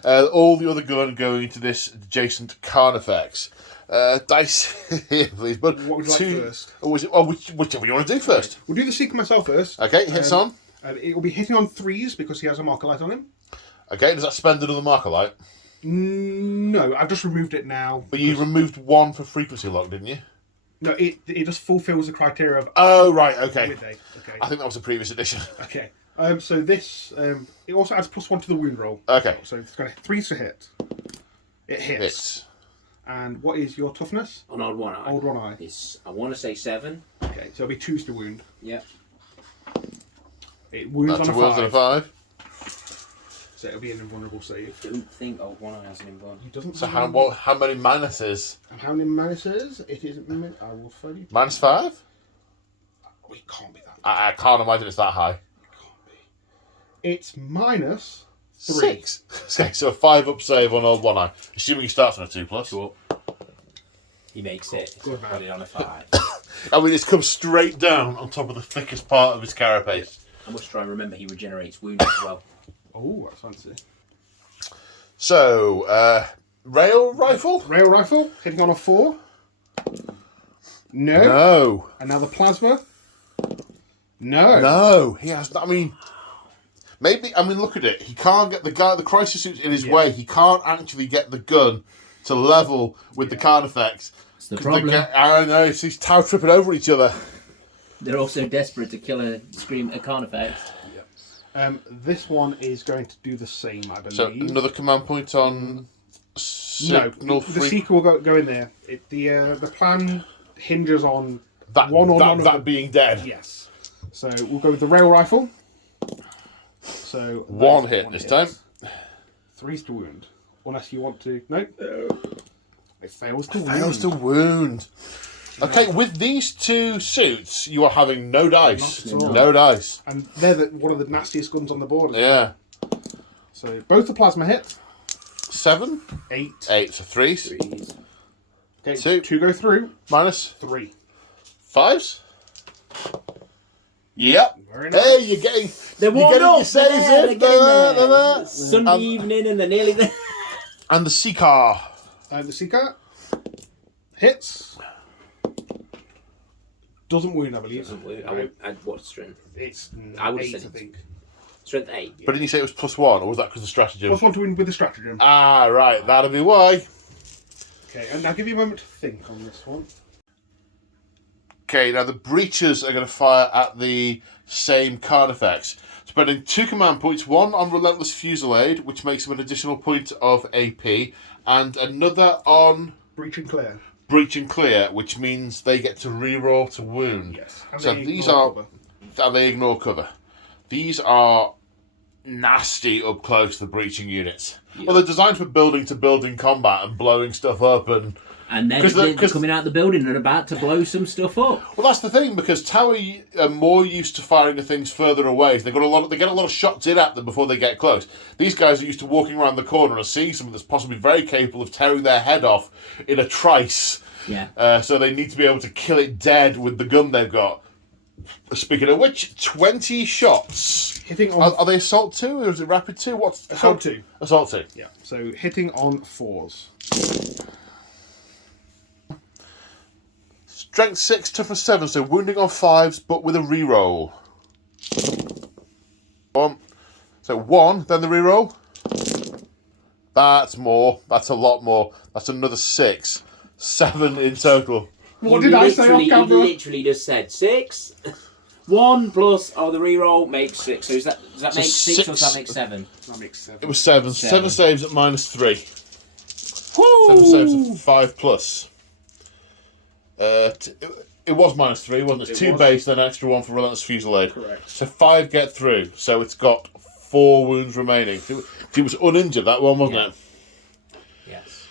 All the other gun going into this adjacent Carnifex. Dice here, please. But what would you like first? Whichever you want to do first. We'll do the Seeker myself first. Okay, hits on. It will be hitting on 3s because he has a marker light on him. Okay, does that spend another marker light? No, I've just removed it now. But you removed 1 for frequency lock, didn't you? No, it just fulfills the criteria of. Oh, right, okay. Okay. I think that was a previous edition. Okay. So this it also adds +1 to the wound roll. Okay. So it's got 3s to hit. It hits. And what is your toughness? On Old One Eye. Old One Eye. It's, I want to say 7. Okay, so it'll be 2s to wound. Yep. It wounds That's on a wound on a 5. So it'll be an invulnerable save. I don't think Old One Eye has an invuln. He doesn't. So have how many minuses? And how many minuses? It is. I will tell you. -5? Oh, it can't be that. I can't imagine it's that high. It's -3. 6. Okay, so a 5 up save on old One Eye. Assuming he starts on a 2+. Cool. He makes it. Good man. Put it on a 5. I mean, it's come straight down on top of the thickest part of his carapace. I must try and remember he regenerates wounds as well. Oh, that's fancy. So, rail rifle? Rail rifle hitting on a 4. No. No. Another plasma. No. No. He has. I mean, maybe. I mean, look at it. He can't get the crisis suit's in his way. He can't actually get the gun to level with the Carnifex. It's the problem. I don't know. He's tower tripping over each other. They're also desperate to kill a Carnifex. This one is going to do the same, I believe. So another command point on. No, the Seeker will go in there. The plan hinges on that one or none of that being dead. Yes. So we'll go with the rail rifle. So 1 hit this time. 3s to wound, unless you want to. No. It fails to wound. Fails to wound. Okay, with these 2 suits, you are having no dice. Not at all. No dice. And they're one of the nastiest guns on the board. Yeah. So both the plasma hit. 7. 8. 8, so 3s. 3s. Okay, 2 go through. Minus 3. 5s. Yep. Very nice. Hey, you're getting. They're you're warmed getting up. your saves They're in. getting Da, there. da, da. Sunday evening and they're nearly there. And the Seeker. The Seeker hits. Doesn't wound, I believe. What strength? It's I would 8, I say- think. Strength 8. But didn't you say it was +1, or was that because of stratagem? +1 to wound with the stratagem. Ah, right. That'll be why. Okay, and I'll give you a moment to think on this one. Okay, now the breachers are going to fire at the same Carnifex, spending 2 command points, 1 on Relentless Fusillade, which makes them an additional point of AP, and another on Breach and clear. Breach and Clear, which means they get to reroll to wound. Yes. And So they these ignore are, cover. and they ignore cover. These are nasty up close, the breaching units. Yeah. Well, they're designed for building to building combat and blowing stuff up and. And then 'Cause they're the- 'cause- coming out the building and about to blow some stuff up. Well, that's the thing, because Tower are more used to firing the things further away. They get a lot of shots in at them before they get close. These guys are used to walking around the corner and seeing something that's possibly very capable of tearing their head off in a trice. Yeah. So they need to be able to kill it dead with the gun they've got. Speaking of which, 20 shots. Hitting on Are they assault 2 or is it rapid 2? What's Assault 2. Assault 2. Yeah. So hitting on 4s. Strength 6, toughness 7, so wounding on 5s, but with a reroll. 1. So 1, then the reroll. That's more. That's a lot more. That's another 6. 7 in total. What did I say off He camera? literally just said 6. 1 plus the reroll makes 6. So does that make 6 or does that make 7? That makes 7. It was 7. 7 saves at -3. 7 saves at 5 plus. It was -3, wasn't it? It 2 was. base, then extra 1 for Relentless Fusillade. Correct. So 5 get through. So it's got 4 wounds remaining. It was uninjured, that one, wasn't it? Yes.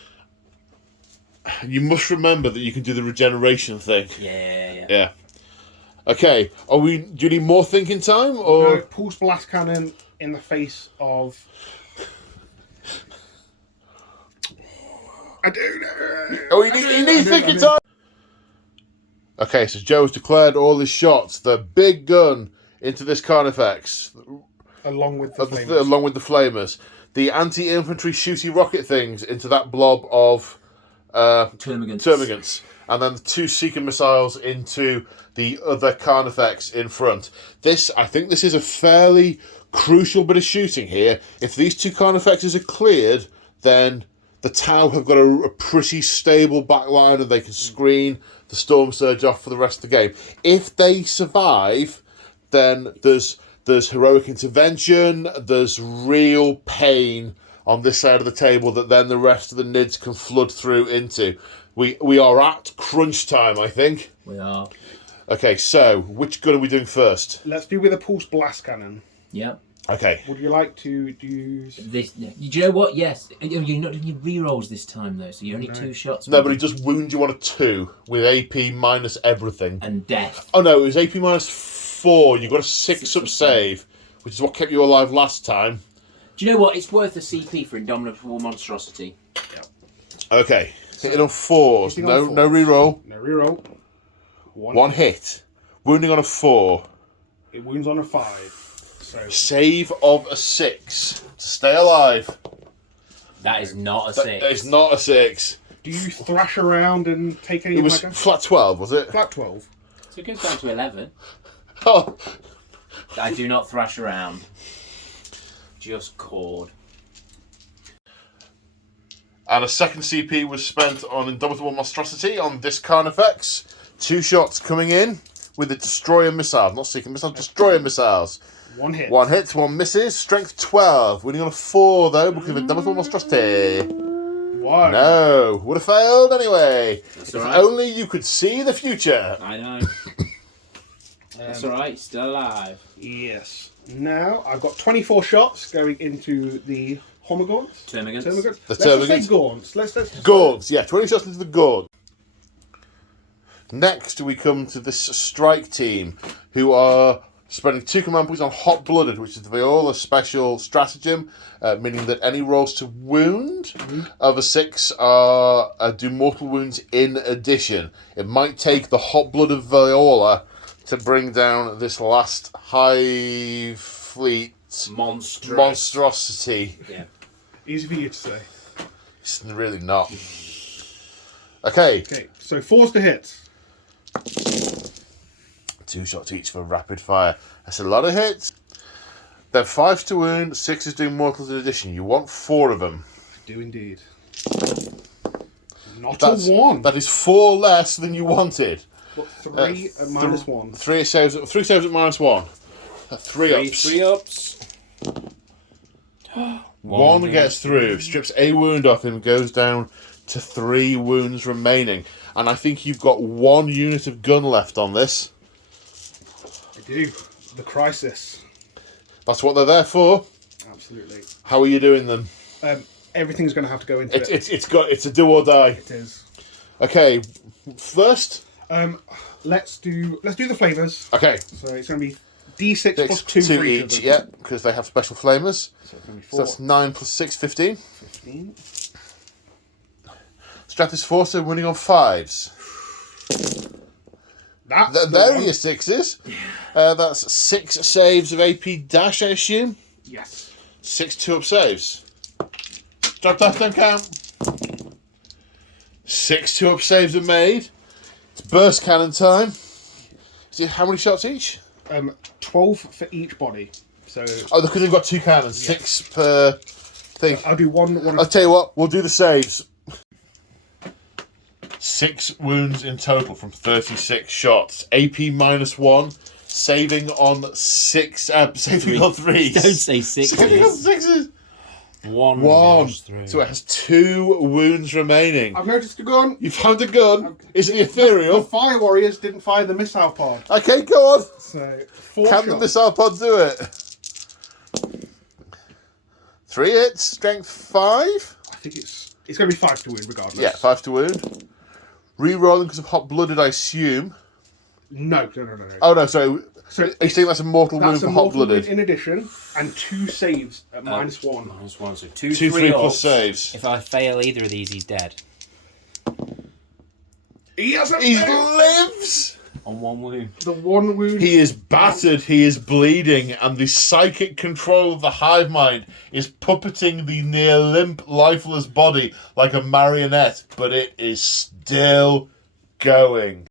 You must remember that you can do the regeneration thing. Yeah. Okay, do you need more thinking time, or No, pulse blast cannon in the face of... I don't know. oh, you need thinking time? Okay, so Joe's declared all his shots. The big gun into this Carnifex, Along with the flamers. along with the flamers. The anti-infantry shooty rocket things into that blob of termagants. And then the 2 seeker missiles into the other Carnifex in front. I think this is a fairly crucial bit of shooting here. If these 2 Carnifexes are cleared, then the Tau have got a pretty stable backline and they can screen the Storm Surge off for the rest of the game. If they survive, then there's heroic intervention, there's real pain on this side of the table that then the rest of the Nids can flood through into. We are at crunch time, I think. We are. Okay, so which gun are we doing first? Let's do with a pulse blast cannon. Yep. Okay. Would you like to do... This. Do you know what? Yes. You're not doing your rerolls this time though, so you're only 2 shots. No, but it does wound you on a 2 with AP minus everything. And death. Oh no, it was AP minus 4. You got a 6 up save, which is what kept you alive last time. Do you know what? It's worth a CP for Indomitable Monstrosity. Okay. Hitting on 4s. Hitting on No 4s. reroll. No reroll. 1 hit. Wounding on a 4. It wounds on a 5. So Save of a 6 to stay alive. That is not a 6. That is not a 6. do you thrash around and take any It of was my guns? flat 12, was it? Flat 12. So it goes down to 11. Oh, I do not thrash around. Just cord. and a second CP was spent on Indomitable Monstrosity on this Carnifex. 2 shots coming in with the Destroyer missiles. Not Seeker missiles, Destroyer missiles. 1 hit. 1 hits, 1 misses. Strength 12. Winning on a 4 though because of Indomitable Monstrosity. 1. No, would have failed anyway. That's If alright. only you could see the future. I know. That's alright, still alive. Yes. Now, I've got 24 shots going into the Homogorns. Termagants. Termagants. The Let's just say Termagants. Gorns. Let's Gorgs, yeah, 20 shots into the Gorg. Next, we come to this strike team, who are spending 2 command points on Hot Blooded, which is the Viola special stratagem, meaning that any rolls to wound of a 6 do mortal wounds in addition. It might take the Hot Blooded Viola to bring down this last high fleet monstrosity. Yeah. Easy for you to say. It's really not. Okay. Okay, so 4's to hit. 2 shots each for rapid fire. That's a lot of hits. Then 5's to wound, 6 is doing mortals in addition. You want 4 of them. I do indeed. Not That's, a 1. That is 4 less than you wanted. But 3 at minus 1. 3 saves at -1. 3 ups. 3 ups. 1 gets through, strips a wound off him, goes down to 3 wounds remaining. And I think you've got 1 unit of gun left on this. I do. The crisis. That's what they're there for. Absolutely. How are you doing them? Everything's going to have to go into it. It's a do or die. It is. Okay, first. Let's do the flavors. Okay. So it's going to be D6 plus 2 for each of them. yeah, because they have special flamers. So it's going to be So 4, that's 9 plus 6, 15. 15. Stratus 4, so winning on 5s. That's the There are one. your 6s. That's 6 saves of AP dash, I assume. Yes. 6 2-up saves. Drop dash, don't count. 6 2-up saves are made. It's burst cannon time. How many shots each? 12 for each body. So Oh, because they've got 2 cannons. Yes. 6 per Think. I'll do one. I'll tell you what, we'll do the saves. 6 wounds in total from 36 shots. AP -1. Saving on 6. Saving on 3s. Don't say sixes. Saving on 6s. One. So it has 2 wounds remaining. I've noticed a gun. You found a gun. Is it The ethereal? Fire Warriors didn't fire the missile pod. Okay, go on. So 4 Can the shots. missile pod do it? 3 hits, strength 5. I think it's going to be 5 to wound regardless. Yeah, 5 to wound. Re-rolling because of hot-blooded, I assume. No. Oh no, sorry. So Are you saying that's a mortal wound that's for a mortal wound hot-blooded? in addition, and 2 saves at -1. -1, so 2, 2, 3 3 ups. plus saves. If I fail either of these, he's dead. He has a He fail. lives! On 1 wound. The 1 wound. He is battered, he is bleeding, and the psychic control of the hive mind is puppeting the near limp, lifeless body like a marionette, but it is still going.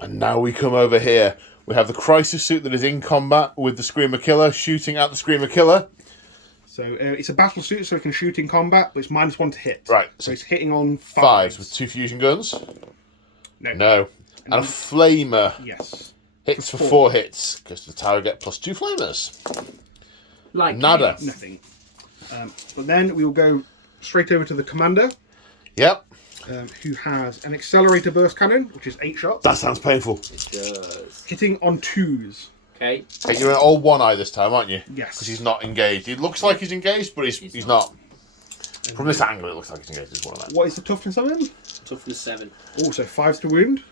And now we come over here. We have the crisis suit that is in combat with the Screamer Killer, shooting at the Screamer Killer. So it's a battle suit, so it can shoot in combat, but it's -1 to hit. Right. So it's hitting on 5 5s. with 2 fusion guns. No. No. And a flamer Yes. hits for For 4 hits, because the tower get +2 flamers. Like Nada. Nothing. But then we will go straight over to the commander, Yep. who has an accelerator burst cannon, which is 8 shots, That sounds painful. hitting on 2s. Okay. Hey, you're an old one eye this time, aren't you? Yes. Because he's not engaged. He looks like he's engaged, but he's not. From this angle, it looks like he's engaged. He's one of them. What is the toughness of him? Toughness 7. Also 5s to wound.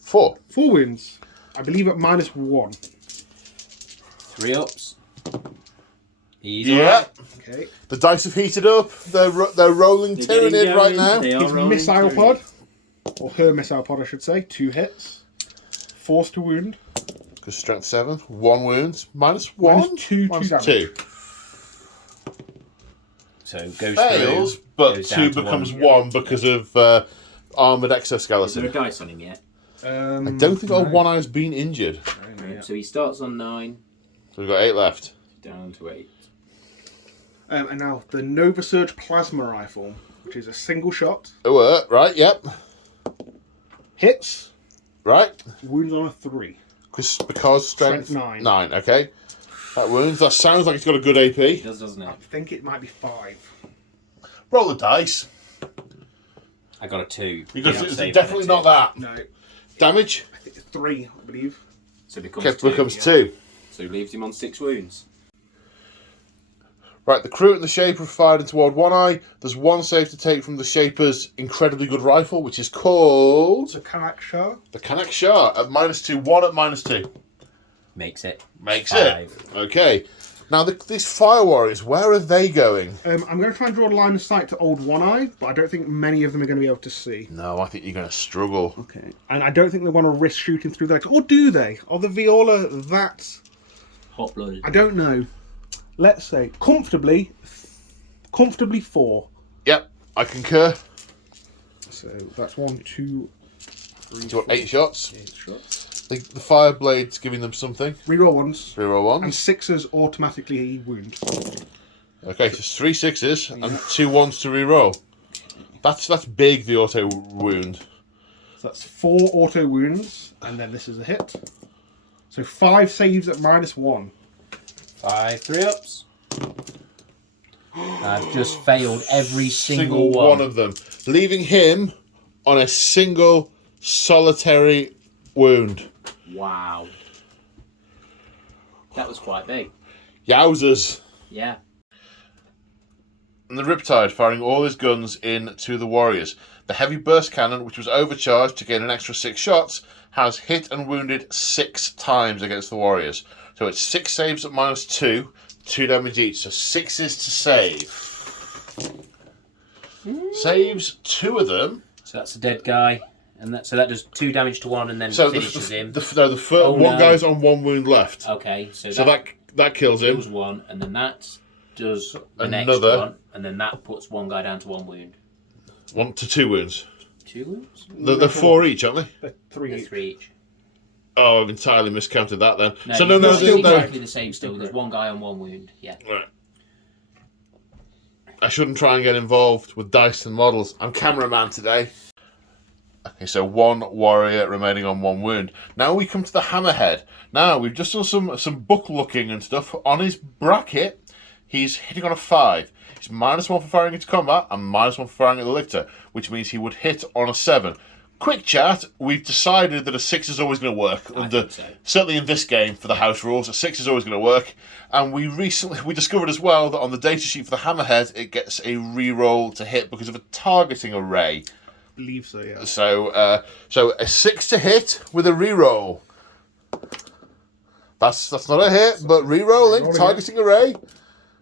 4. 4 wounds. I believe at -1. 3 ups. Easy. Yeah. Okay. The dice have heated up. They're rolling They're getting Tyranid right going. now. They are His rolling missile through. pod, or her missile pod, I should say, 2 hits. 4s to wound. Because strength 7. 1 wound. -1. -2 -2. damage. So goes Fails, through. but goes 2 down to becomes 1. 1 because of armoured Is there a exoskeleton. dice on him yet? I don't think old one eye has been injured. So he starts on 9, So we've got 8 left. down to 8. And now the Nova Surge plasma rifle, which is a single shot, Oh, right, yep. hits, Right. wounds on a 3. Because strength Strength 9. 9, okay. That wounds. That sounds like it's got a good AP. It does, doesn't I it? think it might be 5. Roll the dice. I got a 2. Because You're it's saving definitely a not 2. that. No, Damage. I think it's 3, I believe. So it becomes Okay, 2. becomes 2. So it leaves him on 6 wounds. Right, the crew and the Shaper have fired toward One Eye. There's 1 save to take from the Shaper's incredibly good rifle, which is called So Kanak Shah. the Kanak Shah at -2. 1 at -2. Makes it. Makes 5. it. Okay. Now, these Fire Warriors, where are they going? I'm going to try and draw a line of sight to Old One Eye, but I don't think many of them are going to be able to see. No, I think you're going to struggle. Okay. And I don't think they want to risk shooting through that. Or do they? Are the Viola that? Hot blooded. I don't know. Let's say comfortably 4. Yep, I concur. So that's 1, 2, 3. Do you want 8 shots? 8 shots. The Fire Blade's giving them something. Reroll ones. Reroll And 1s. 6s automatically wound. Okay, so 3 6s and 2 1s to reroll. That's big, the auto wound. So that's 4 auto wounds, and then this is a hit. So 5 saves at -1. 5 3 ups. I've just failed every single one. of them, leaving him on a single solitary wound. Wow. That was quite big. Yowzers. Yeah. And the Riptide firing all his guns into the warriors. The heavy burst cannon, which was overcharged to gain an extra 6 shots, has hit and wounded 6 times against the warriors. So it's 6 saves at -2, 2 damage each. So 6s to save. Saves 2 of them. So that's a dead guy. And so that does 2 damage to 1 and then So finishes him. the one guy's on 1 wound left. Okay, so So that kills him. kills 1, and then that does the next Another. one, and then that puts 1 guy down to 1 wound. 1 to 2 wounds. 2 wounds? They're 4 each, aren't they? They're 3 They're each. 3 each. Oh, I've entirely miscounted that then. No, so no, no, it's still no. exactly the same still. There's 1 guy on 1 wound. Yeah. Right. I shouldn't try and get involved with dice and models. I'm cameraman today. Okay, so 1 warrior remaining on 1 wound. Now we come to the hammerhead. Now, we've just done some book looking and stuff. On his bracket, he's hitting on a 5. He's -1 for firing into combat and -1 for firing at the lictor, which means he would hit on a 7. Quick chat, we've decided that a 6 is always going to work. Certainly in this game, for the house rules, a 6 is always going to work. And we discovered as well that on the data sheet for the hammerhead, it gets a reroll to hit because of a targeting array. I believe so, yeah. So a 6 to hit with a reroll. That's not a hit, but rerolling, targeting array.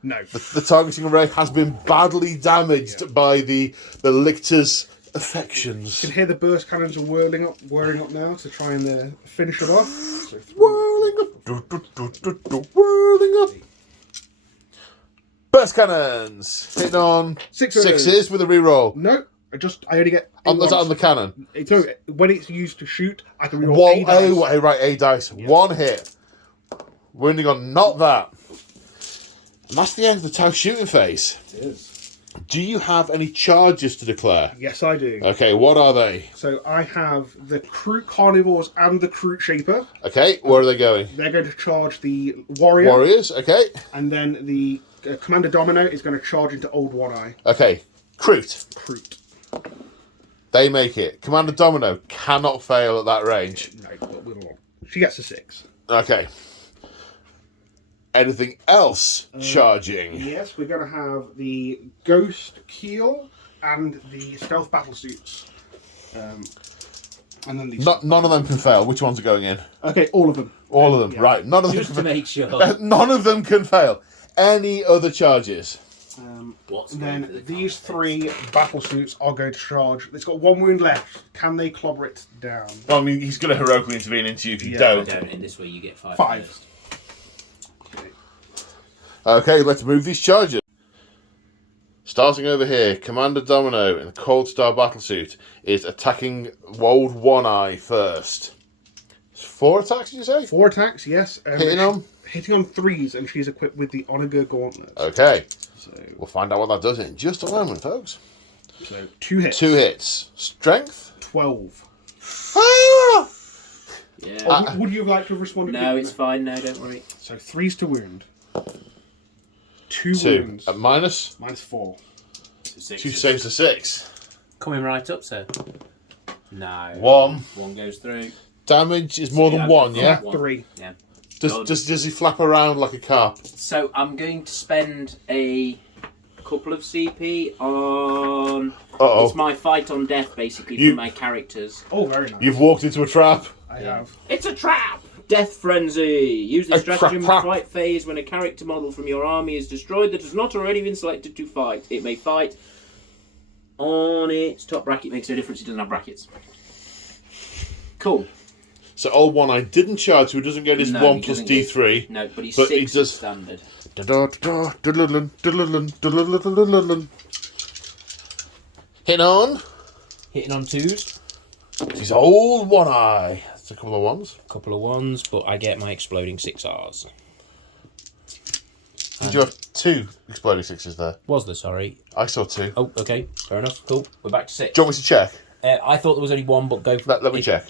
No. The targeting array has been badly damaged by the lictor's affections. You can hear the burst cannons are whirling up now to try and finish it off. So Whirling up, whirling up. Burst cannons hitting on 6s with a reroll. No, I only get On the cannon. So when it's used to shoot, I can reroll a dice. Right, a dice. Yeah. 1 hit. Wounding on not that. And that's the end of the Tau shooting phase. It is. Do you have any charges to declare? Yes, I do. Okay, what are they? So I have the Crute Carnivores and the Crute Shaper. Okay, where are they going? They're going to charge the Warrior. Warriors, okay. And then the Commander Domino is going to charge into Old One Eye. Okay, Crute. Crute. They make it. Commander Domino cannot fail at that range. No, but we won't. She gets a 6. Okay. Anything else charging? Yes, we're going to have the Ghost Keel and the Stealth Battlesuits. And then these. None of them can fail. Which ones are going in? Okay, all of them. All of them. Yeah. Right. None of them Just can to make sure. None of them can fail. Any other charges? Then these 3 battlesuits are going to charge. It's got 1 wound left. Can they clobber it down? Well, I mean, he's going to heroically intervene into you if you Yeah. don't. Don't, in this way you get 5. 5. First. Okay, let's move these charges. Starting over here, Commander Domino in the Cold Star Battlesuit is attacking Wold One Eye first. 4 attacks, did you say? 4 attacks, yes. Hitting on? Hitting on 3s, and she's equipped with the Onager Gauntlet. Okay. So We'll find out what that does in just a moment, folks. 2 hits. 2 hits. Strength? 12. Ah! Yeah. Would you have liked to have responded? No, it's fine. No, don't worry. So 3s to wound. 2 2. wounds. At minus? Minus 4. 2 saves to 6. Coming right up, sir. No. 1. 1 goes through. Damage is more than 1, yeah? 3. Yeah. Does he flap around like a carp? So I'm going to spend a couple of CP on. Uh-oh. It's my fight on death, basically, You- for my characters. Oh, very nice. You've walked into a trap. I have. It's a trap! Death Frenzy! Use the A stratagem in trap. the fight phase when a character model from your army is destroyed that has not already been selected to fight. It may fight on its top bracket. Makes no difference, it doesn't have brackets. Cool. So Old One Eye didn't charge, so he doesn't get his No, 1 he plus doesn't get- D3. No, but he's But 6 he at does- standard. Hit on. Hitting on 2s. He's Old One Eye. That's a couple of ones. Couple of 1s, but I get my exploding 6Rs. Did you have 2 exploding 6s there? Was there, sorry? I saw 2. Oh, okay. Fair enough. Cool. We're back to 6. Do you want me to check? I thought there was only 1, but go for Let me check.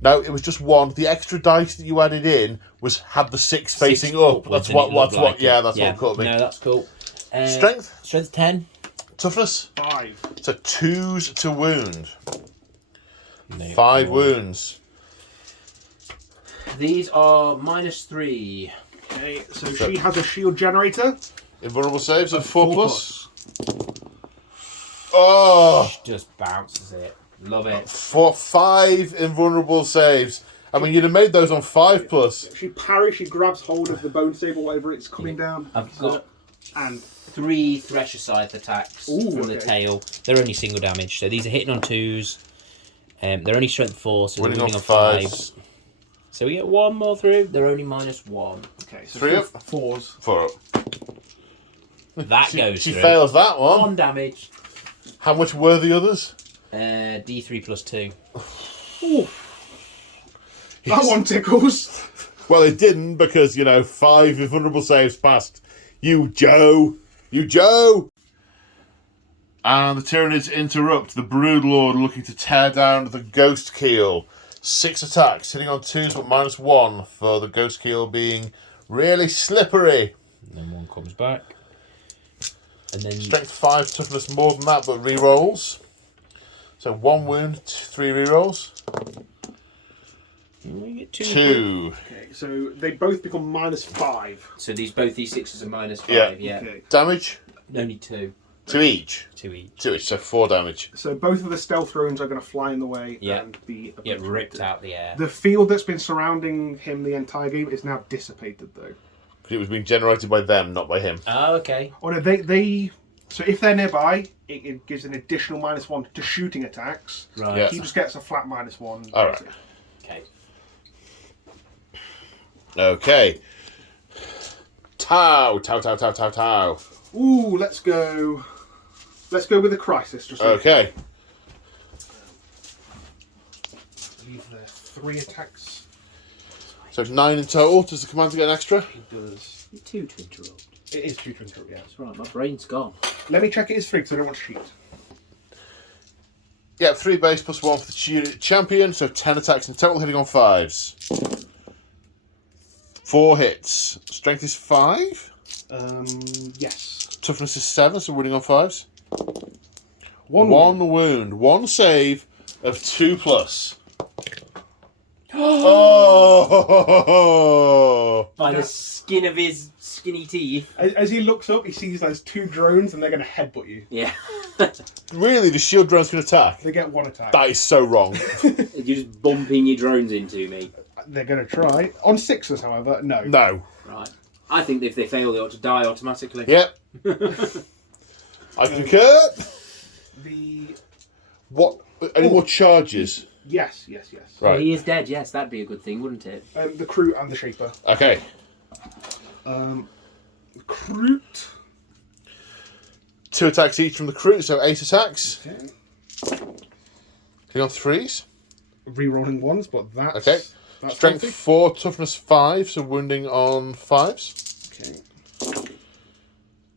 No, it was just 1. The extra dice that you added in had the 6 facing up. That's what. Yeah, that's what caught me. No, that's cool. Strength, Strength 10. toughness. 5. So 2s to wound. No, 5 wounds. These are -3. Okay, so she has a shield generator. Invulnerable saves of 4+. Oh, Just bounces it. Love it. 5 invulnerable saves. I mean, you'd have made those on 5+. She parries, she grabs hold of the bone saber, whatever it's coming down. I've got And 3 Thresher Scythe attacks Ooh, from the okay. tail. They're only single damage, so these are hitting on 2s. They're only strength 4, so Winning they're on winning on 5s. 5s. So we get 1 more through. They're only -1. okay, so 3 up. 4s. 4 up. That goes She through. fails that one. 1 damage. How much were the others? D3 plus 2. Ooh. That one tickles. Well, it didn't because, 5 invulnerable saves passed. You, Joe. You Joe! And the Tyranids interrupt the Broodlord looking to tear down the Ghost Keel. 6 attacks, hitting on 2s but -1 for the Ghost Keel being really slippery. And then 1 comes back. And then Strength 5, toughness more than that, but re-rolls. So 1 wound, 3 re-rolls. we get 2. Okay, so they both become -5. So these sixes are -5. Yeah. Yeah. Okay. Damage? Only 2. 2 each. 2 each. 2 each, so 4 damage. So both of the stealth runes are going to fly in the way Yeah. and be Get obliterated. ripped out the air. The field that's been surrounding him the entire game is now dissipated, though. It was being generated by them, not by him. Oh, okay. Oh no, they. So if they're nearby, it gives an additional -1 to shooting attacks. Right. Yeah. He just gets a flat -1. All right. Okay. Okay. Tau. Ooh, let's go. Let's go with a crisis. Just Okay. leave the 3 attacks. So 9 in total. Does the commander get an extra? It does. 2 to interrupt. It is 2 to interrupt, yeah. That's right. My brain's gone. Let me check it is 3 because I don't want to cheat. Yeah, 3 base plus 1 for the champion, so 10 attacks in total, hitting on 5s. 4 hits. Strength is 5. Yes. Toughness is 7, so winning on 5s. 1 1 wound. 1 save of 2+. Oh! By the skin of his skinny teeth. As he looks up, he sees those 2 drones and they're going to headbutt you. Yeah. Really, the shield drones can attack? They get 1 attack. That is so wrong. You're just bumping your drones into me. They're going to try. On 6s, however, no. No. Right. I think if they fail, they ought to die automatically. Yep. I concur. The... What? Any more charges? Yes. Well, Right. he is dead, yes. That'd be a good thing, wouldn't it? The Crew and the Shaper. Okay. Crute. 2 attacks each from the crew, so 8 attacks. Okay. Hitting on 3s. Re-rolling 1s, but that's... Okay. That's Strength healthy. 4, toughness 5, so wounding on 5s. Okay.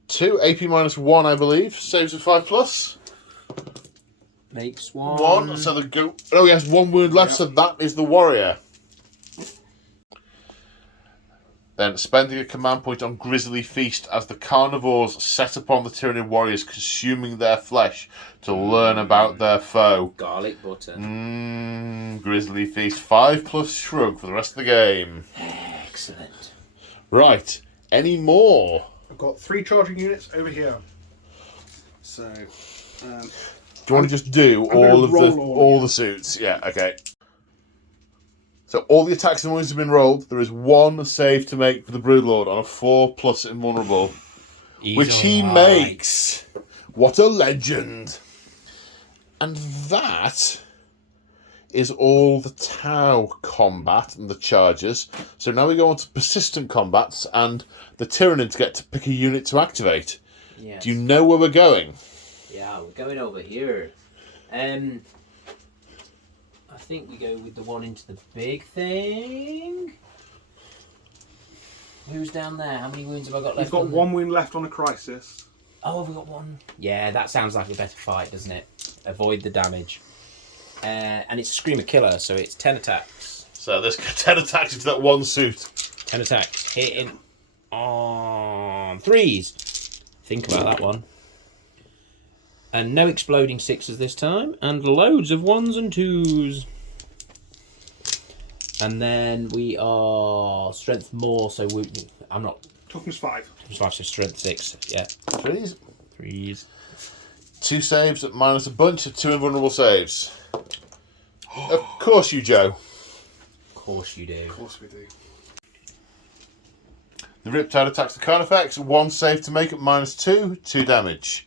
2, AP -1, I believe. Saves of 5+. Makes 1. 1, so the go. Oh, he has 1 wound left, so that is the warrior. Then spending a command point on Grisly Feast as the carnivores set upon the Tyranid warriors, consuming their flesh to learn about their foe. Garlic butter. Grisly Feast 5+ shrug for the rest of the game. Excellent. Right. Any more? I've got 3 charging units over here. So... Do you want to just do I'm gonna all of roll all the suits? Yeah, okay. So all the attacks and wounds have been rolled. There is 1 save to make for the Broodlord on a 4+ invulnerable, which he makes. What a legend! And that is all the Tau combat and the charges. So now we go on to persistent combats, and the Tyranids get to pick a unit to activate. Yes. Do you know where we're going? Yeah, we're going over here. I think we go with the one into the big thing. Who's down there? How many wounds have I got left? You've got on 1 wound left on a crisis. Oh, have we got 1? Yeah, that sounds like a better fight, doesn't it? Avoid the damage. And it's Screamer Killer, so it's 10 attacks. So there's 10 attacks into that 1 suit. 10 attacks. Hitting on 3s. Think about that one. And no exploding 6s this time. And loads of 1s and 2s. And then we are strength more, so I'm not... Toughness 5. So strength 6, yeah. 3s. 3s. 2 saves at minus a bunch of 2 invulnerable saves. Of course you, Joe. Of course you do. Of course we do. The Riptide attacks the Carnifex. 1 save to make it -2. 2 damage.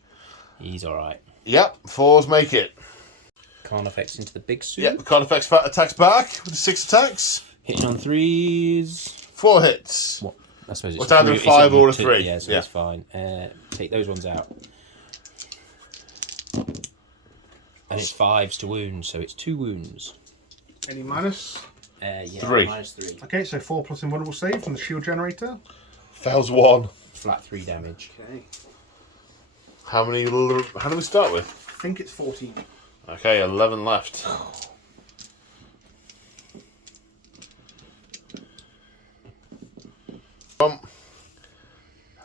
He's alright. Yep, 4s make it. Carnifex into the big suit. Yep, the Carnifex attacks back with 6 attacks. Hitting on 3s. 4 hits. What? I suppose It's either a 5 or a 3. Yeah, so Yeah. it's fine. Take those ones out. And it's 5s to wounds, so it's 2 wounds. Any minus? Yeah, 3. -3. Okay, so 4+ invulnerable save from the shield generator. Fails 1. Flat 3 damage. Okay. How many? How do we start with? I think it's 14. Okay, 11 left.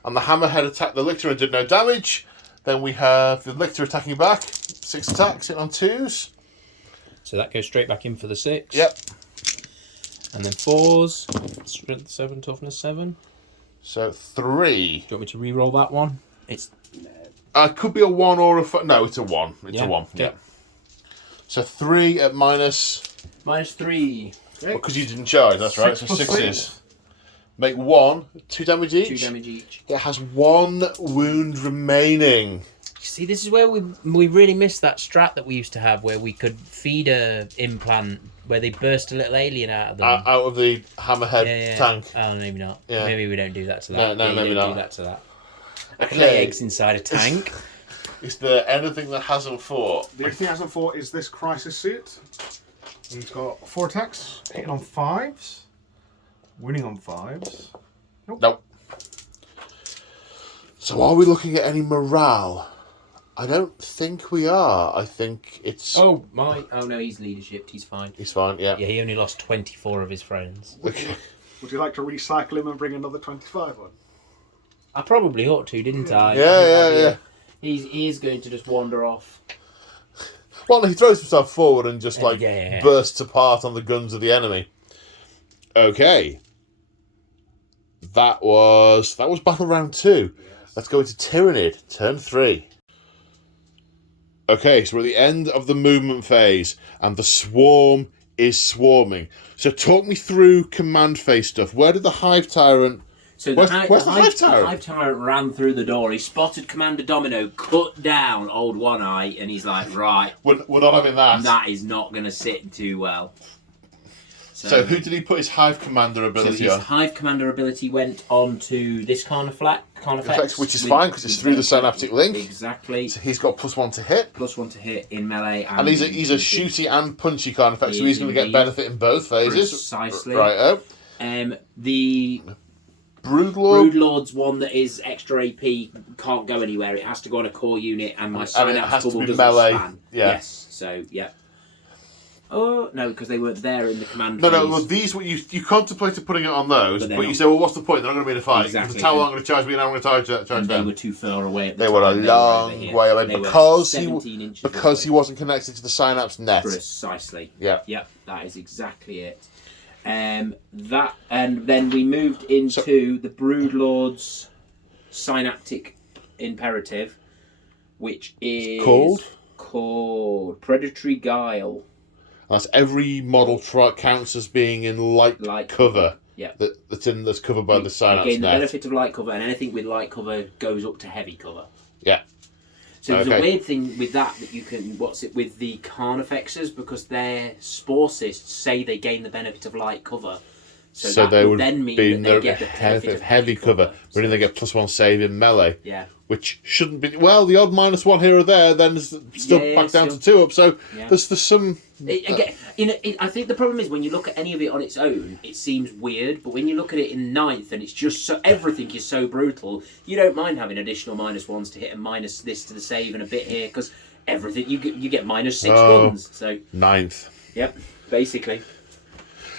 And the Hammerhead attacked the Lictor and did no damage. Then we have the Lictor attacking back. 6 attacks, hit on 2s. So that goes straight back in for the 6. Yep. And then 4s. Strength 7, toughness 7. So 3. Do you want me to re-roll that one? It's Could be a 1 or a 5. No, it's a 1. It's a 1. Okay. Yeah. So 3 at minus. -3. Because you didn't charge, that's right. 6 So plus 6s. Make 1. 2 damage each. 2 damage each. It has 1 wound remaining. See, this is where we really missed that strat that we used to have, where we could feed a implant where they burst a little alien out of them. Out of the Hammerhead tank. Oh, maybe not. Yeah. Maybe we don't do that to that. No, Yeah, maybe you don't not. do that to that. I can lay eggs inside a tank. Is there anything that hasn't fought? The only thing he hasn't fought is this crisis suit. He's got 4 attacks, hitting on 5s, winning on 5s. Nope. So are we looking at any morale? I don't think we are. I think it's... Oh no, he's leadership. He's fine. He's fine, yeah. Yeah, he only lost 24 of his friends. Okay. Would you like to recycle him and bring another 25 on? I probably ought to, didn't I? Yeah. He is going to just wander off. Well, he throws himself forward and just, Yeah. bursts apart on the guns of the enemy. Okay. That was battle round 2. Let's go into Tyranid, turn 3. Okay, so we're at the end of the movement phase, and the swarm is swarming. So talk me through command phase stuff. Where did the Hive Tyrant... So Where's the Hive Tyrant? The Hive Tyrant ran through the door. He spotted Commander Domino, cut down Old One Eye, and he's like, right, We're not having that. that is not going to sit too well. So who did he put his Hive Commander So ability his on? Hive Commander ability went on to this Carnifex, Which is fine, because it's through the synaptic link. Exactly. So he's got +1 to hit. +1 to hit in melee. And he's a shooty and punchy Carnifex, so he's going to get benefit in both phases. Precisely. Right. The Broodlord. Broodlord's one that is extra AP can't go anywhere. It has to go on a core unit, and my And it synapse has to bubble be doesn't melee, span. yeah. Yes. So yeah. Oh no, because they weren't there in the command. No, phase. well, these you contemplated putting it on those, But but they're you not. say, well, what's the point? They're not going to be in a fight. Exactly. The tower aren't going to charge me, and I'm going to charge And they them. were too far away. At the They were a time. long over here. way away They were because 17 inches because he away. wasn't connected to the synapse net. Precisely. Yeah. Yep, that is exactly it. That and then we moved into the Broodlord's synaptic imperative, which is called Predatory Guile. That's every model counts as being in light cover. Yeah. That's covered by the synapse Again, the net. benefit of light cover, and anything with light cover goes up to heavy cover. Yeah. So there's Okay. a weird thing with that you can with the Carnifexes, because their spore cysts say they gain the benefit of light cover. So that they would then mean be that they get the benefit of heavy cover, but then they get +1 save in melee. Yeah. Which shouldn't be the odd -1 here or there. Then is still back down to 2 up. So Yeah. there's some. I think the problem is when you look at any of it on its own, it seems weird. But when you look at it in ninth, and it's just everything is so brutal, you don't mind having additional -1s to hit and minus this to the save and a bit here, because everything you get -6 guns. So 9th. yep, basically.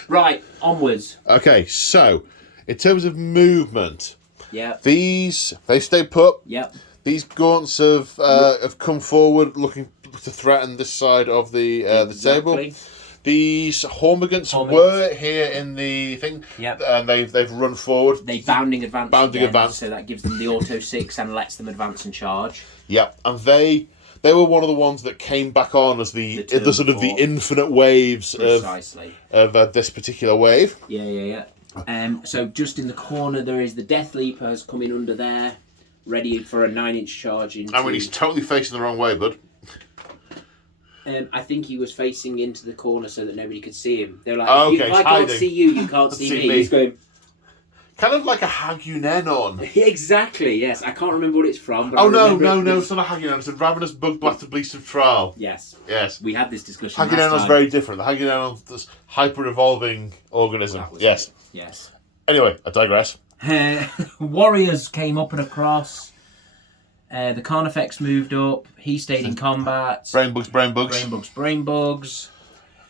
Right, onwards. Okay, so in terms of movement, Yep. they stay put. Yep. These gaunts have come forward, looking to threaten this side of the table. Exactly. These Hormigants were here in the thing, Yep. and they've run forward. They bounding advance. Bounding again, advance. So that gives them the auto 6 and lets them advance and charge. Yep, and they were one of the ones that came back on as the turn sort of the before. infinite waves Precisely. of this particular wave. Yeah. So just in the corner there is the Death Leaper has come in under there, ready for a 9-inch charge into... I mean, he's totally facing the wrong way, bud. I think he was facing into the corner so that nobody could see him. They're like, Oh, if okay, I he's can't hiding. see you, you can't see me. He's going... Kind of like a Hagunenon. Exactly, yes. I can't remember what it's from. But Oh, I no, remember it. it's not a Hagunenon. It's a ravenous bug blasted beast of trial. Yes. Yes. We had this discussion last Hagunenon's time. very different. The Hagunenon's this hyper-evolving organism. That was Yes. it. Yes. Anyway, I digress. Warriors came up and across. The Carnifex moved up. He stayed in combat. Brain bugs. Brain bugs.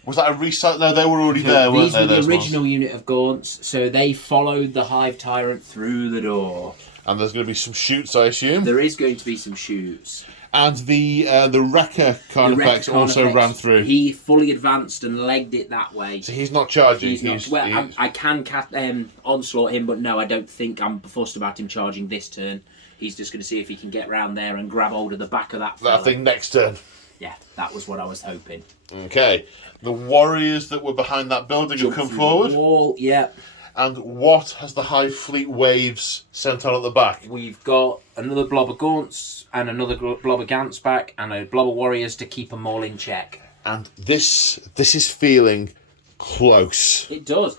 Was that a recycle? No, they were already there, weren't These they? were the those original ones? unit of Gaunts, so they followed the Hive Tyrant through the door. And there's going to be some shoots, I assume. There is going to be some shoots. And the Wrecker Carnifex also ran through. He fully advanced and legged it that way. So he's not charging. He's not, I can onslaught him, but no, I don't think I'm fussed about him charging this turn. He's just going to see if he can get round there and grab hold of the back of that fella. That thing next turn. Yeah, that was what I was hoping. Okay. The warriors that were behind that building have come forward. The wall, yeah. And what has the Hive Fleet waves sent on at the back? We've got another blob of Gaunts and another blob of Gants back and a blob of warriors to keep them all in check. And this is feeling close. It does.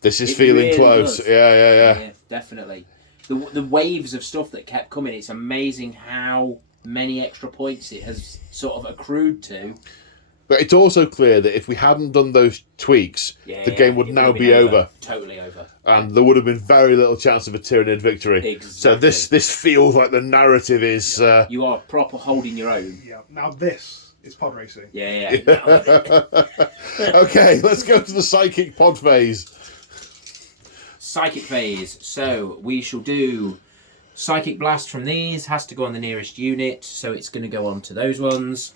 This is It feeling really close. does. Yeah. Definitely. The waves of stuff that kept coming, it's amazing how many extra points it has sort of accrued to. But it's also clear that if we hadn't done those tweaks, the game would it now would've be been over. Totally over. And there would have been very little chance of a Tyranid victory. Exactly. So this feels like the narrative is... You are proper holding your own. Yeah. Now this is pod racing. Yeah. Okay, let's go to the Psychic Pod phase. Psychic phase. So we shall do Psychic Blast from these. Has to go on the nearest unit, so it's going to go on to those ones.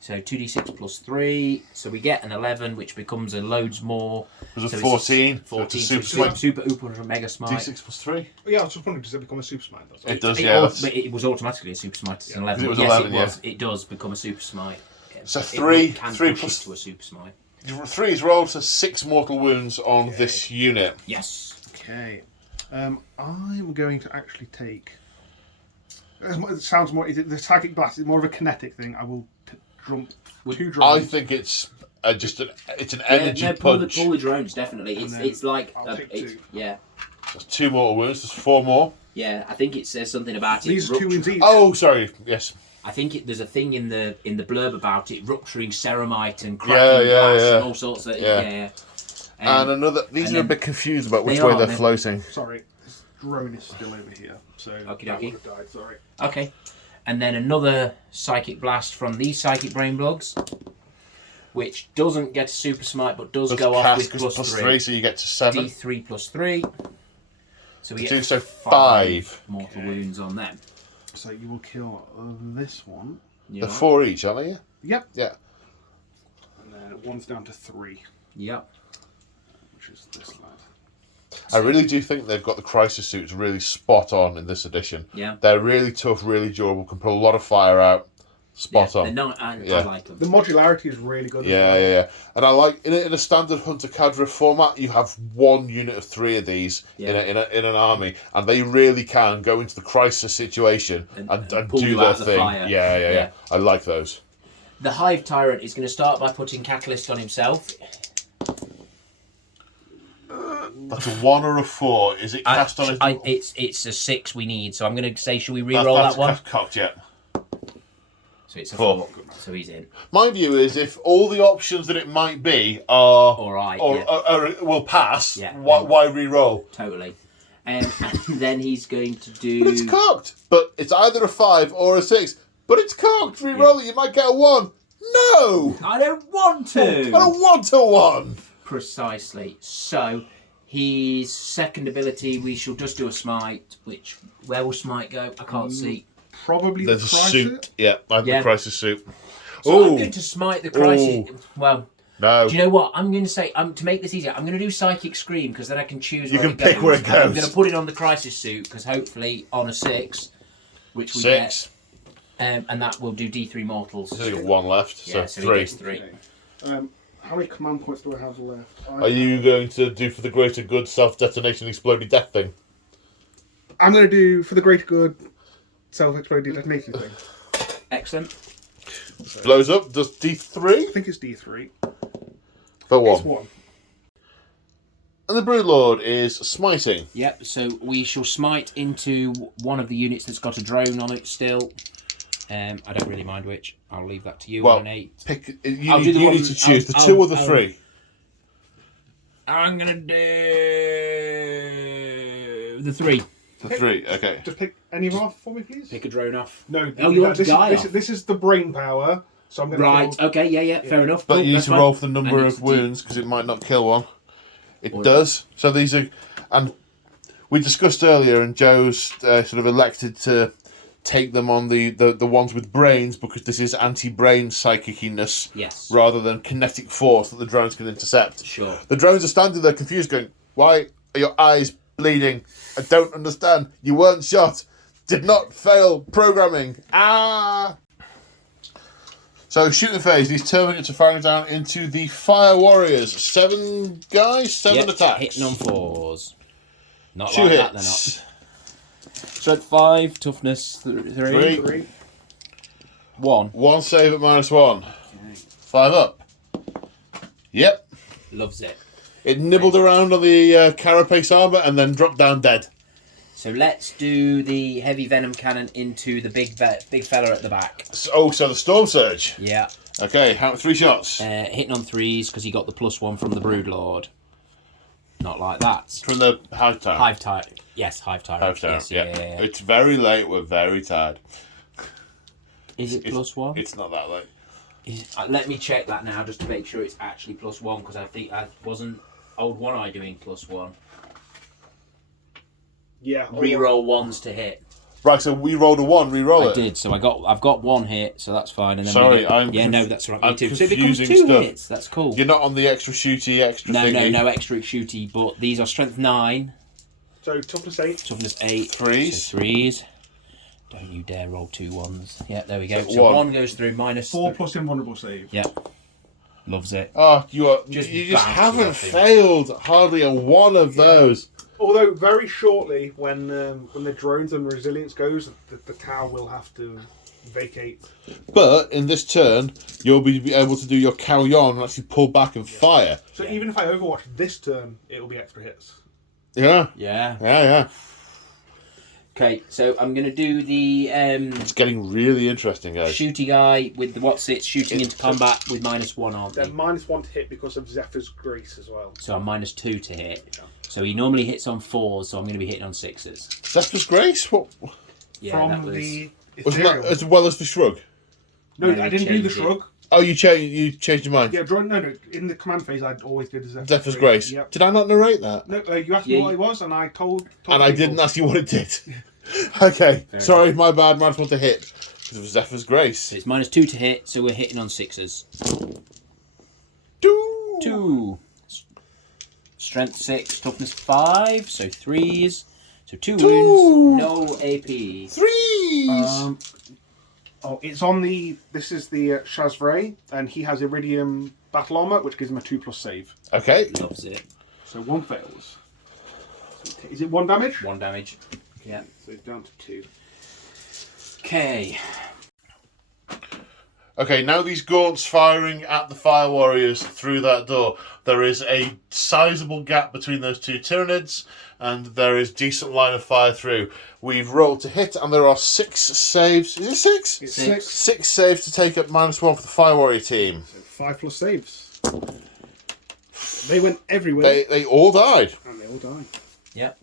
So 2d6 plus 3. So we get an 11, which becomes a loads more. It was a So 14. 14. Super So smite. it's super Uber Mega Smite. D6 plus 3. Yeah, I was just wondering, does it become a super smite? That's all. It does, It, yeah. but it was automatically a super smite. It's an 11. It was Yes, 11, it was. It does become a super smite. So It three can push plus- it to a super smite. 3's rolled to 6 mortal wounds on this unit. Yes. Okay. I'm going to actually take. It sounds more. The psychic blast is more of a kinetic thing. I will jump 2 drones. I think it's just it's an energy pull punch. the drones, definitely. then It's like I'll take 2. yeah. That's 2 mortal wounds. There's 4 more. Yeah, I think it says something about it. These are 2 wins each. Oh, sorry. Yes. I think there's a thing in the blurb about it rupturing ceramite and cracking Yeah, glass yeah. and all sorts of Yeah. Um, And another. These and are a then- bit confused about which They way are, they're they're- floating. Sorry, this drone is still over here, so that would Okey-dokey. have died. Sorry. Okay, and then another psychic blast from these psychic brain bugs, which doesn't get a super smite but does Plus go off cast with is plus 3, so you get to 7. D3 plus 3. So we Two, get so 5 5. mortal wounds on them. So you will kill this one. Yeah. They're 4 each, aren't they? Yep. Yeah. And then one's down to 3, Yep. which is this lad. I really do think they've got the crisis suits really spot on in this edition. Yeah. They're really tough, really durable, can put a lot of fire out. Spot They're on. not, I Yeah. like them. The modularity is really good. Yeah, as well. yeah. And I like in a standard hunter cadre format, you have 1 unit of 3 of these Yeah. in an army, and they really can go into the crisis situation and pull do you their out of the thing. fire. Yeah. Yeah. I like those. The Hive Tyrant is going to start by putting Catalyst on himself. That's a 1 or a 4. Is it cast on it? It's a 6 we need, so I'm going to say, shall we re-roll that one? Cocked yet. So it's a 4. 4. So he's in. My view is if all the options that it might be are All right. or, yeah, or will pass, Yeah. why re-roll? totally. And then he's going to do. But it's cocked. But it's either a 5 or a 6. But it's cocked. Re-roll it. You might get a 1. No! I don't want to. I don't want a 1. Precisely. So his second ability, we shall just do a smite. Which where will smite go? I can't see. Probably There's the a crisis. suit. Yeah, I have Yeah. the crisis suit. So I'm Ooh. going to smite the crisis. Ooh. Well, No. do you know what? I'm going to say, to make this easier, I'm going to do Psychic Scream because then I can choose You where can pick where it I'm goes. going to put it on the Crisis suit because hopefully on a 6, which we 6. get, and that will do D3 mortals. There's only 1 left, Yeah, so so he 3. gets 3. How many command points do I have left? Are you going to do for the greater good self-detonation exploding death thing? I'm going to do for the greater good self-exploding detonation thing. Excellent. Blows up, does I D3 think it's D3. for It's 1. 1. And the Broodlord is smiting. Yep, so we shall smite into one of the units that's got a drone on it still. I don't really mind which. I'll leave that to you Well, on an 8. pick. I'll You do the one- need to choose the I'll- 2 or the I'll- 3. I'm going to do the 3. The 3, okay. Just pick any of them off for me, please. Pick a drone off. No. Oh, you want to die off? This is the brain power. So I'm going to Right. Okay. Yeah. Fair enough. But Cool, you need that's to fine. roll for the I number need of to wounds because it might not kill one. It Or- does. So these are, and we discussed earlier, and Joe's sort of elected to take them on the ones with brains because this is anti-brain psychiciness Yes. rather than kinetic force that the drones can intercept. Sure. The drones are standing there confused, going, "Why are your eyes bleeding? I don't understand. You weren't shot. Did not fail programming. Ah!" So, shooting phase, these Terminids are firing down into the Fire Warriors. 7 guys, 7 Yep, attacks. hitting on 4s. Not 2 like hits. that, they're not. Strength 5, toughness 3. 3. 1. 1 save at -1. 5 up. Yep. Loves it. It nibbled around on the carapace armor and then dropped down dead. So let's do the heavy venom cannon into the big fella at the back. So the Storm Surge. Yeah. Okay, 3 shots. Hitting on 3s because he got the +1 from the Broodlord. Not like that. From the Hive Tower. Hive Tyrant. Yes, Hive Tyrant. Hive Tower, Yes, yeah. yeah. It's very late, we're very tired. Is it +1? It's not that late. Let me check that now just to make sure it's actually +1 because I think I wasn't old One Eye doing +1. Yeah. Reroll ones to hit. Right, so we rolled a 1, re-roll I it. did, so I've got 1 hit, so that's fine. And then Sorry, we get, I'm yeah, conf- no, that's right. Me I'm too. So it becomes 2 confusing stuff. hits. That's cool. You're not on the extra shooty, extra No, thingy. no extra shooty, but these are strength 9, So toughness 8. toughness 8, Threes. so 3s. Don't you dare roll 2 1s. Yeah, there we go. So So one. One goes through minus 4 plus invulnerable save. Yeah, loves it. Oh, you Just just bounces haven't off him. failed hardly a one of those. Although very shortly, when the drones and resilience goes, the tower will have to vacate. But in this turn, you'll be able to do your carry-on and actually pull back and fire. So even if I overwatch this turn, it will be extra hits. Yeah, Yeah. yeah. Okay, so I'm going to do the It's getting really interesting, guys. shooty guy with the what's it shooting into combat with -1, aren't they? Then -1 to hit because of Zephyr's Grace as well. So I'm -2 to hit. So he normally hits on 4s, so I'm going to be hitting on 6s. Zephyr's Grace? What? Yeah, From that was... the Wasn't that Ethereal. as well as the shrug? No, No, I you didn't do the changed it. shrug. Oh, you changed your mind. Yeah, no. In the command phase, I'd always do the Zephyr's Grace. Yep. Did I not narrate that? No, you asked Yeah, me what it was, and I told And I people. didn't ask you what it did. Okay, Fair sorry, my bad. Minus 1 to hit because of Zephyr's Grace. So it's -2 to hit, so we're hitting on 6s. 2. Strength 6, toughness 5, so 3s. So 2 wounds, no AP. 3s. It's on the. This is the Shazvray, and he has Iridium Battle Armor, which gives him a 2+ save. Okay. Loves it. So 1 fails. So is it 1 damage? 1 damage. Yeah. So it's down to 2. Okay. Okay, now these gaunts firing at the Fire Warriors through that door. There is a sizable gap between those 2 Tyranids, and there is decent line of fire through. We've rolled to hit, and there are 6 saves. Is it 6? It's 6. 6 saves to take up -1 for the Fire Warrior team. So 5+ saves. They went everywhere, They all died. and they all die. Yep.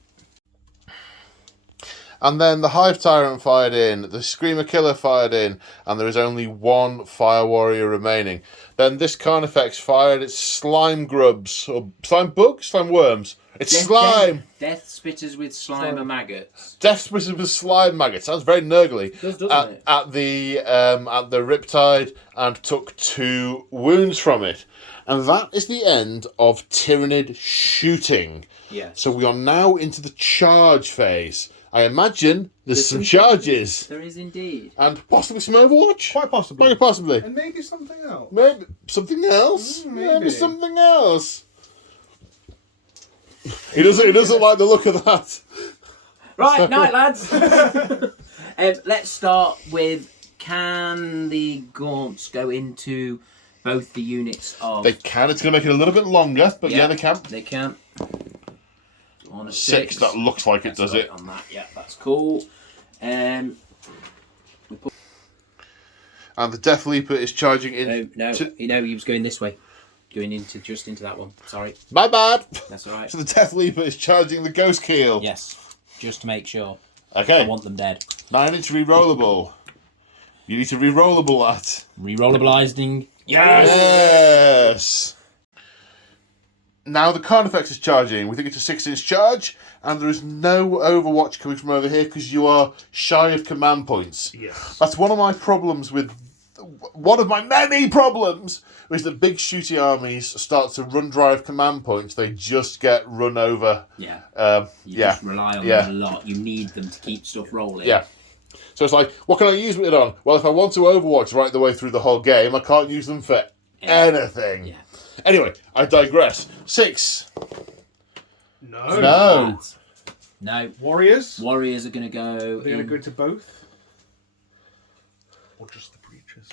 And then the Hive Tyrant fired in, the Screamer Killer fired in, and there is only 1 Fire Warrior remaining. Then this Carnifex fired its slime grubs, or slime bugs, slime worms. It's slime! Death spitters with slime and maggots. Death Splitters with slime maggot. Sounds very nurgly. It does, doesn't it? At the Riptide, and took 2 wounds from it. And that is the end of Tyranid shooting. Yes. So we are now into the charge phase. I imagine there's some charges. There is indeed. And possibly some Overwatch? Quite possibly. Quite possibly. And maybe something else. Maybe something else? Maybe. Something else. He doesn't like the look of that. Right, night lads. Let's start with, can the gaunts go into both the units of... They can. It's going to make it a little bit longer, but yeah, they can. They can. On a 6, that looks like it That's does right it. on that. Yeah, that's cool. And the Death Leaper is charging in. No, he was going this way. Going into that one. Sorry. My bad. That's all right. So the Death Leaper is charging the Ghost Keel. Yes. just to make sure. Okay. I want them dead. 9-inch rerollable. You need to rerollable that. Rerollabilizing. Yes! Now the Carnifex is charging. We think it's a 6-inch charge, and there is no Overwatch coming from over here because you are shy of command points. Yes. That's one of my problems with... One of my many problems is that big shooty armies start to run dry of command points. They just get run over. Yeah. You Yeah. just rely on them a lot. You need them to keep stuff rolling. Yeah. So it's like, what can I use it on? Well, if I want to Overwatch right the way through the whole game, I can't use them for anything. Yeah. Anyway, I digress. 6. No. No. Warriors? Warriors are going to go. Are they going to go into both? Or just the breaches?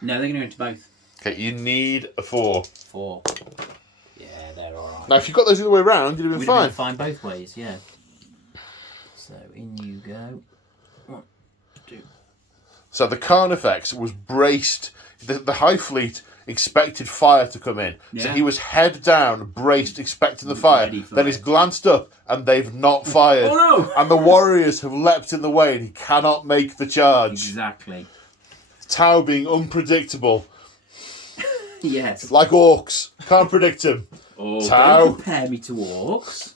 No, they're going to go into both. Okay, you need a 4. 4. Yeah, they're alright. Now, if you got those the other way around, you'd have been We'd fine. have been fine both ways, yeah. So in you go. 1, 2. So the Carnifex was braced. The High Fleet expected fire to come in. So Yeah. he was head down, braced, expecting the fire. Ready for Then it. he's glanced up, and they've not fired. Oh no! And the Warriors have leapt in the way, and he cannot make the charge. Exactly. Tau being unpredictable. Yes. Like orcs. Can't predict him. Oh, Tau. don't compare me to orcs.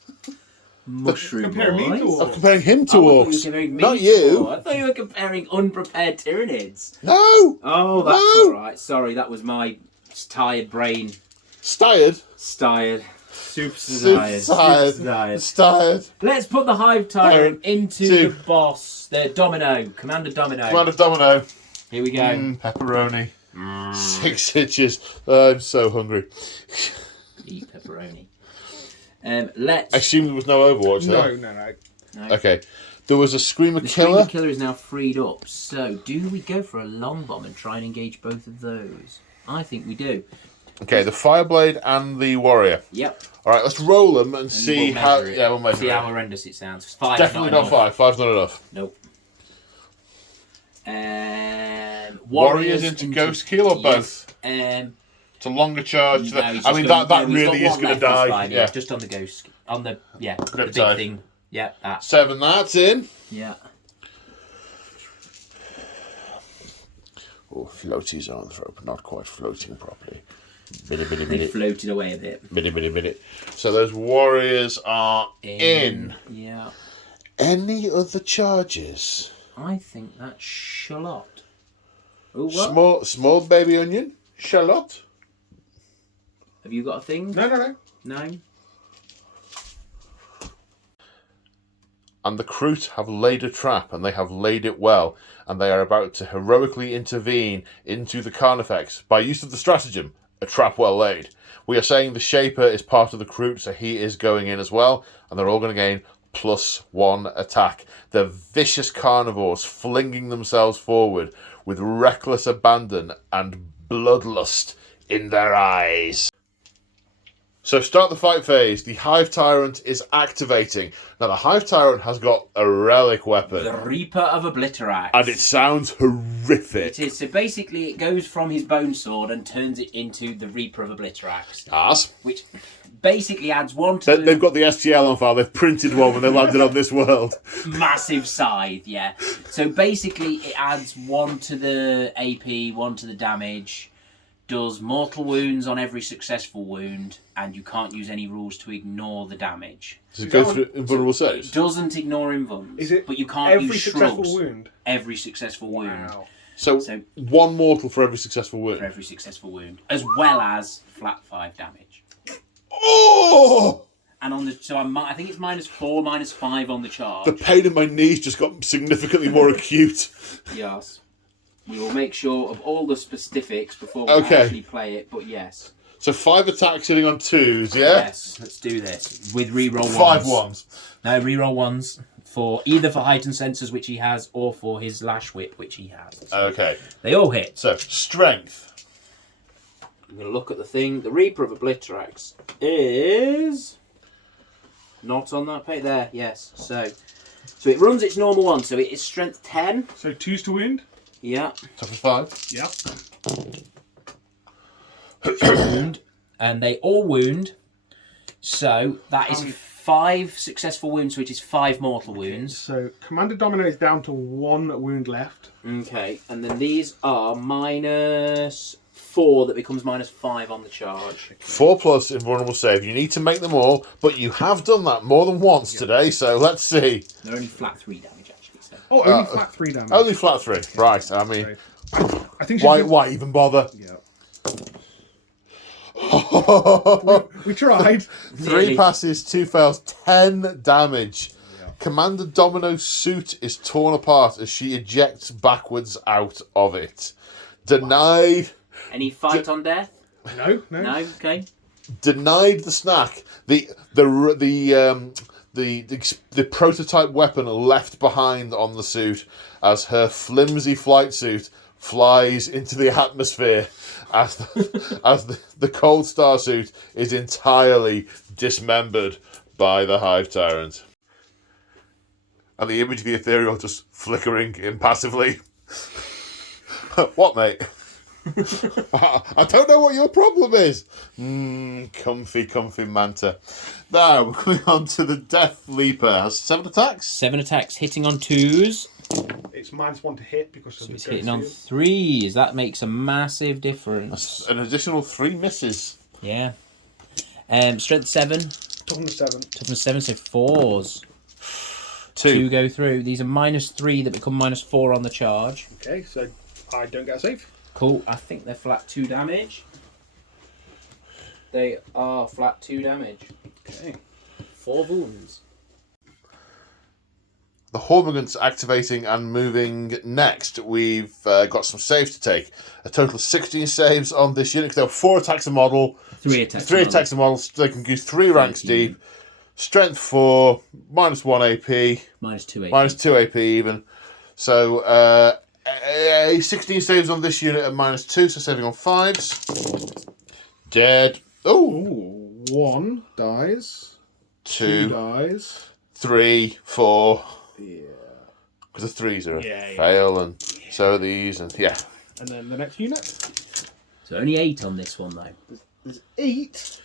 Mushroom Compare me boys. to orcs. I'm comparing him to Oh, I thought you were orcs. comparing me Not to you. orcs. I thought you were comparing unprepared Tyranids. No. Oh, that's No. alright. Sorry, that was my tired brain. Stired. Tired. Super Super tired. tired. Super tired. Stired. Let's put the Hive Tyrant into Two. the boss. The Domino. Commander Domino. Commander Domino. Here we go. Pepperoni. 6 inches. I'm so hungry. Eat pepperoni. I Let's. assume there was no Overwatch there. No. No. Okay. There was a Screamer The Killer. Screamer Killer is now freed up. So, do we go for a long bomb and try and engage both of those? I think we do. Okay, the Fireblade and the Warrior. Yep. All right, let's roll them and see we'll how. measure it. Yeah, we'll measure See it. how horrendous it sounds. 5 Definitely not enough. 5. 5's not enough. Nope. Warriors into Ghost Kill or yes. both? It's a longer charge. No, I he's mean, just that he's really got is one going to left, die. that's fine, Yeah. Just on the ghost. On the the Grip big side. thing. Yeah, that. 7, that's in. Yeah. Oh, floaties on the rope, not quite floating properly. Bitty, They floated away a bit. Bitty. So those Warriors are in. Yeah. Any other charges? I think that's Charlotte. Oh, what? Small baby onion, shallot. Have you got a thing? No. No? And the Kroot have laid a trap, and they have laid it well, and they are about to heroically intervene into the Carnifex by use of the stratagem, a trap well laid. We are saying the Shaper is part of the Kroot, so he is going in as well, and they're all going to gain +1 attack. The vicious carnivores flinging themselves forward with reckless abandon and bloodlust in their eyes. So start the fight phase. The Hive Tyrant is activating. Now the Hive Tyrant has got a relic weapon. The Reaper of Obliterax. And it sounds horrific. It is. So basically, it goes from his bone sword and turns it into the Reaper of Obliterax, Yes. which basically adds 1 to They've got the STL on file. They've printed one when they landed on this world. massive scythe. Yeah. So basically, it adds 1 to the AP, 1 to the damage. Does mortal wounds on every successful wound, and you can't use any rules to ignore the damage. Does it go through invulnerable It saves? doesn't ignore invulns. Is it but you can't every use successful shrugs. wound? Every successful wound. Wow. So, So- 1 mortal for every successful For wound. every successful wound, as well as flat 5 damage. Oh! And on the I think it's -4, -5 on the charge. The pain in my knees just got significantly more acute. Yes. We will make sure of all the specifics before we Okay. actually play it, but yes. So 5 attacks hitting on 2s, yeah? Yes, let's do this. With reroll 5 ones. 1s. No, reroll ones for either for heightened senses, which he has, or for his lash whip, which he has. Okay. They all hit. So, strength. I'm going to look at the thing. The Reaper of Obliterax is not on that page. There, yes. So it runs its normal one, so it is strength 10. So 2s to wound? Yeah. Toughness 5. Yep. Wound. And they all wound. So that is 5 successful wounds, which is 5 mortal wounds. So Commander Domino is down to 1 wound left. Okay, and then these are -4 that becomes -5 on the charge. 4+ invulnerable save. You need to make them all, but you have done that more than once today, so let's see. They're only flat 3 damage, actually. So. Oh, only flat 3 damage. Only flat 3. Right, I mean, I think why even bother? Yeah. We tried. 3 passes, 2 fails, 10 damage. Commander Domino's suit is torn apart as she ejects backwards out of it. Denied. Any fight on death? No. No. Okay. Denied the snack. The prototype weapon left behind on the suit as her flimsy flight suit flies into the atmosphere as the Cold Star suit is entirely dismembered by the Hive Tyrant. And the image of the ethereal just flickering impassively. What, mate? I don't know what your problem is. Comfy manta. Now, we're coming on to the Death Leaper. Has 7 attacks? 7 attacks, hitting on 2s. It's -1 to hit because of So the it's hitting on ghost 3s. That makes a massive difference. An additional 3 misses. Yeah. Strength 7, Toughness 7. toughness 7, so 4s. 2. 2 go through. These are -3 that become -4 on the charge. Okay, so I don't get a save. Cool. I think they're flat 2 damage. They are flat 2 damage. Okay. 4 wounds. The Hormigants activating and moving next. We've got some saves to take. A total of 16 saves on this unit. There were 4 attacks a model. 3 attacks. 3 attacks a model. So they can go 3 ranks deep. Strength 4, -1 AP. -2 AP. -2 AP even. So 16 saves on this unit at -2, so saving on 5s. Dead. Oh, Ooh, 1 dies. 2, dies. 3, 4. Yeah. Because the 3s are a Yeah. fail, and so are these, and yeah. And then the next unit. So only 8 on this one, though. There's 8.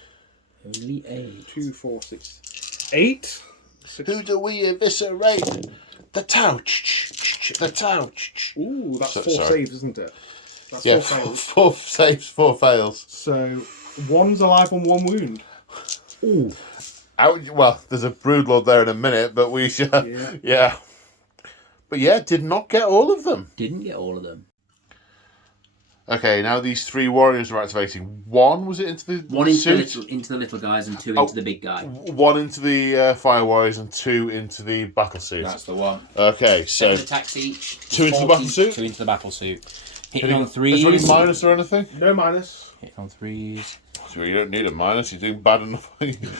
Only 8. 2, 4, 6, 8. Who do we eviscerate? The Touch. The Touch. Ooh, that's So- 4 sorry. saves, isn't it? That's Yeah, 4 fails. 4 saves, 4 fails. So 1's alive on 1 wound. Ooh. Well, there's a Broodlord there in a minute, but we should. Yeah. But yeah, did not get all of them. Didn't get all of them. Okay, now these 3 warriors are activating. 1 was it into the 1 into the, suit? little guys and 2 into the big guy. 1 into the fire warriors and 2 into the battle suit. That's the one. Okay, so 7 attacks each. 2 into the battle 40. suit. 2 into the battle suit. Hitting Is on there 3s. any minus or anything? No minus. Hitting on 3s. So you don't need a minus. You're doing bad enough.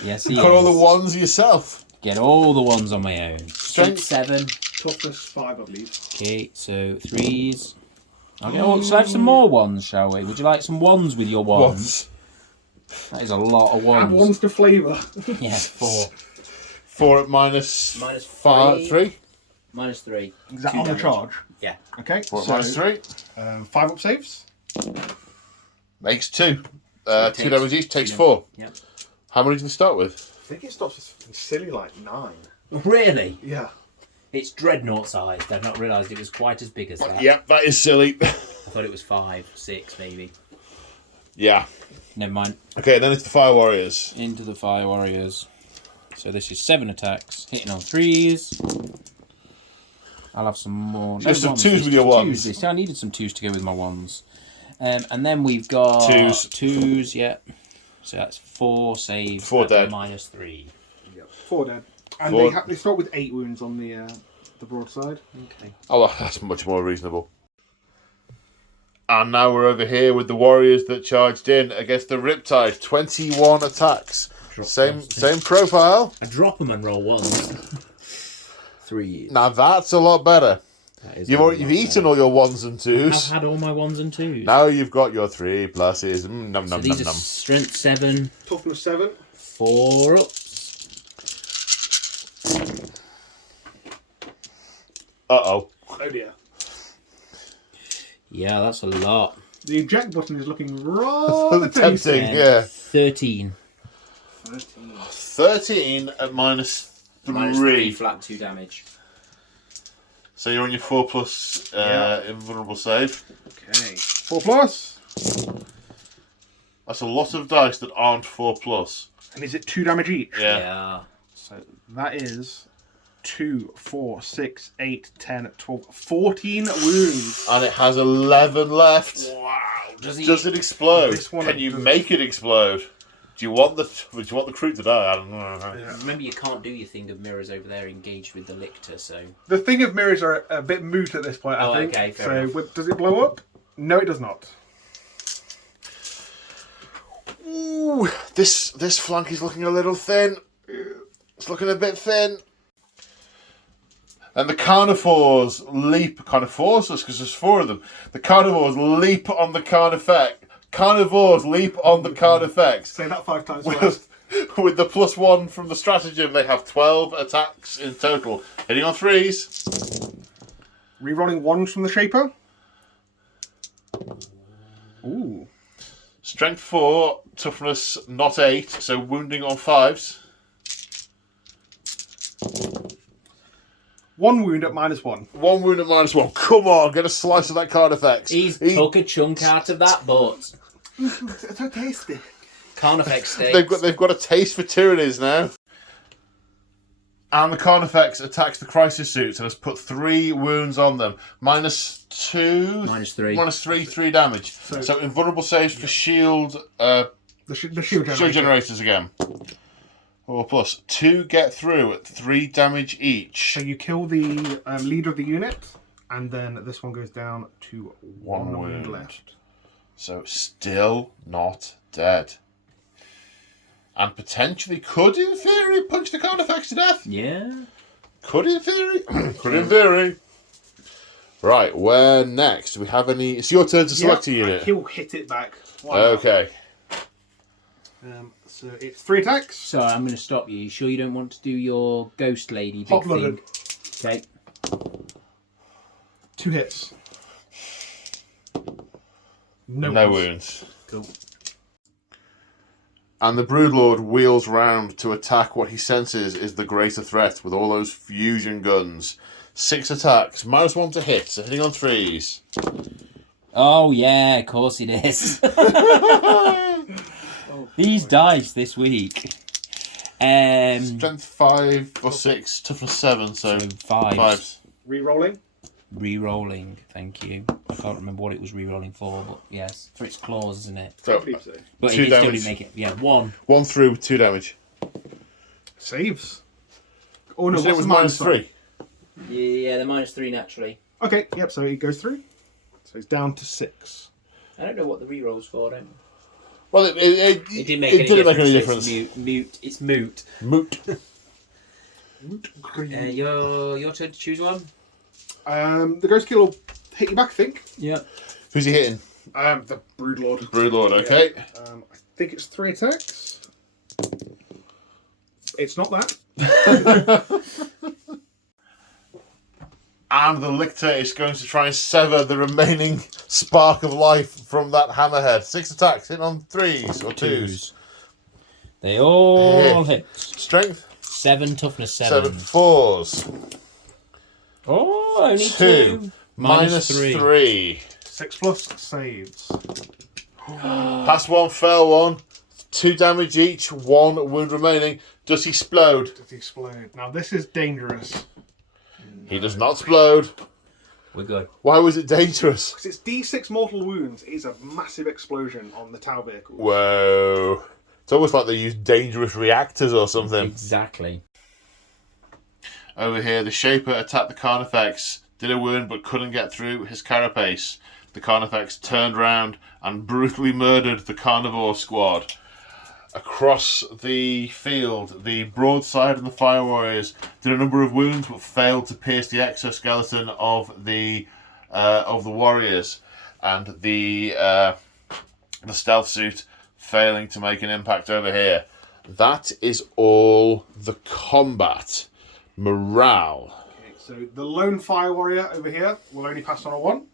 Yes, he Got all the is. 1s yourself. Get all the 1s on my own. Strength 7. Toughness 5, I believe. Okay, so 3s. Okay, oh, so have some more 1s, shall we? Would you like some 1s with your 1s? That is a lot of 1s. Add 1s to flavour. Yeah, 4. 4 at minus -3. 3. -3. Is that 2 on the damage. charge? Yeah. Okay. 4 at So, minus 3. 5 up saves. Makes 2. So it 2 takes damage each, takes 2 4. Yep. How many do we start with? I think it stops with silly like 9. Really? Yeah. It's dreadnought sized. I've not realised it was quite as big as that. Yep, that is silly. I thought it was 5, 6 maybe. Yeah. Never mind. Okay, then it's the fire warriors. Into the Fire Warriors. So this is 7 attacks. Hitting on 3s. I'll have some more. Just some 1s, 2s just with your 2s. 1s. I needed some 2s to go with my 1s. And then we've got 2s. 2s, yeah. So that's 4 saves. 4 at dead. -3. Yep. 4 dead. And 4. they start with 8 wounds on the broadside. Okay. Oh, well, that's much more reasonable. And now we're over here with the warriors that charged in against the Riptide. 21 attacks. Same profile. I drop them and roll 1s. 3. Now that's a lot better. That is You've eaten all your 1s and 2s. I've had all my 1s and 2s. Now you've got your 3 pluses. Num So num these num are num. strength 7, Toughness 7. 4 ups. Uh-oh. Oh dear. Yeah, that's a lot. The eject button is looking rather Tempting, tempting. yeah. 13. 13 at -3. -3 flat 2 damage. So you're on your 4+ invulnerable save. Okay. 4+. That's a lot of dice that aren't 4+. And is it 2 damage each? Yeah. So that is 2, 4, 6, 8, 10, 12, 14 wounds. And it has 11 left. Wow. Does it explode? This one Can you does. make it explode? Do you want the crew to die? I don't know. Yeah. Remember, you can't do your thing of mirrors over there engaged with the lictor, so... The thing of mirrors are a bit moot at this point, I think. Okay, fair enough. Does it blow up? No, it does not. Ooh, this flank is looking a little thin. It's looking a bit thin. And the carnivores leap, because there's 4 of them. The carnivores leap on the carnifex. Carnivores leap on the carnifex. Say that 5 times fast. With the +1 from the stratagem, they have 12 attacks in total. Hitting on 3s. Rerolling 1s from the Shaper. Ooh. Strength 4, toughness not 8, so wounding on 5s. 1 wound at -1. 1 wound at -1. Come on, get a slice of that carnifex. He's took a chunk out of that butt. It's so tasty. Carnifex steaks. They've got a taste for Tyranids now. And the Carnifex attacks the crisis suits and has put 3 wounds on them. -2? -3. -3, 3 damage. So invulnerable saves for shield... The shield generator. Shield generators again. Or plus. 2 get through at 3 damage each. So you kill the leader of the unit, and then this one goes down to 1 wound wound. left. So still not dead. And potentially could, in theory, punch the Carnifex to death. Yeah. Could, in theory. Could, in theory. Right, where next? Do we have any... It's your turn to select a unit. He'll hit it back. Why Okay. not? So it's 3 attacks. So I'm going to stop you. You sure you don't want to do your ghost lady big Hot-blooded. thing? Okay. 2 hits. No No wounds. wounds. Cool. And the Broodlord wheels round to attack what he senses is the greater threat with all those fusion guns. 6 attacks, -1 to hit, so hitting on 3s. Oh yeah, of course it is. These dice this week. Strength 5 or 6, toughness 7, so 5s. Rerolling. Re-rolling, thank you. I can't remember what it was re-rolling for, but yes, for its claws, isn't it? So, But 2 it still damage. didn't make it. Yeah, 1. 1 through, 2 damage. Saves. Oh no, You said it what's was the -3. Yeah, they're -3 naturally. Okay, yep, so he goes through. So he's down to 6. I don't know what the re-rolls for, don't Well, it didn't make any didn't difference. make any It's difference. mute. It's moot. Moot. Your turn to choose one. The Ghost Kill will hit you back, I think. Yep. Who's he hitting? The Broodlord. Broodlord, okay. I think it's 3 attacks. It's not that. And the Lictor is going to try and sever the remaining spark of life from that hammerhead. 6 attacks, hitting on 3s or 2s. They all hit. Strength? 7, toughness 7 4s. Oh, only 2. -3. 6+ saves. Pass 1, fail 1. 2 damage each, 1 wound remaining. Does he explode? Does he explode? Now this is dangerous. He does not explode. We're good. Why was it dangerous? Because it's D6 mortal wounds. It is a massive explosion on the Tau vehicle. Whoa. It's almost like they use dangerous reactors or something. Exactly. Over here, the Shaper attacked the Carnifex, did a wound but couldn't get through his carapace. The Carnifex turned round and brutally murdered the Carnivore squad. Across the field, the Broadside and the Fire Warriors did a number of wounds but failed to pierce the exoskeleton of the warriors, and the stealth suit failing to make an impact over here. That is all the combat. Morale. Okay, so the lone Fire Warrior over here will only pass on a 1.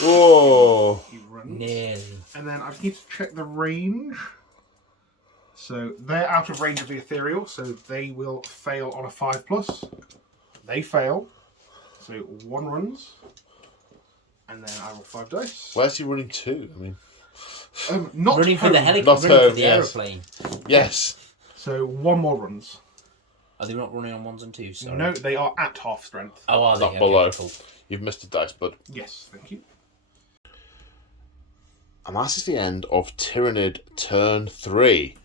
Whoa. He runs. Nearly. And then I just need to check the range. So they're out of range of the ethereal, so they will fail on a 5+. They fail. So 1 runs. And then I roll 5 dice. Where's he running to? I mean, Not Running for home. the helicopter, Not running home, for the yes. aeroplane. yes. So 1 more runs. Are they not running on 1s and 2s? Sorry. No, they are at half strength. Oh, are they? Not below. Cool. You've missed a dice, bud. Yes, thank you. And that is the end of Tyranid turn 3.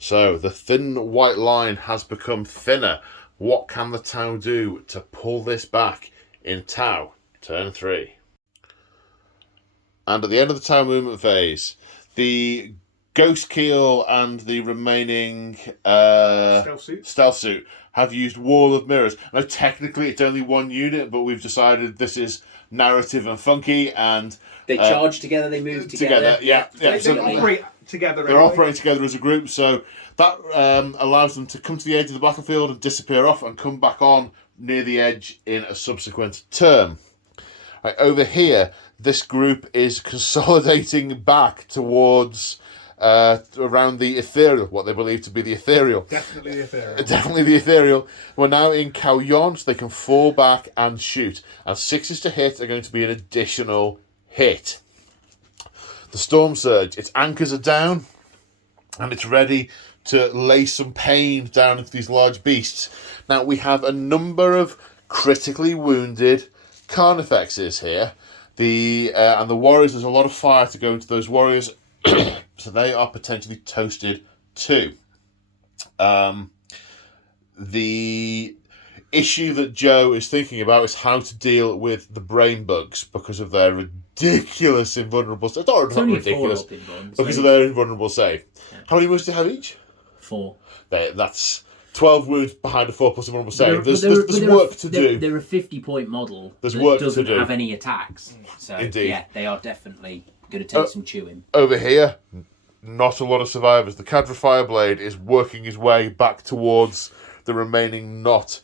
So the thin white line has become thinner. What can the Tau do to pull this back in Tau turn 3? And at the end of the Tau movement phase, the Ghost Keel and the remaining stealth suit have used Wall of Mirrors. Now technically it's only 1 unit, but we've decided this is narrative and funky, and They charge together, they move together. Yeah. They So operate together. they're operating together as a group, so that allows them to come to the edge of the battlefield and disappear off and come back on near the edge in a subsequent turn. Right, over here, this group is consolidating back towards around the ethereal, what they believe to be the ethereal. Definitely the ethereal. Definitely the ethereal. We're now in Kauyon, so they can fall back and shoot. And 6s to hit are going to be an additional hit. The Storm Surge, its anchors are down, and it's ready to lay some pain down into these large beasts. Now, we have a number of critically wounded Carnifexes here. And the warriors, there's a lot of fire to go into those warriors, so they are potentially toasted too. The issue that Joe is thinking about is how to deal with the brain bugs because of their ridiculous invulnerable save. It's not ridiculous, because of their invulnerable save. Yeah. How many wounds do you have each? 4. That's 12 wounds behind a 4+ invulnerable save. There's work to do. They're a 50-point model There's that work to doesn't do. have any attacks. So, Indeed. yeah, they are definitely going to take some chewing. Over here, not a lot of survivors. The Cadra Fireblade is working his way back towards the remaining knot,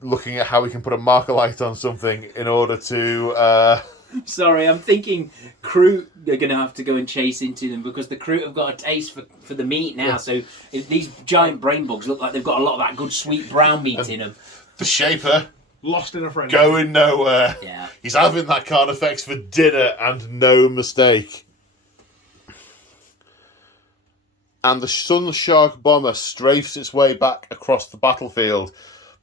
looking at how we can put a marker light on something in order to... Sorry, I'm thinking Kroot are going to have to go and chase into them because the Kroot have got a taste for the meat now. So these giant brain bugs look like they've got a lot of that good sweet brown meat in them. The Shaper... Lost in a friend. Going nowhere. Yeah. He's having that Carnifex for dinner, and no mistake. And the Sun Shark Bomber strafes its way back across the battlefield,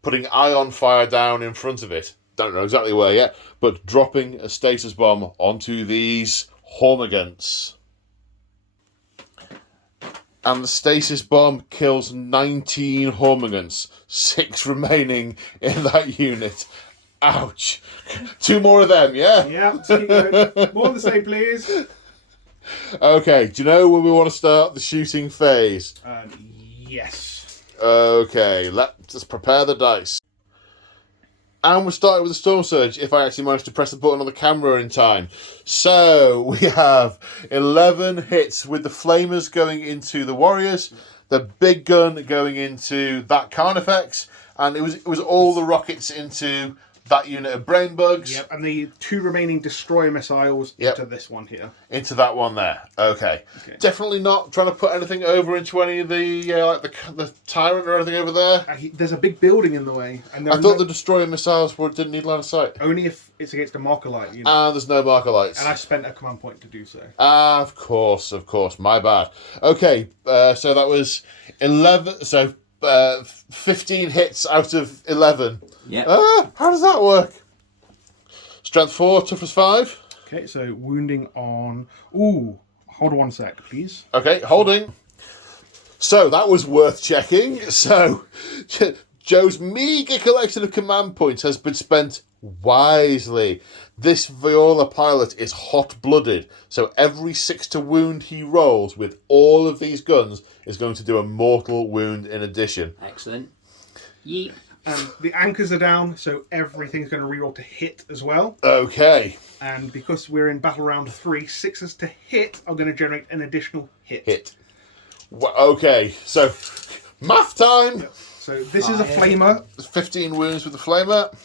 putting ion fire down in front of it. Don't know exactly where yet, but dropping a stasis bomb onto these Hormigants. And the stasis bomb kills 19 Hormigants, 6 remaining in that unit. Ouch. 2 more of them, yeah? Yeah, let's keep going. More of the same, please. Okay, do you know when we want to start the shooting phase? Yes. Okay, let's prepare the dice. And we're starting with the Storm Surge, if I actually manage to press the button on the camera in time. So, we have 11 hits with the Flamers going into the Warriors, the big gun going into that Carnifex, and it was all the rockets into that unit of brain bugs. Yep, and the 2 remaining destroyer missiles into this one here. Into that one there. Okay. Definitely not trying to put anything over into any of the like the Tyrant or anything over there. There's a big building in the way, and I thought the destroyer missiles didn't need line of sight. Only if it's against a marker light. You know? There's no marker lights. And I spent a command point to do so. Of course. My bad. Okay. So that was 11. So 15 hits out of 11. Yeah. How does that work? Strength 4, toughness 5. Okay, so wounding on... Ooh, hold on 1 sec, please. Okay, holding. So that was worth checking. So Joe's meagre collection of command points has been spent wisely. This Viola pilot is hot-blooded, so every 6 to wound he rolls with all of these guns is going to do a mortal wound in addition. Excellent. Yeet. The anchors are down, so everything's going to reroll to hit as well. Okay. And because we're in battle round 3, 6s to hit are going to generate an additional hit. Okay, so math time. Yep. So this is a flamer. 15 wounds with the flamer.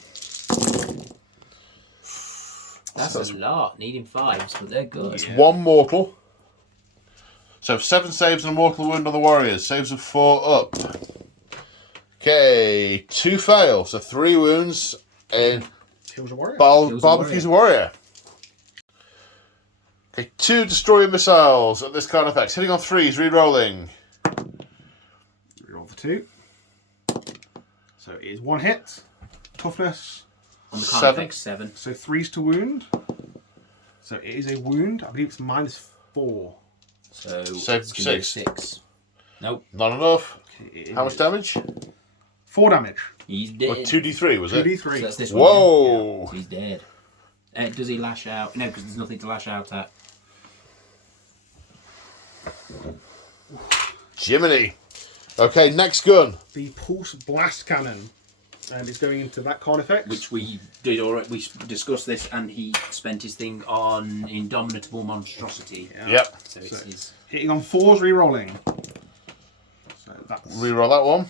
That's a lot. Needing 5s, but they're good. It's 1 mortal. So 7 saves and a mortal wound on the warriors. Saves of 4 up. Okay, 2 fail, so 3 wounds in Kills a warrior. Barbecue's warrior. Okay, 2 destroyer missiles at this card effects. Hitting on 3s, re-rolling. Reroll the 2. So it is 1 hit. Toughness. On the card 7. effect, 7. So 3s to wound. So it is a wound. I believe it's -4. So Save it's gonna be 6. 6. Nope. Not enough. Okay, How much damage? 4 damage. He's dead. Or 2d3, was it? 2d3. So that's this one. Whoa! So he's dead. Does he lash out? No, because there's nothing to lash out at. Jiminy. Okay, next gun. The Pulse Blast Cannon. And it's going into that card effect. Which we did already. We discussed this, and he spent his thing on Indomitable Monstrosity. Yeah. Yep. So it's his. Hitting on 4s, re-rolling. So that's... Reroll that one.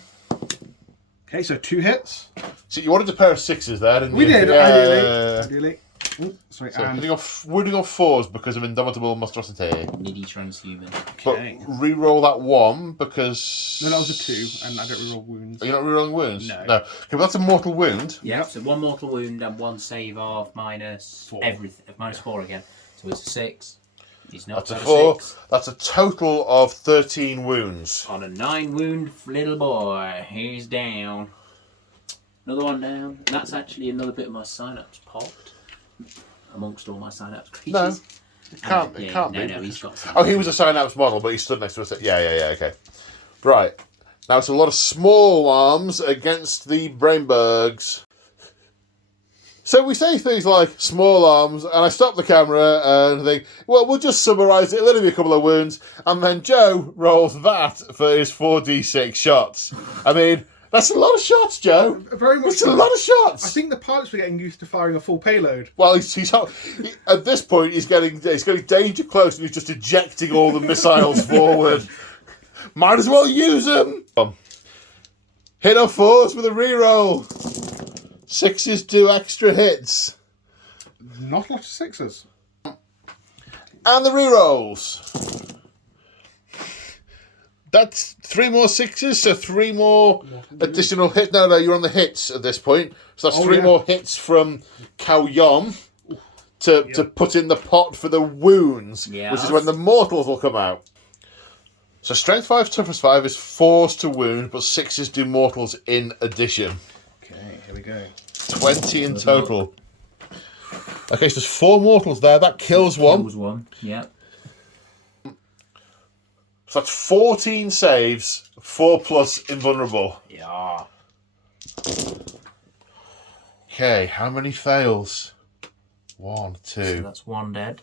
Okay, so 2 hits. So you wanted a pair of 6s there, didn't We you? did, Yeah. ideally. Ooh, sorry, So and... wounding on 4s because of Indomitable Monstrosity. Niddy Transhuman. Okay. But re-roll that one because... No, that was a 2, and I don't reroll wounds. Are you not re-rolling wounds? No. Okay, but that's a mortal wound. Yeah, so 1 mortal wound and 1 save of -4. everything. -4 again. So it's a 6. He's not That's a got 4. 6. That's a total of 13 wounds. On a 9 wound little boy. He's down. Another one down. And that's actually another bit of my synapse popped. Amongst all my synapse creatures. No. It can't be. No, he's got some. Oh, he was a synapse model, but he stood next to us. Yeah, okay. Right. Now it's a lot of small arms against the Brainbergs. So we say things like small arms, and I stop the camera and think, well, we'll just summarise it. It'll be a couple of wounds. And then Joe rolls that for his 4d6 shots. I mean, that's a lot of shots, Joe. Very much. It's a lot of shots. I think the pilots were getting used to firing a full payload. Well, he's at this point he's getting danger close, and he's just ejecting all the missiles forward. Might as well use them. Hit on 4s with a reroll. 6s do extra hits, Not a lot of 6s. and the rerolls. That's 3 more 6s, so 3 more additional hits. No, you're on the hits at this point. So that's 3 more hits from Cao Yon to put in the pot for the wounds, which is when the mortals will come out. So strength 5, toughness 5 is 4s to wound, but 6s do mortals in addition. Okay, here we go. 20 in total. Okay, so there's 4 mortals there. That kills one. Kills one. Yeah. So that's 14 saves, 4 plus invulnerable. Yeah. Okay, how many fails? 1, 2. So that's 1 dead.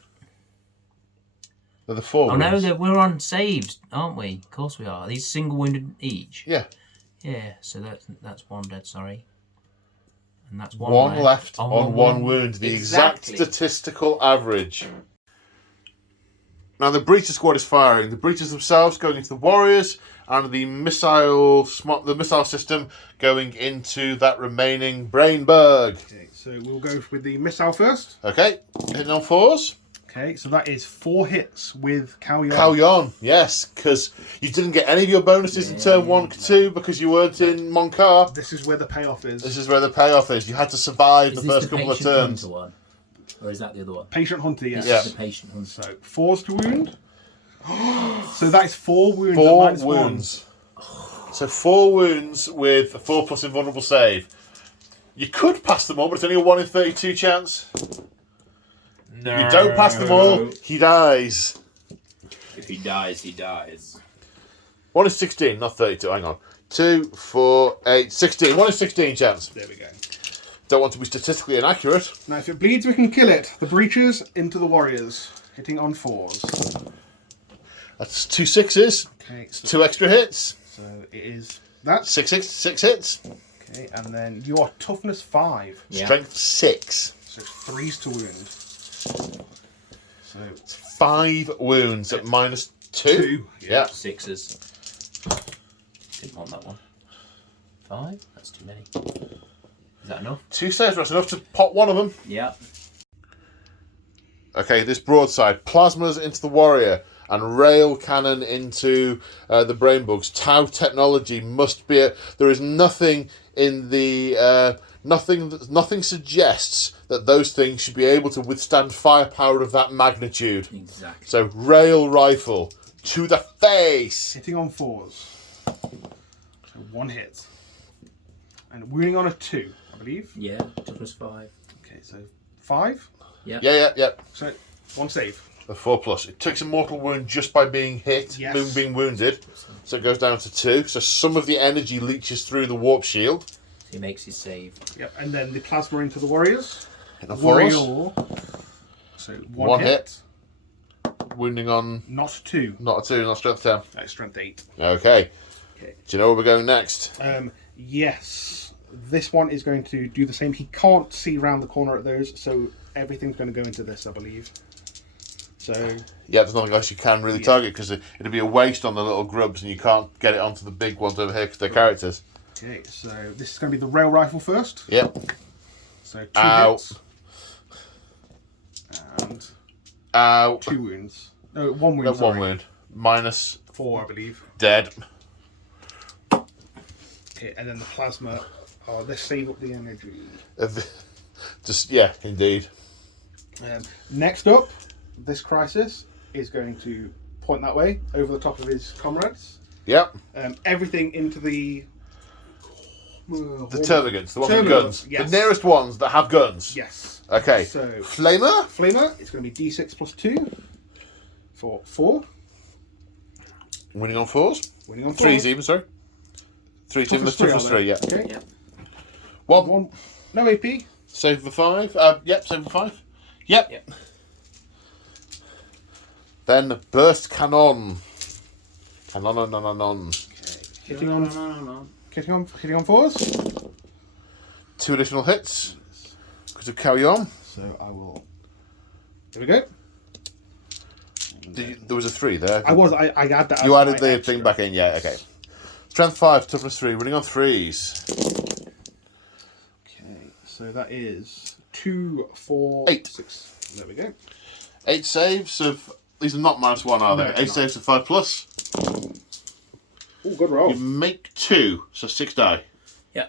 They're the 4 Oh no, ones. we're on saves, aren't we? Of course we are. Are these single wounded each? Yeah. Yeah. So that's 1 dead. Sorry. And that's 1 One left on on 1 wound. The exact statistical average. Now the breacher squad is firing. The breachers themselves going into the warriors, and the missile system going into that remaining Brainberg. Okay, so we'll go with the missile first. Okay, hitting on 4s. Okay, so that is 4 hits with Cao Yon. Cao Yon, yes, because you didn't get any of your bonuses in turn 1, 2 because you weren't in Monkar. This is where the payoff is. This is where the payoff is. You had to survive Is the this first the couple of Patient turns. Hunter one? Or is that the other one? Patient Hunter, yes. Yeah. The Patient Hunter. So 4s to wound. So that is 4 wounds. 4 at -1. wounds. So 4 wounds with a 4 plus invulnerable save. You could pass them all, but it's only a 1 in 32 chance. No. You don't pass them all, he dies. If he dies, he dies. 1 in 16, not 32. Hang on. 2, 4, 8, 16. 1 in 16 chance. There we go. Don't want to be statistically inaccurate. Now, if it bleeds, we can kill it. The breachers into the warriors, hitting on 4s. That's 2 6s. Okay, so 2 extra hits. it is that. 6 hits. Okay, and then you are toughness 5. Yeah. Strength 6. So 3s to wound. So 5 wounds at -2. 2. Yeah. 6s. Didn't want that one. 5? That's too many. Is that enough? 2 saves, that's enough to pop one of them. Yeah. Okay, this broadside. Plasmas into the warrior. and rail cannon into the brain bugs. Tau technology must be. There is nothing in the nothing suggests that those things should be able to withstand firepower of that magnitude. Exactly. So rail rifle to the face. Hitting on 4s. So 1 hit. And wounding on a 2, I believe. Yeah, toughness 5. Okay, so 5. Yeah. So 1 save. A 4+. It takes a mortal wound just by being hit, Yes. being wounded. So it goes down to 2. So some of the energy leaches through the warp shield. He makes his save. Yep, and then the plasma into the warriors. Hit on Warrior. 4s. So 1 hit. Wounding on Not 2. not a 2, not strength 10. That's strength 8. Okay. Okay. Do you know where we're going next? Yes. This one is going to do the same. He can't see round the corner at those, so everything's going to go into this, I believe. So Yeah, there's nothing else you can really target because it'd be a waste on the little grubs and you can't get it onto the big ones over here because they're characters. okay, so this is going to be the rail rifle first. Yep. So 2 Ow. hits. And Ow. 2 wounds. No, 1 wound. No, sorry. 1 wound. Minus 4, I believe. dead. Okay, and then the plasma. Oh, let's save up the energy. Just, yeah, indeed. Next up, this crisis is going to point that way, over the top of his comrades. Yep. Everything into the... The termagants, the ones with Termagants, guns. yes. The nearest ones that have guns. Yes. Okay. So, Flamer? Flamer, it's going to be D6 plus 2 for 4. Winning on 4s? Winning on 4. 3s even, sorry. 3s even, that's 2 plus 3, yeah. Okay. Yeah. 1. No AP. Save for 5. Yep, save for 5. Yep. Yep. Then burst cannon. Cannon. Hitting on 4s. 2 additional hits. Because of carry on. So I will... Here we go. There was a 3 there. I add that. You as added my the extra. thing back in, yeah, okay. Strength 5, toughness 3, running on 3s. Okay, so that is 2, 4, 8. 6. There we go. 8 saves of... These are not -1, are they? No, 8 they're not. saves of 5 plus. Oh, good roll. You make 2, so 6 die. Yeah.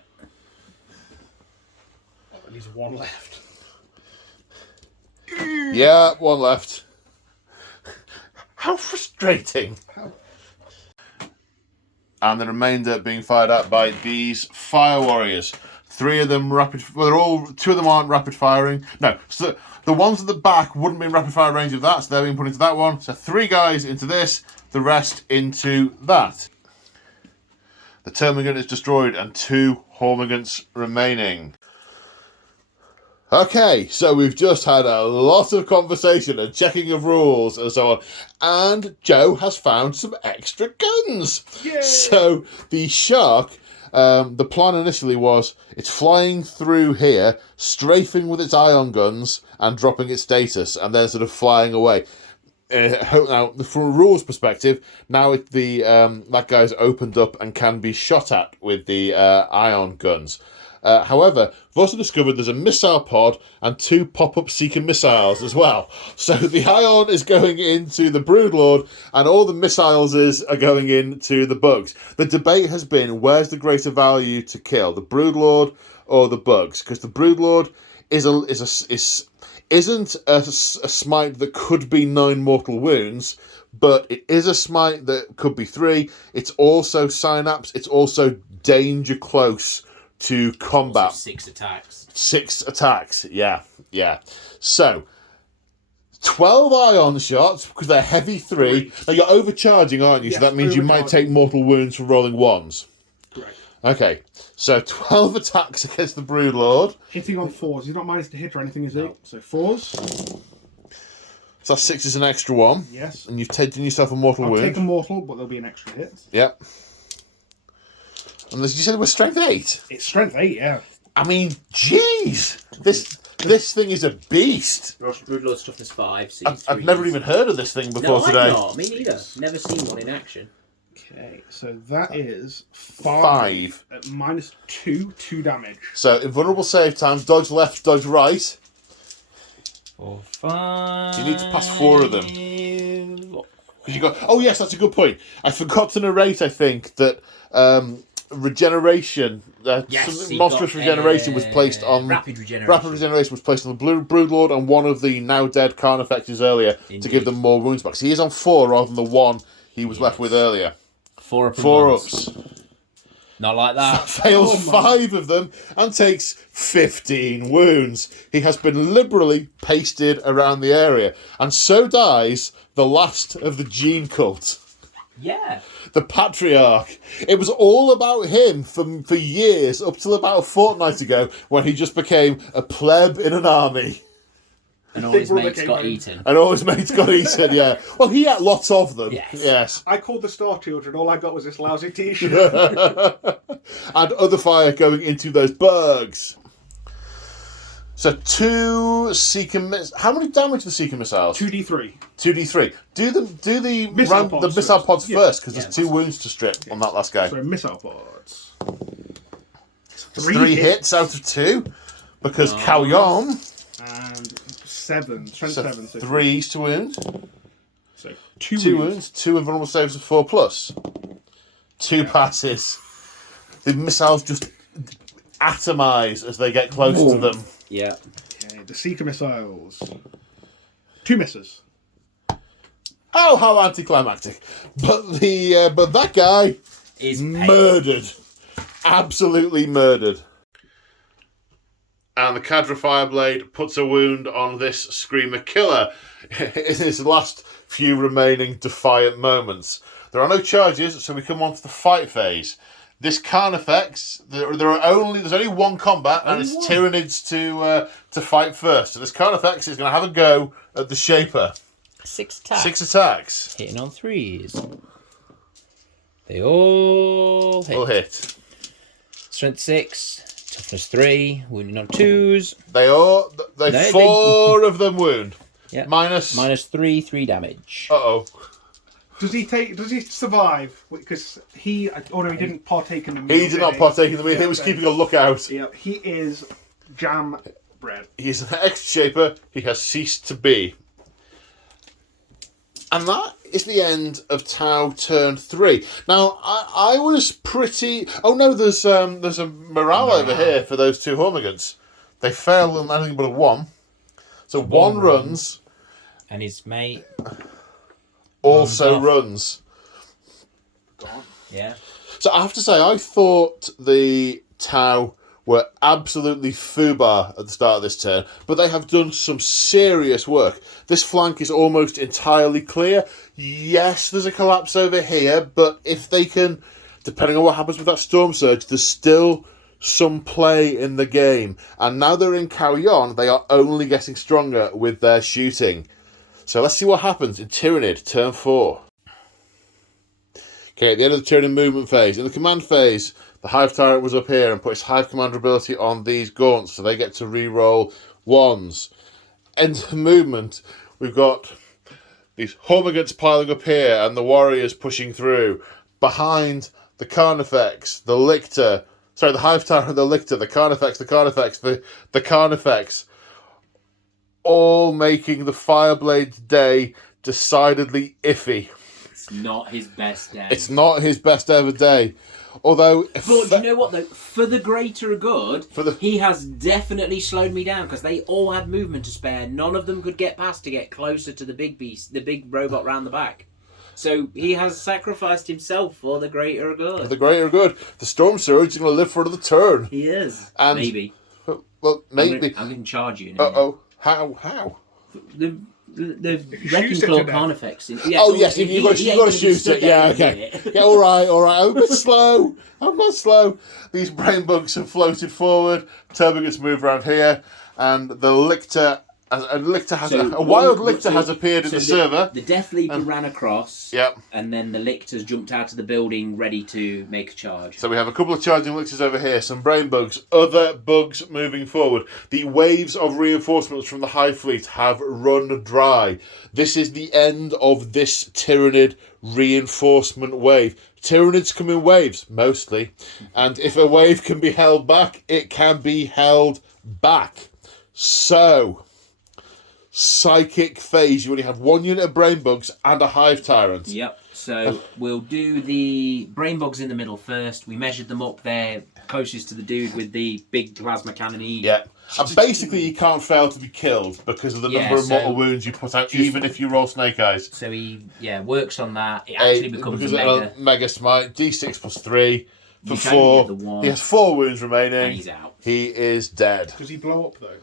Oh, there needs 1 left. Yeah, 1 left. How frustrating. And the remainder being fired at by these fire warriors. 3 of them rapid... Well, they're all... 2 of them aren't rapid firing. No, so the ones at the back wouldn't be in rapid fire range of that, so they're being put into that one. So 3 guys into this, the rest into that. The termagant is destroyed and 2 hormigants remaining. Okay, so we've just had a lot of conversation and checking of rules and so on. And Joe has found some extra guns. Yay! So the shark, the plan initially was it's flying through here, strafing with its ion guns and dropping its status and then sort of flying away. Now, from a rules perspective, now that guy's opened up and can be shot at with the ion guns. However, we've also discovered there's a missile pod and 2 pop-up seeker missiles as well. So the ion is going into the Broodlord and all the missiles are going into the bugs. The debate has been, where's the greater value to kill, the Broodlord or the bugs? Because the Broodlord isn't a smite that could be 9 mortal wounds, but it is a smite that could be 3. It's also synapse. It's also danger close to combat. Also 6 attacks. 6 attacks, yeah. So, 12 ion shots, because they're heavy 3. Now, you're overcharging, aren't you? So Yes, that means you might overcharging. take mortal wounds for rolling 1s. Correct. Okay, so 12 attacks against the Broodlord. Hitting on 4s. He's not managed to hit or anything, is he? So 4s. So that's 6 is an extra 1. Yes. And you've taken yourself a mortal I'll wound. take a mortal, but there'll be an extra hit. Yep. And you said it was strength 8. It's strength 8, yeah. I mean, jeez, this thing is a beast. Broodlord's toughness 5. So I've never even heard of this thing before no, today. I've not. Me neither. Never seen one in action. Okay, so that is 5 5. at -2 damage. So invulnerable save time. Dodge left, dodge right. 4, 5. You need to pass 4 of them. Because you go, oh yes, that's a good point. I forgot to narrate, I think, that regeneration, Yes, he monstrous got, regeneration was placed on... Rapid regeneration. Rapid regeneration was placed on the Broodlord and one of the now dead Carnifexes earlier to give them more wounds back. So he is on 4 rather than the 1 he was left with earlier. 4 ups. Not like that. Fails 5 of them and takes 15 wounds. He has been liberally pasted around the area. And so dies the last of the Gene Cult. Yeah. The Patriarch. It was all about him for years, up till about a fortnight ago, when he just became a pleb in an army. And all his mates got eaten. And all his mates got eaten, yeah. Well, he had lots of them. Yes. I called the Star Children, all I got was this lousy t-shirt. And other fire going into those bugs. So 2 Seeker missiles. How many damage are the Seeker missiles? 2d3. 2d3. Do the Missile pods first. first, because there's 2 wounds to strip on that last guy. So missile pods. 3 hits out of 2, because Kalyon. And 7. Strength So 7. So 3s to wound. So 2 wounds. 2 invulnerable saves of 4+. 2 passes. The missiles just atomize as they get close to them. Yeah. Okay, the Seeker missiles. 2 misses. Oh, how anticlimactic! But that guy Is murdered, absolutely murdered. And the Cadra Fireblade puts a wound on this Screamer Killer in his last few remaining defiant moments. There are no charges, so we come on to the fight phase. This Carnifex, there's only 1 combat, and it's Tyranids to fight first. So this Carnifex is going to have a go at the Shaper. 6 attacks. 6 attacks. Hitting on 3s. They all hit. Will hit. Strength 6, toughness 3, wounding on 2s. They 4 of them wound. Yeah. Minus 3 damage. Uh-oh. Does he survive? Because he didn't partake in the meal. He did not partake in the meal. He was keeping a lookout. Yeah, he is jam bread. He's an ex-Shaper. He has ceased to be. And that is the end of Tau turn 3. Now, I was pretty... Oh no, there's a morale over here for those 2 Hormigans. They fail on anything but a 1. So 1 runs. And his mate Also runs. Yeah. So I have to say, I thought the Tau were absolutely foobar at the start of this turn, but they have done some serious work. This flank is almost entirely clear. Yes, there's a collapse over here, but if they can, depending on what happens with that Storm Surge, there's still some play in the game. And now they're in Kalyon, they are only getting stronger with their shooting. So let's see what happens in Tyranid, turn 4. Okay, at the end of the Tyranid movement phase. In the command phase, the Hive Tyrant was up here and put his Hive Commander ability on these Gaunts, so they get to re-roll 1s. End of movement, we've got these Hormigants piling up here and the Warriors pushing through. Behind the Carnifex, the Lictor, sorry, the Hive Tyrant, the Lictor, the Carnifex, the Carnifex, all making the Fireblade's day decidedly iffy. It's not his best day. It's not his best ever day. Although... But do you know what, though? For the greater good, he has definitely slowed me down, because they all had movement to spare. None of them could get past to get closer to the big beast, the big robot round the back. So he has sacrificed himself for the greater good. For the greater good. The Storm Surge is going to live for another turn. He is. And, maybe. Well, maybe. I'm going to charge you. Uh-oh. How? The Wrecking Claw Carnifex. Yeah, yes, you've got to shoot it. Yeah, okay. Yeah, all right. I'm a bit slow. I'm not slow. These brain bugs have floated forward. Turbo gets moved around here, and the Lictor... A wild Lictor has appeared in the server. The Death Leaper ran across. Yep. And then the Lictors jumped out of the building ready to make a charge. So we have a couple of charging Lictors over here, some brain bugs, other bugs moving forward. The waves of reinforcements from the Hive Fleet have run dry. This is the end of this Tyranid reinforcement wave. Tyranids come in waves, mostly. And if a wave can be held back, it can be held back. So psychic phase. You only had 1 unit of brain bugs and a hive tyrant. Yep. So we'll do the brain bugs in the middle first. We measured them up. They're closest to the dude with the big plasma cannon. Yeah. And basically, you can't fail to be killed because of the number of mortal wounds you put out, even if you roll snake eyes. So he works on that. It actually becomes a mega smite. D6 plus 3 for You 4. can get the 1. He has 4 wounds remaining. And he's out. He is dead. Does he blow up though?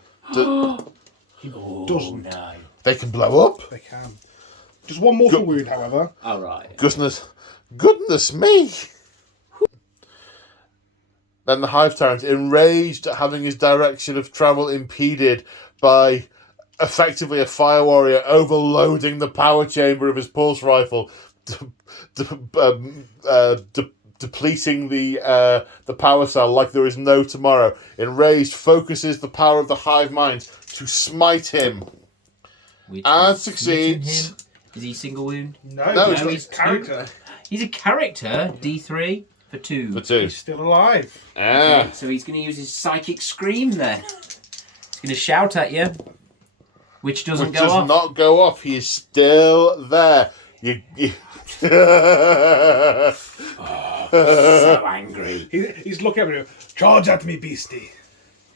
Doesn't. No. They can blow up. They can. Just one mortal wound, however. All right. Goodness me. Then the hive tyrant, enraged at having his direction of travel impeded by effectively a fire warrior overloading the power chamber of his pulse rifle, depleting the power cell like there is no tomorrow. Enraged focuses the power of the hive mind to smite him. And succeeds. Is he single wound? No, he's character. He's a character. D3 for 2. For 2. He's still alive. Ah. So he's going to use his psychic scream then. He's going to shout at you, which doesn't go off. Does not go off. He is still there. You... So angry. He's looking at me. Charge at me, beastie.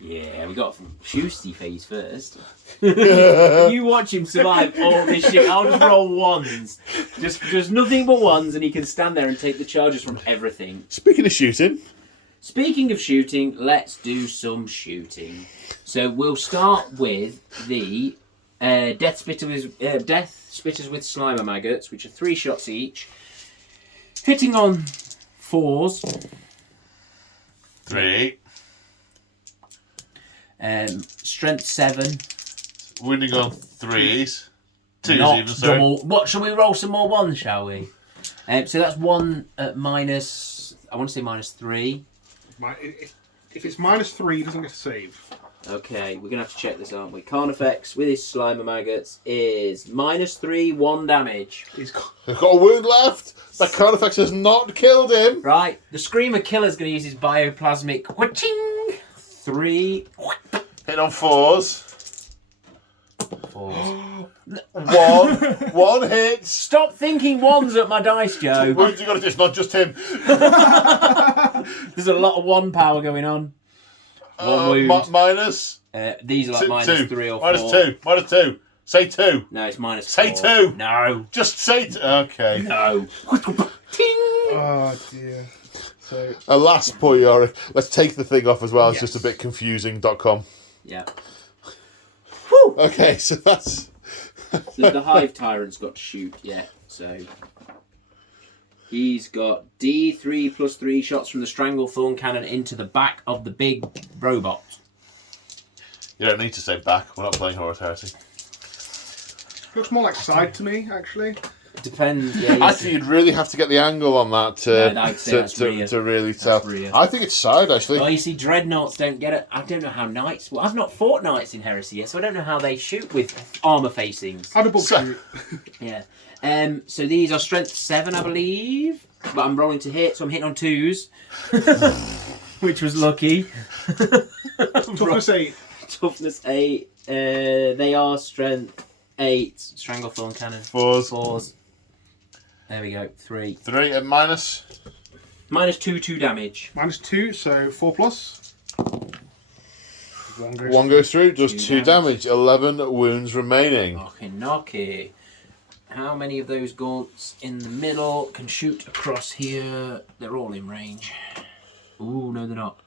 Yeah, we got from Shoosty phase first. You watch him survive all this shit. I'll just roll 1s. Just nothing but 1s, and he can stand there and take the charges from everything. Speaking of shooting, let's do some shooting. So we'll start with the Death Spitters with Slimer Maggots, which are 3 shots each. Hitting on 4s. 3. Strength 7. Winning on 3s. 2s Not even, sorry. double. What, shall we roll some more 1s, shall we? So that's 1 at minus, I want to say minus 3. If it's minus 3, he doesn't get to save. Okay, we're going to have to check this, aren't we? Carnifex with his Slimer Maggots is minus 3, 1 damage. He's got They've got a wound left. That Carnifex has not killed him. Right, the Screamer Killer's going to use his bioplasmic wha-ching! 3. Hit on 4s. 4s. One hit. Stop thinking 1s at my dice, Joe. Wounds you got to do, it's not just him. There's a lot of 1 power going on. 1 wound. Minus. These are like minus 2. 3 or 4. Minus 2. Say 2. No, it's minus Say 4. 2. No. Just say 2. Okay. No. Ting! Oh dear. So Alas, poor Yorick. Let's take the thing off as well. It's Yes. just a bit confusing.com. Yeah. Okay, so that's... So the Hive Tyrant's got to shoot, yeah. So he's got D3 plus 3 shots from the Stranglethorn Cannon into the back of the big robot. You don't need to say back. We're not playing Horror Heresy. looks more like side to me, actually. Depends, yeah. Actually, you'd really have to get the angle on that I'd say that's rear. to really tell. rear. I think it's side, actually. Well, you see, Dreadnoughts don't get it. I don't know how Knights... Well, I've not fought Knights in Heresy yet, so I don't know how they shoot with armour facings. How do books shoot? Yeah. So these are Strength 7, I believe. But I'm rolling to hit, so I'm hitting on 2s. Which was lucky. Toughness 8. Toughness 8. They are Strength 8. Stranglethorn Cannon. 4s. There we go. 3. 3 and minus. Minus 2 damage. Minus 2, so 4 plus. One goes through, does 2 damage. damage. 11 wounds remaining. Knocky. How many of those gaunts in the middle can shoot across here? They're all in range. Ooh, no, they're not.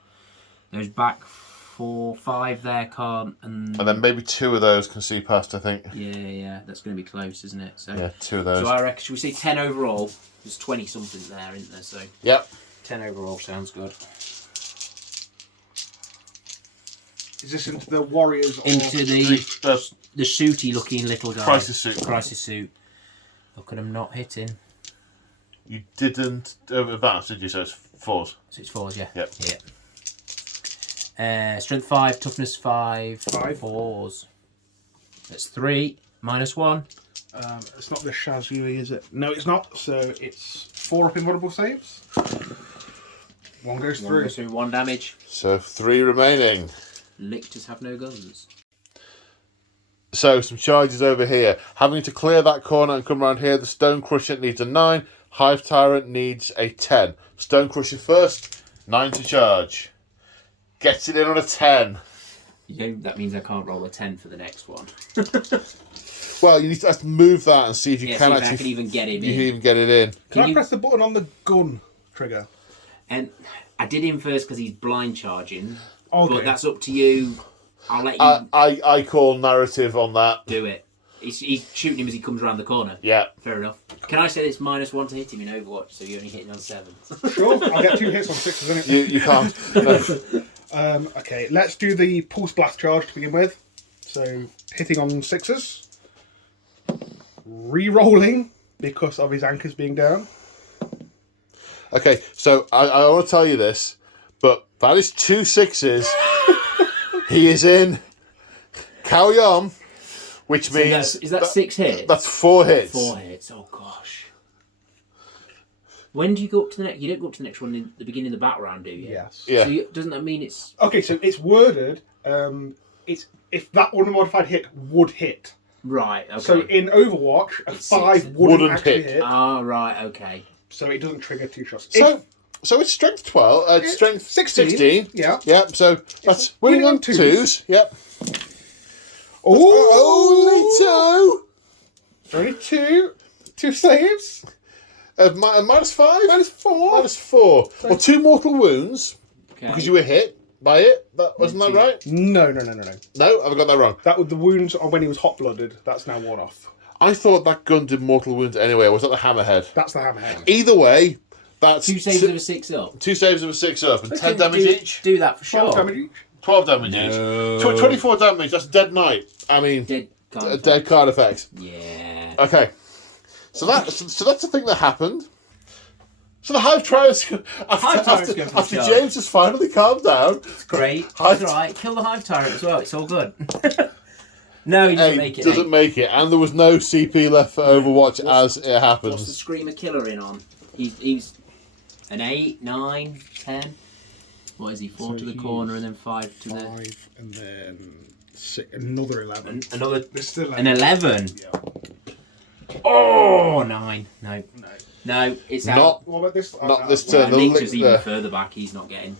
Those back 4, 5 there can't. And then maybe 2 of those can see past, I think. Yeah, that's going to be close, isn't it? So, yeah, 2 of those. So I reckon, should we say 10 overall? There's 20 something there, isn't there? So yep. 10 overall sounds good. Is this into the warriors or... Into the suity looking little guy. Crisis suit. Crisis suit. Look at him not hitting. You didn't advance, did you? So it's 4s. So it's 4s, yeah. Yep. Yeah. Strength 5, toughness 5, 5. 4s. That's 3, minus 1. It's not the Shazui, is it? No, it's not. So it's 4 up invulnerable saves. 1 goes through. 1 goes through, 1 damage. So 3 remaining. Lictors have no guns. So some charges over here. Having to clear that corner and come around here. The Stone Crusher needs a 9. Hive Tyrant needs a 10. Stone Crusher first. 9 to charge. Gets it in on a 10. That means I can't roll a 10 for the next one. Well, you need to move that and see if you Yeah, can see if actually. I can even get it in. You can even get it in. Can I you- press the button on the gun trigger? And I did him first because he's blind charging. Okay. But that's up to you. I'll let you I call narrative on that. do it. He's shooting him as he comes around the corner. Yeah. Fair enough. Can I say it's -1 to hit him in Overwatch, so you're only hitting on 7? Sure, I'll get 2 hits on 6s, isn't it? You can't. No. Okay, let's do the pulse blast charge to begin with. So, hitting on 6s. Re-rolling because of his anchors being down. Okay, so I want to tell you this, but that is 2 6s. He is in. Carry on, which So means is that 6 hits? that's 4 hits. 4 hits. Oh gosh. When do you go up to the next? You don't go up to the next one in the beginning of the battle round, do you? Yes. Yeah. So doesn't that mean it's? Okay, so it's worded. It's if that unmodified hit would hit. Right. Okay. So in Overwatch, a It's 5 6. wouldn't Wouldn't actually hit. hit. Ah, right. Okay. So it doesn't trigger 2 shots. So it's strength 12. It's strength 16. 16. Yeah. Yep. So that's winning on 2s. Yep. Oh, Only 2. only 2 saves. -5. -4. -4. Well, 2 mortal wounds Okay. because you were hit by it. Wasn't that right? No. No, I've got that wrong. That was the wounds on when he was hot-blooded. That's now worn off. I thought that gun did mortal wounds anyway. Or was that the hammerhead? That's the hammerhead. Either way, that's 2 saves of a 6 up. 2 saves of a 6 up and 10 Okay, damage do, each. Do that for 12 sure. damage each. 12 damage each. 24 damage. That's dead knight. I mean, Dead card a effect. dead card effect. Yeah. Okay, so that's the thing that happened. So the Hive Tyrants, Hive Tyrants go for the after charge. James has finally calmed down. It's great. Hive- That's alright. Kill the Hive Tyrant as well. It's all good. No, he doesn't make it. Doesn't make it, and there was no CP left for Overwatch as it What's the happens. Screamer Killer in on? He's an 8, 9, 10. What is he? 4 So to the he's corner and then 5 to the. 5 and then another 11. Another. There's still An 11. Yeah. Oh, 9. No. No. No, it's Not- out. What about this? Not Oh, this no. turn. Yeah, the Lichter's even Lictor. further back. He's not getting.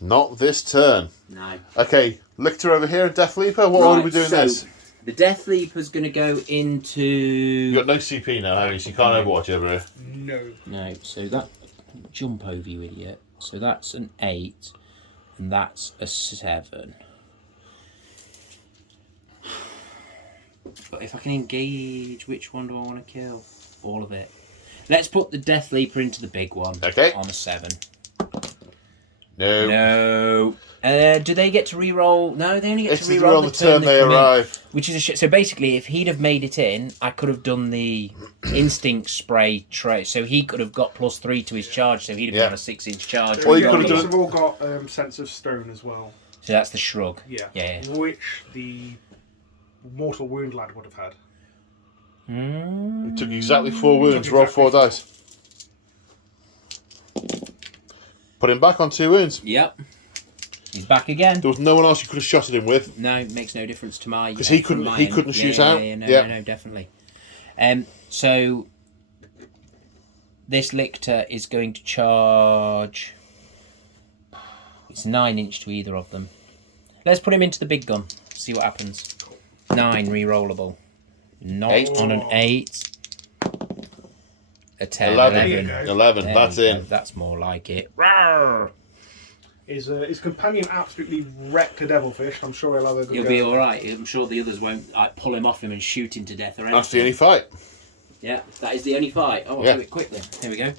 Not this turn. No. Okay, Lictor over here and Death Leaper. What order are we doing so this? The Death Leaper's going to go into. You got no CP now, have you? So you can't Overwatch over here. No. No, so that. Jump over, you idiot. So that's an 8, and that's a 7. But if I can engage, which one do I want to kill? All of it. Let's put the Death Leaper into the big one. Okay. On a 7. No. No. Do they get to re-roll? No, they only get It's to the re-roll on the turn they come in, arrive. which is a shit. So basically, if he'd have made it in, I could have done the instinct spray tray. So he could have got +3 to his charge. So he'd have Yeah. been on a 6-inch charge. Well, you Well, could have these done- have all got Sense of Stone as well. So that's the shrug. Yeah. Yeah. Which the Mortal Wound lad would have had. It took exactly 4 wounds. Roll 4 dice. Put him back on 2 wounds. Yep. He's back again. There was no one else you could have shot at him with. No, it makes no difference to my. 'Cause he from couldn't- my he end. couldn't shoot yeah, out. no, Yeah. no, definitely. So this Lictor is going to charge. It's 9-inch to either of them. Let's put him into the big gun. See what happens. 9 re-rollable. Not 8. on an 8. A 10. 11. There you go. 11. There That's we go. in. That's more like it. Rawr! His companion absolutely wrecked a devilfish. I'm sure he'll have a good He'll go. be all right. I'm sure the others won't pull him off him and shoot him to death or anything. That's the only fight. Yeah, that is the only fight. Oh, I'll Yeah. do it quickly. Here we go.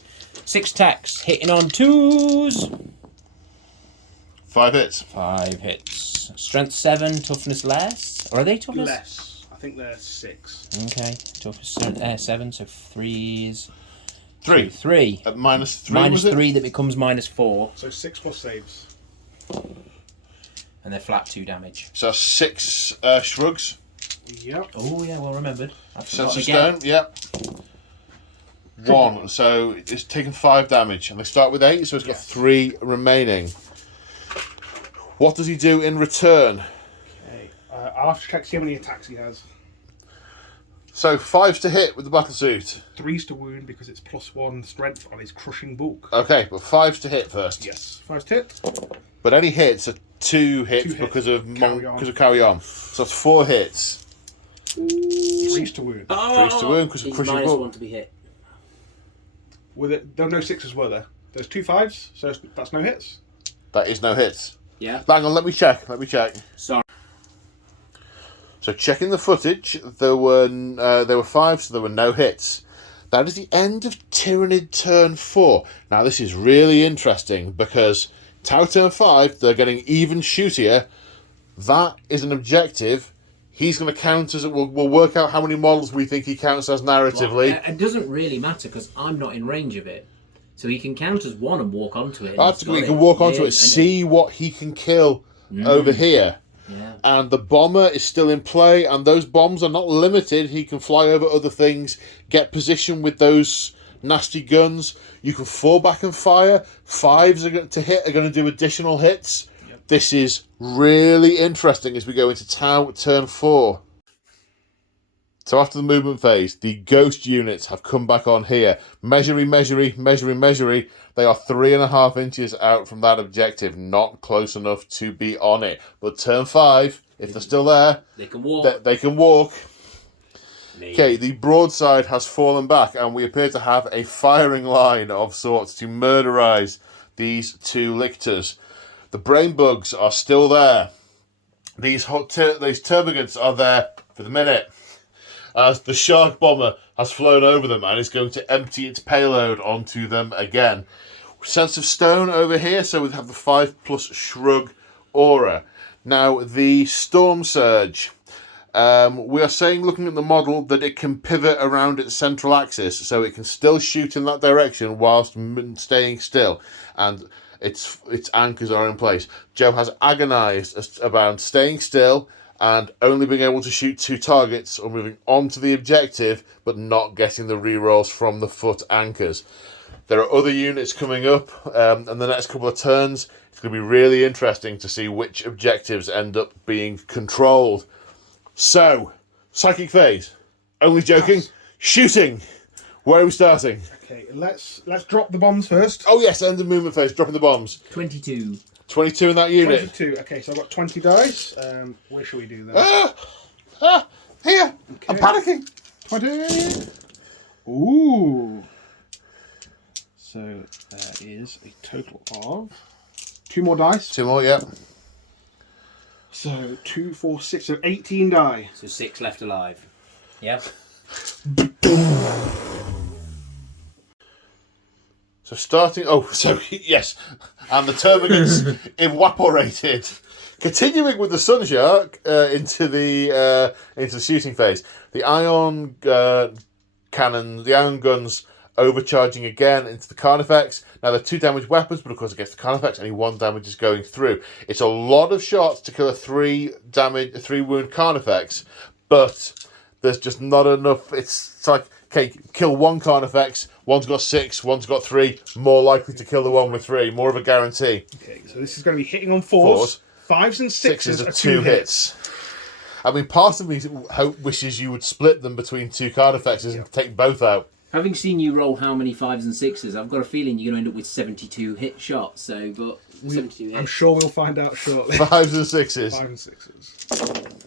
6 attacks, hitting on 2s. 5 hits. 5 hits. Strength 7, toughness less. Or are they toughness? Less. I think they're 6. Okay, toughness 7, so 3s. 3. 3. At -3. Minus was it? 3 that becomes -4, So 6 plus saves. and they're flat 2 damage. So 6 shrugs. Yep. Oh, yeah, well remembered. I've Sense forgotten of again. Stone. Yep. 1. So it's taken 5 damage. And they start with 8, so it's got Yes. 3 remaining. What does he do in return? Okay. I'll have to check see how many attacks he has. So 5s to hit with the battle suit. 3s to wound because it's +1 strength on his crushing bulk. Okay, but 5s to hit first. Yes, 5s to hit. But any hits are 2 hits because of carry on. So that's 4 hits. 3s to wound. 3s to wound because of He's crushing minus bulk. 1 to be hit. There were no 6s, were there? There's 2 5s, so that's no hits. That is no hits. Yeah. Hang on, let me check. Sorry. So checking the footage, there were 5, so there were no hits. That is the end of Tyranid turn 4. Now this is really interesting because Tau turn 5, they're getting even shootier. That is an objective. He's going to count as we'll work out how many models we think he counts as narratively. Well, it doesn't really matter because I'm not in range of it. So he can count as 1 and walk onto it. That's good. He can walk onto it, see what he can kill over here. Yeah. And the bomber is still in play, and those bombs are not limited. He can fly over other things, get position with those nasty guns. You can fall back and fire. 5s to hit are going to do additional hits. Yep. This is really interesting as we go into Tau turn 4. So after the movement phase, the ghost units have come back on here. Measuring. They are 3.5 inches out from that objective. Not close enough to be on it. But turn 5, if they're still there, They can walk. they can walk. Okay, the broadside has fallen back, and we appear to have a firing line of sorts to murderize these 2 lictors. The brain bugs are still there. These termagants are there for the minute. As the shark bomber has flown over them and is going to empty its payload onto them again. Sense of stone over here, so we have the 5+ shrug aura. Now, the storm surge. We are saying, looking at the model, that it can pivot around its central axis, so it can still shoot in that direction whilst staying still. And its anchors are in place. Joe has agonised about staying still and only being able to shoot 2 targets or moving on to the objective, but not getting the rerolls from the foot anchors. There are other units coming up in the next couple of turns. It's going to be really interesting to see which objectives end up being controlled. So, psychic phase. Only joking. Yes. Shooting. Where are we starting? Okay, let's drop the bombs first. Oh yes, end of movement phase. Dropping the bombs. 22. 22 in that unit. 22. Okay, so I've got 20 dice. Where shall we do that? Here. Okay. I'm panicking. 20. Ooh. So there is a total of 2 more dice. 2 more, yeah. So 2, 4, 6, so 18 die. So 6 left alive. Yep. So starting... Oh, so yes. And the termagants evaporated. Continuing with the Sun Shark into the shooting phase. The ion cannon, the ion guns overcharging again into the Carnifex. Now they're 2 damage weapons, but of course against the Carnifex only 1 damage is going through. It's a lot of shots to kill a 3 wound Carnifex, but there's just not enough. It's like, okay, kill 1 Carnifex, one's got 6, one's got 3, more likely to kill the one with 3, more of a guarantee. Okay, so this is going to be hitting on 4s. 5s and 6s are are 2 hits. I mean, part of me wishes you would split them between 2 Carnifexes and take both out. Having seen you roll how many 5s and 6s, I've got a feeling you're going to end up with 72 hit shots. So, but 72 hits. I'm sure we'll find out shortly. 5s and 6s. 5 and 6s.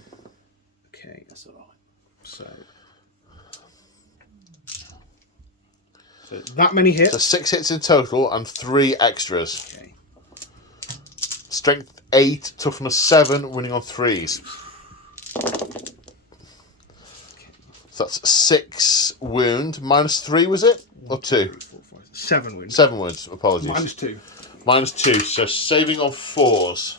Okay, That's all right. So that many hits. So 6 hits in total and 3 extras. Okay. Strength 8, toughness 7, winning on 3s. So that's 6 wound. Minus 3, was it? Or 2? 3, 4, 5, 7 wounds. 7 wounds, apologies. Minus 2. Minus 2, so saving on 4s.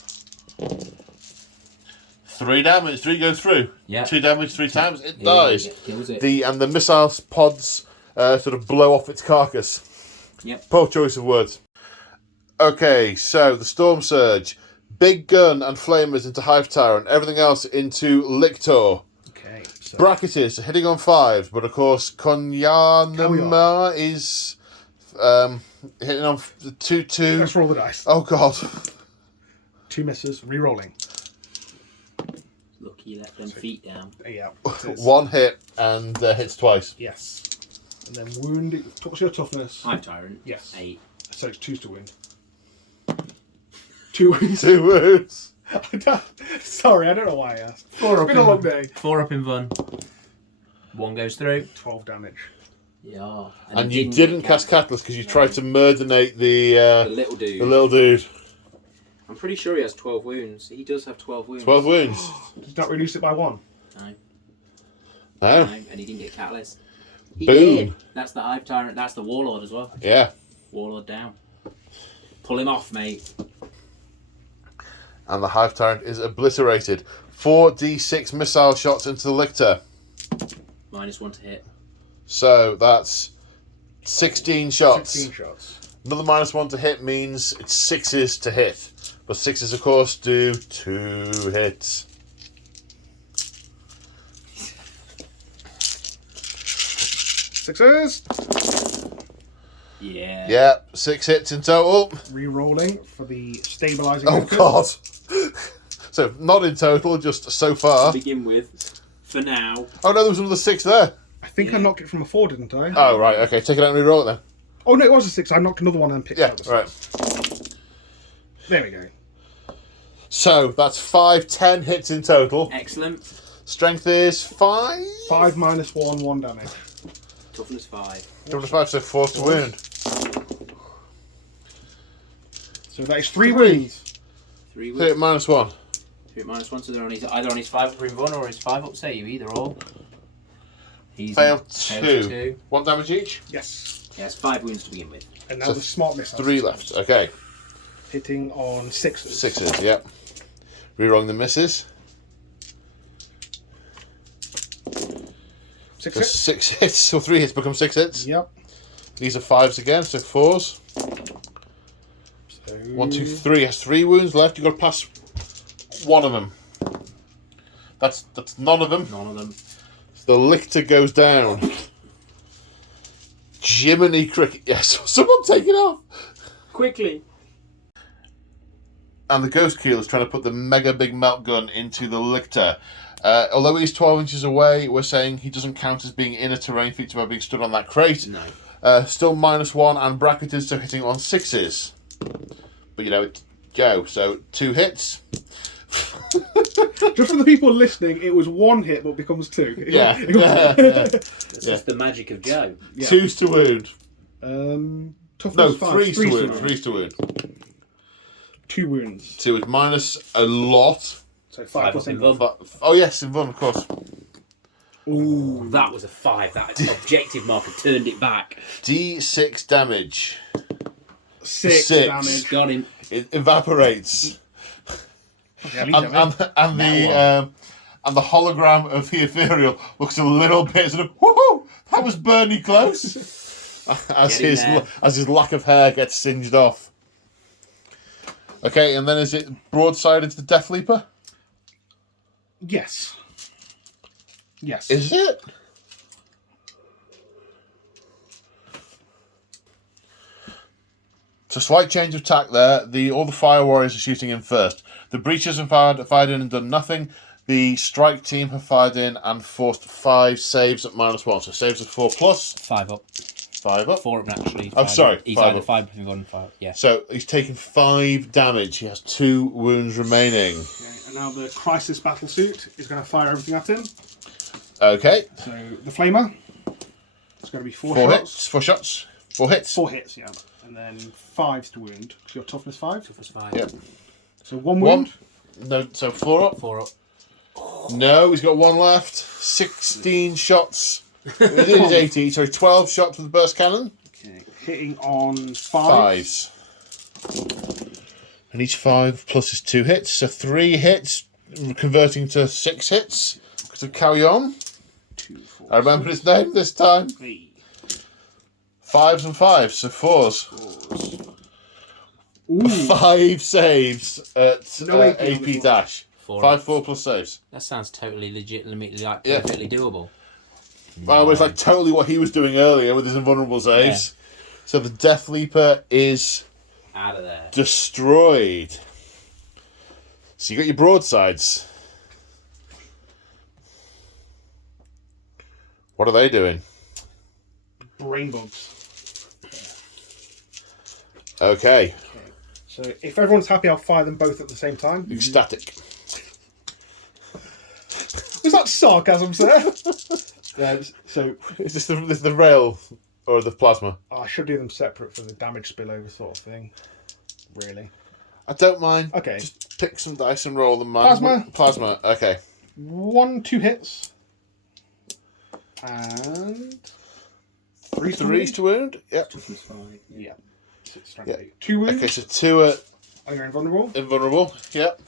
3 damage, 3 go through. Yeah. 2 damage 3 times, it Yeah, dies. it kills it. The missile pods sort of blow off its carcass. Yep. Poor choice of words. Okay, so the Storm Surge. Big gun and flamers into Hive Tyrant. Everything else into Lictor. Okay. So Bracketed, hitting on 5, but of course Konyanama is hitting on 2-2. let's roll the dice. Oh god. 2 misses, re-rolling. Lucky you left them feet down. Yeah. One hit and hits twice. Yes. And then wound. What's your toughness? I'm Tyrant. Yes. 8. So it's 2 to wound. 2 wounds. 2 wounds. Sorry, I don't know why I asked. Four It's been a long day. 4 up in Vun. 1 goes through. 12 damage. Yeah. And you didn't cast Catalyst because you tried to murdenate the little dude. the little dude. I'm pretty sure he has 12 wounds. He does have 12 wounds. 12 wounds. Does that reduce it by 1? No. No. No, and he didn't get Catalyst. He Boom. did. That's the Hive Tyrant. That's the Warlord as well. Yeah. Warlord down. Pull him off, mate. And the Hive Tyrant is obliterated. 4d6 missile shots into the lictor. -1 to hit. So that's 16 shots. 16 shots. Another -1 to hit means it's 6s to hit. But 6s, of course, do 2 hits. Sixes. Yeah. Yeah, 6 hits in total. Re-rolling for the stabilizing. Oh, effort. God. So, not in total, just so far. To begin with, for now. Oh, no, there was another 6 there. I think I knocked it from a 4, didn't I? Oh, right, okay. Take it out and re-roll it then. Oh no, it was a 6. I knocked another one and picked Yeah, up the 6. right. There we go. So, that's 5, 10 hits in total. Excellent. Strength is 5. 5 minus 1, 1 damage. Toughness 5. Toughness 5, so 4 to wound. So that is 3 wounds. 3 Hit wounds. -1. Hit -1, so they're on his, either on his 5 up in Vun or his 5 up save, either or. He's Failed failed 2. 1 damage each? Yes. He has 5 wounds to begin with. And now So the smart missile. 3 left. Okay. Hitting on 6s. 6s, yep. Rerolling the misses. 6 So hits. 6 hits, so 3 hits become 6 hits. Yep. These are 5s again, so 4s. So 1, 2, 3. Has 3 wounds left. You've got to pass one of them. That's none of them. None of them. The lictor goes down. Jiminy cricket. Yes, someone take it off. Quickly. And the Ghost Keel is trying to put the mega big melt gun into the lictor. Although he's 12 inches away, we're saying he doesn't count as being in a terrain feature by being stood on that crate. No. Still -1 and bracketed, so hitting on 6s. But you know, it's Joe, so 2 hits. just for the people listening, it was 1 hit but becomes 2. Yeah. That's just the magic of Joe. Yeah. 2s to wound. Toughness No, 5. 3s to wound. wound. 3s to wound. 2 wounds. 2 is minus a lot. So 5 5 plus up in 8. Vun. But, oh yes, in Vun, of course. Ooh. That was a 5. That objective marker turned it back. D6 damage. 6 6. damage. Got him. It evaporates. Yeah, at least damage. And the hologram of the ethereal looks a little bit sort of woohoo! That was Bernie close. as Get in his lack of hair gets singed off. Okay, and then is it broadside into the Death Leaper? Yes. Yes. Is it? So slight change of tack there. All the Fire Warriors are shooting in first. The Breachers have fired in and done nothing. The Strike team have fired in and forced 5 saves at -1. So saves of 4 plus. 5 up. 5 up. 4 up naturally. Oh, sorry, He's 5 either up. 5 up in Vun, 5 up. Yeah. So he's taken 5 damage. He has 2 wounds remaining. Okay, and now the Crisis Battle Suit is going to fire everything at him. Okay. So the Flamer. It's going to be 4 4 shots. hits. 4 shots. 4 hits. 4 hits, yeah. And then 5s to wound. Because your toughness 5. Toughness 5. Yep. So 1 1. wound. No, so 4 up. 4 up. No, he's got 1 left. 16 shots. It is 18. Sorry, 12 shots with the burst cannon. Okay. Hitting on 5. 5s. And each 5 plus is 2 hits. So 3 hits, converting to 6 hits. So carry on. 2, 4. I remember his name this time. 3. 5s and 5s, so 4s. 4s. Ooh. 5 saves at No AP on AP this one. dash. 4 5 up. 4 plus saves. That sounds totally legitimately, like, Yeah. perfectly doable. Well, it's like totally what he was doing earlier with his invulnerable saves. So the Death Leaper is Out of there. destroyed. So you got your broadsides. What are they doing? Brain bugs. Okay. So if everyone's happy, I'll fire them both at the same time. Ecstatic. Was that sarcasm, sir? So Is this the rail or the plasma? I should do them separate for the damage spillover sort of thing. Really. I don't mind. Okay. Just pick some dice and roll them. Man. Plasma. Okay. 2 hits. And... Threes to wound? Yep. Toughness 5. Yeah. Yeah. 2 wounds. Okay, so 2 are And you're invulnerable. invulnerable. Yep.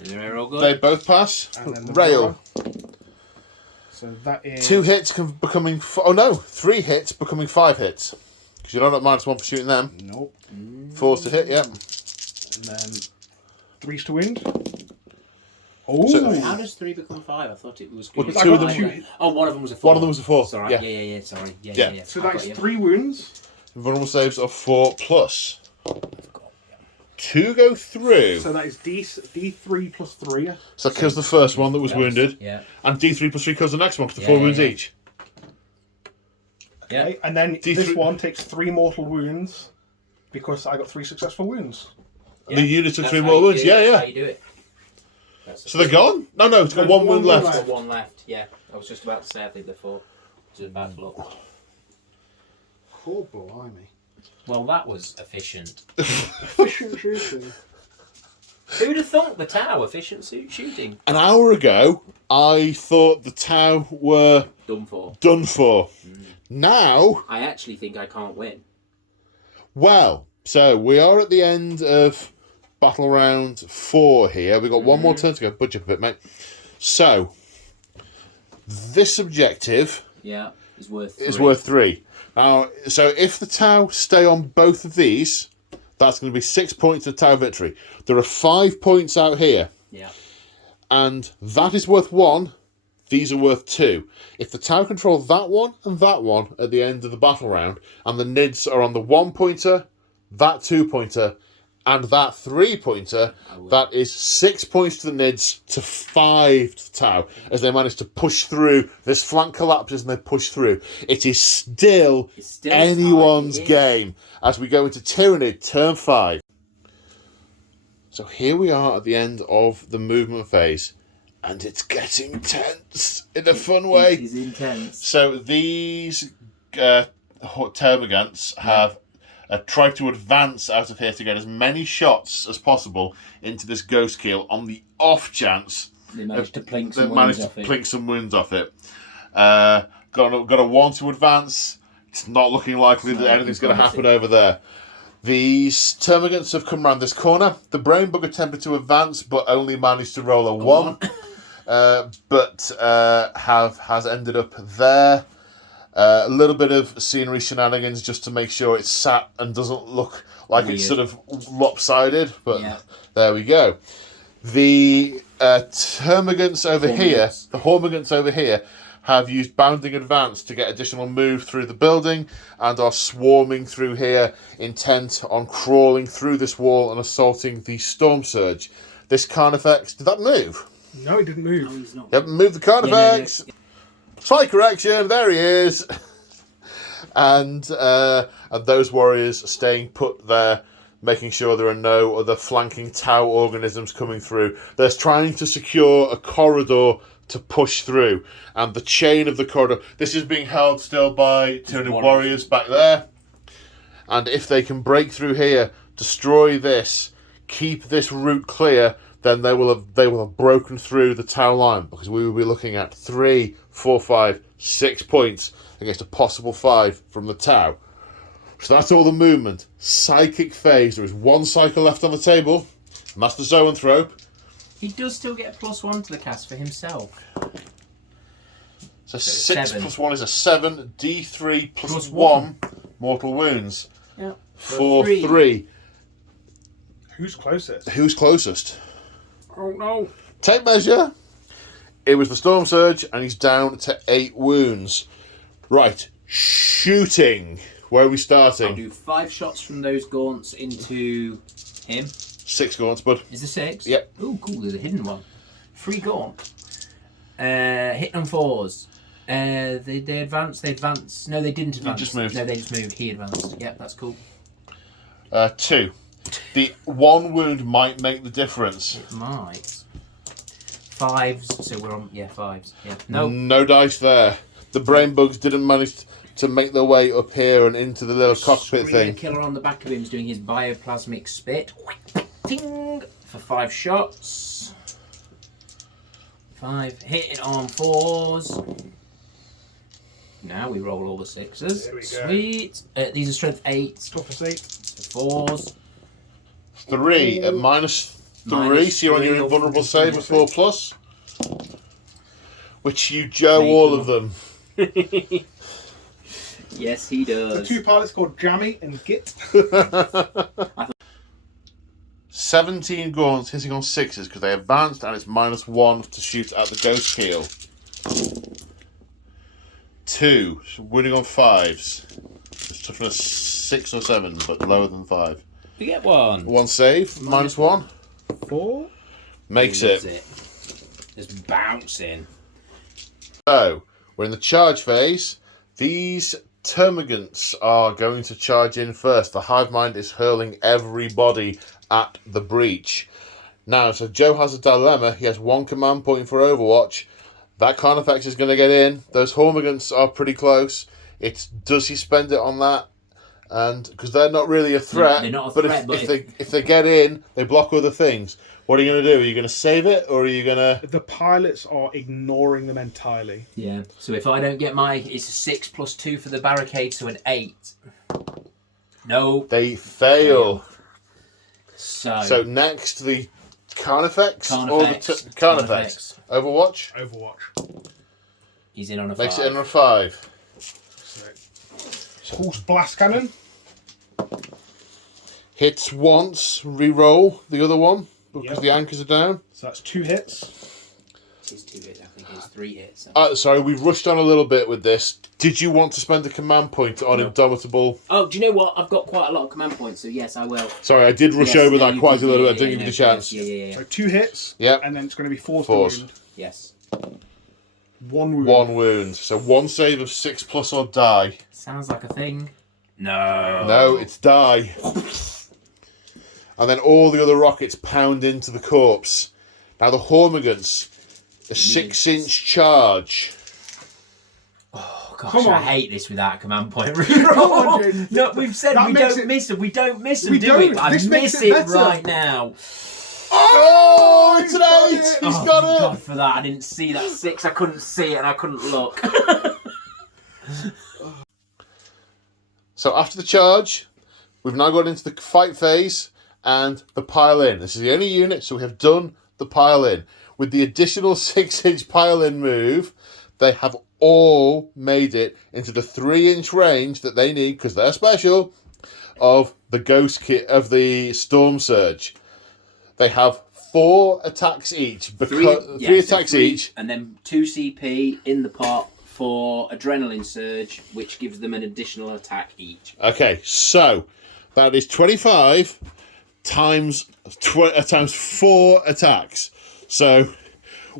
They're all good. They both pass. And then the Rail. So that is... 2 hits becoming... 3 hits becoming 5 hits. Because you're not at -1 for shooting them. Nope. 4s to hit, yep. And then 3s to wound. Oh! So- How does 3 become 5? I thought it was. Well, good. 2 of them- One of them was a 4. One of them was a 4. Sorry. Yeah. Yeah. Sorry. Yeah. Yeah. So I've that got is you. 3 wounds. Vulnerable saves of 4+. 2 go through. So that is D3 plus 3. So that kills the first one that was wounded. Yeah. And D3 plus 3 kills the next one, because the Yeah, 4 wounds yeah. each. Yeah. Okay, and then D3 this one takes 3 mortal wounds because I got 3 successful wounds. The unit took That's 3 how more you wounds. do it. Yeah, That's yeah. how you do it. So they're gone? No, it's got There's 1 wound one wound left. left. Got 1 left. Yeah. I was just about to say I think the 4 is a bad luck. Oh, blimey. Well, that was efficient. Efficient shooting. Who'd have thought the Tau efficient shooting? An hour ago, I thought the Tau were Done for. done for. Now, I actually think I can't win. well, so we are at the end of battle round 4 here. We've got one more turn to go. Budge up a bit, mate. So, this objective Yeah, is worth. is 3. worth 3. Now, so if the Tau stay on both of these, that's going to be 6 points of Tau victory. There are 5 points out here, Yeah. and that is worth 1. These are worth 2. If the Tau control that one and that one at the end of the battle round, and the Nids are on the 1-pointer, that 2-pointer, and that 3-pointer, that is 6 points to the Nids to 5 to Tau, as they manage to push through. This flank collapses and they push through. It is still anyone's tight. game as we go into Tyranid turn 5. So here we are at the end of the movement phase, and it's getting tense in a fun way. It is intense. So these termagants have tried to advance out of here to get as many shots as possible into this ghost keel on the off chance They managed to plink they some managed wounds to off it. plink some wounds off it. Got a 1 to advance. It's not looking likely that anything's going to happen over there. These termagants have come round this corner. The brain bug attempted to advance, but only managed to roll a 1. But has ended up there. A little bit of scenery shenanigans just to make sure it's sat and doesn't look like it's sort Weird. of lopsided. But Yeah. there we go. The termagants over here, the hormagants over here, have used bounding advance to get additional move through the building and are swarming through here, intent on crawling through this wall and assaulting the storm surge. This Carnifex, did that move? No, it didn't move. He's not. Yep, move the Carnifex. Slight correction, there he is. And those warriors are staying put there, making sure there are no other flanking Tau organisms coming through. They're trying to secure a corridor to push through, and the chain of the corridor. This is being held still by Tyranid warriors back there. And if they can break through here, destroy this, keep this route clear, then they will have broken through the Tau line, because we will be looking at 3, 4, 5, 6 points against a possible 5 from the Tau. So that's all the movement. Psychic phase. There is 1 cycle left on the table, and that's the zoanthrope. He does still get a +1 to the cast for himself. So 6 7. plus 1 is a 7. D3 plus Plus 1 mortal wounds. Yeah. For 3. 3. Who's closest? Who's closest? Oh no. Tape measure. It was the storm surge, and he's down to 8 wounds. Right, shooting. Where are we I'll starting? do 5 shots from those gaunts into him. 6 gaunts, bud. Is there 6? Yep. Oh, cool. There's a hidden one. 3 gaunt. Hit on 4s. They advanced. They advanced. No, they didn't advance. just moved. No, they just moved. He advanced. Yep, that's cool. 2. The 1 wound might make the difference. It might. 5s. So we're on. Yeah, 5s. Yeah. No. No dice there. The brain bugs didn't manage to make their way up here and into the little cockpit Screamer thing. Killer on the back of him is doing his bioplasmic spit. Ting! For 5 shots. 5 hitting on 4s. Now we roll all the 6s. There we go. Sweet. These are strength 8s. Toughness 8. So 4s. 3 at -3, so you're on your -3 invulnerable save with 4 plus. Which you Joe There you all go. of them. Yes, he The does. 2 pilots called Jammy and Git. 17 guns hitting on 6s because they advanced and it's -1 to shoot at the ghost keel. 2 wounding on 5s. It's toughness 6 or 7, but lower than 5. We get 1. 1 save, -1. 4. Makes Loves it. Just bouncing. So, we're in the charge phase. These termagants are going to charge in first. The hive mind is hurling everybody at the breach. Now, so Joe has a dilemma. He has 1 command point for Overwatch. That Carnifex is going to get in. Those Hormigants are pretty close. It's does he spend it on that? And because they're not really a threat. They're not a but threat, if they get in, they block other things. What are you going to do? Are you going to save it, or are you going to? The pilots are ignoring them entirely. Yeah. So if I don't get it's a 6 + 2 for the barricade, so an 8. No. They fail. So next the Carnifex or the Carnifex. Carnifex. Overwatch Overwatch. He's in on a 5. makes it in on a 5. Pulse Blast Cannon. Hits once, re-roll the other one because Yep. the anchors are down. So that's 2 hits. It's 2 hits. I think it's 3 hits. Sorry, we've rushed on a little bit with this. Did you want to spend a command point on Indomitable? Oh, do you know what? I've got quite a lot of command points, so yes, I will. Sorry, I did rush Yes, over no, that you quite did, a little yeah, bit. I didn't yeah, give you the chance. Yeah. So 2 hits. Yep. And then it's going to be 4 to Fours. wound. Yes. 1 wound. 1 wound. So 1 save of 6+ or die. Sounds like a thing. No. No, it's die. And then all the other rockets pound into the corpse. Now the Hormigants, a 6-inch charge. Oh gosh, Come I on. hate this without a command point Come reroll. on, James. No, we've said That we makes don't it- miss them. We don't miss them, We do we? don't. I This makes miss it it better. right now. Oh, it's an 8! He's He's Oh, got thank it! God for that. I didn't see that 6. I couldn't see it and I couldn't look. So after the charge, we've now got into the fight phase and the pile-in. This is the only unit, so we have done the pile-in. With the additional 6-inch pile-in move, they have all made it into the 3-inch range that they need, because they're special, of the ghost kit of the Storm Surge. They have 4 attacks each. Three attacks each. And then 2 CP in the pot for Adrenaline Surge, which gives them an additional attack each. Okay, so that is 25 times 4 attacks. So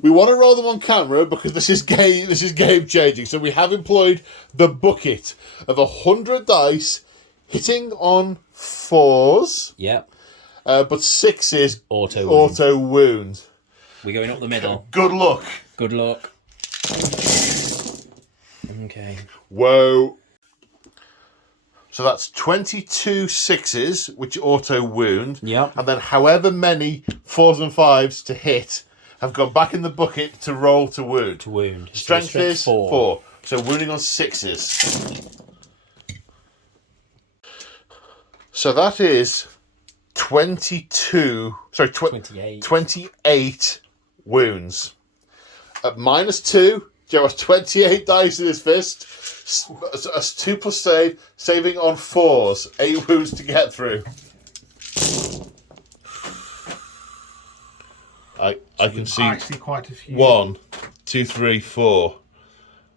we want to roll them on camera because this is game changing. So we have employed the bucket of 100 dice hitting on 4s, Yep. but 6s Auto wound. We're going up the middle. Good luck. Good luck. Okay. Whoa. So that's 22 6s, which auto wound. Yep. And then however many 4s and 5s to hit have gone back in the bucket to roll to wound. To wound. So Strength is 4. 4. So wounding on 6s. So that is 28. 28 wounds. At -2, Joe has 28 dice in his fist. A 2+ save, saving on 4s. 8 wounds to get through. I can see I see quite a few. 1, 2, 3, 4,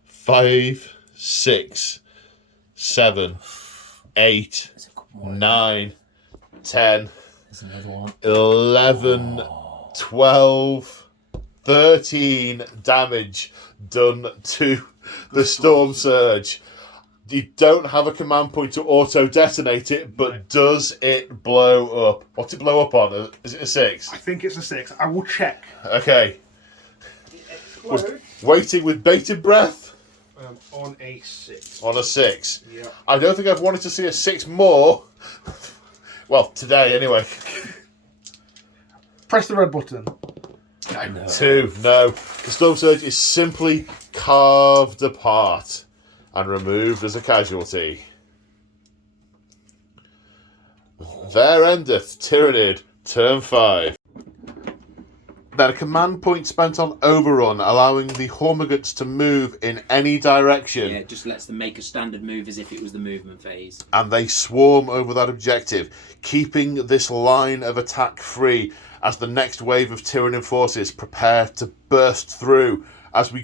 5, 6, 7, 8, 9, 10, There's another one. 11, 12, 13 damage done to the Storm Surge. You don't have a command point to auto-detonate it, but does it blow up? What's it blow up on? Is it a 6? I think it's a 6. I will check. Okay. Waiting with bated breath? On a 6. On a 6. Yeah. I don't think I've wanted to see a 6 more. Well, today anyway. Press the red button. No. 2. No. The Storm Surge is simply carved apart and removed as a casualty. There endeth Tyranid, turn 5. Then a command point spent on Overrun, allowing the Hormagaunts to move in any direction. Yeah, it just lets them make a standard move as if it was the movement phase. And they swarm over that objective, keeping this line of attack free as the next wave of Tyranid forces prepare to burst through.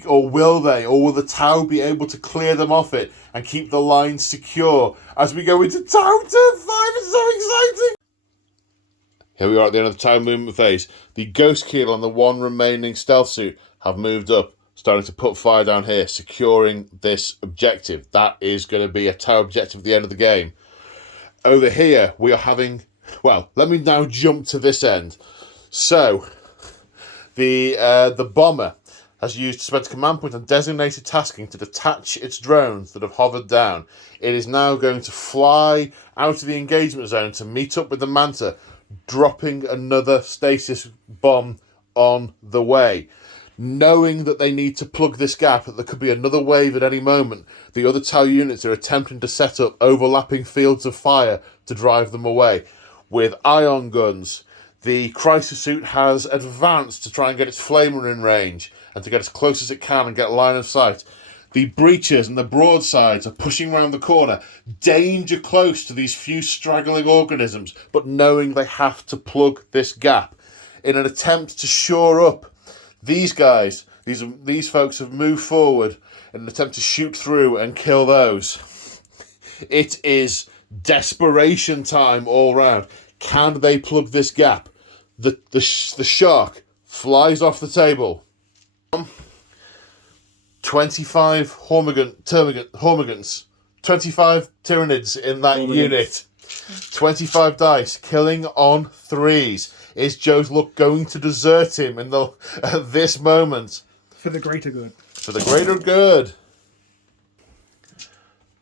Or will the Tau be able to clear them off it and keep the line secure as we go into Tau turn 5? It's so exciting! Here we are at the end of the Tau movement phase. The Ghost Keel and the one remaining stealth suit have moved up, starting to put fire down here, securing this objective. That is going to be a Tau objective at the end of the game. Over here, we are having... Well, let me now jump to this end. So, the bomber has spent a command point on designated tasking to detach its drones that have hovered down. It is now going to fly out of the engagement zone to meet up with the Manta, dropping another stasis bomb on the way. Knowing that they need to plug this gap, that there could be another wave at any moment, the other Tau units are attempting to set up overlapping fields of fire to drive them away. With ion guns, the Crisis Suit has advanced to try and get its flamer in range and to get as close as it can and get line of sight. The breachers and the broadsides are pushing round the corner, danger close to these few straggling organisms, but knowing they have to plug this gap. In an attempt to shore up these guys, these folks have moved forward in an attempt to shoot through and kill those. It is desperation time all round. Can they plug this gap? The shark flies off the table. 25 Hormagaunts, 25 Tyranids in that unit. 25 dice, killing on 3s. Is Joe's luck going to desert him at this moment? For the greater good. For the greater good.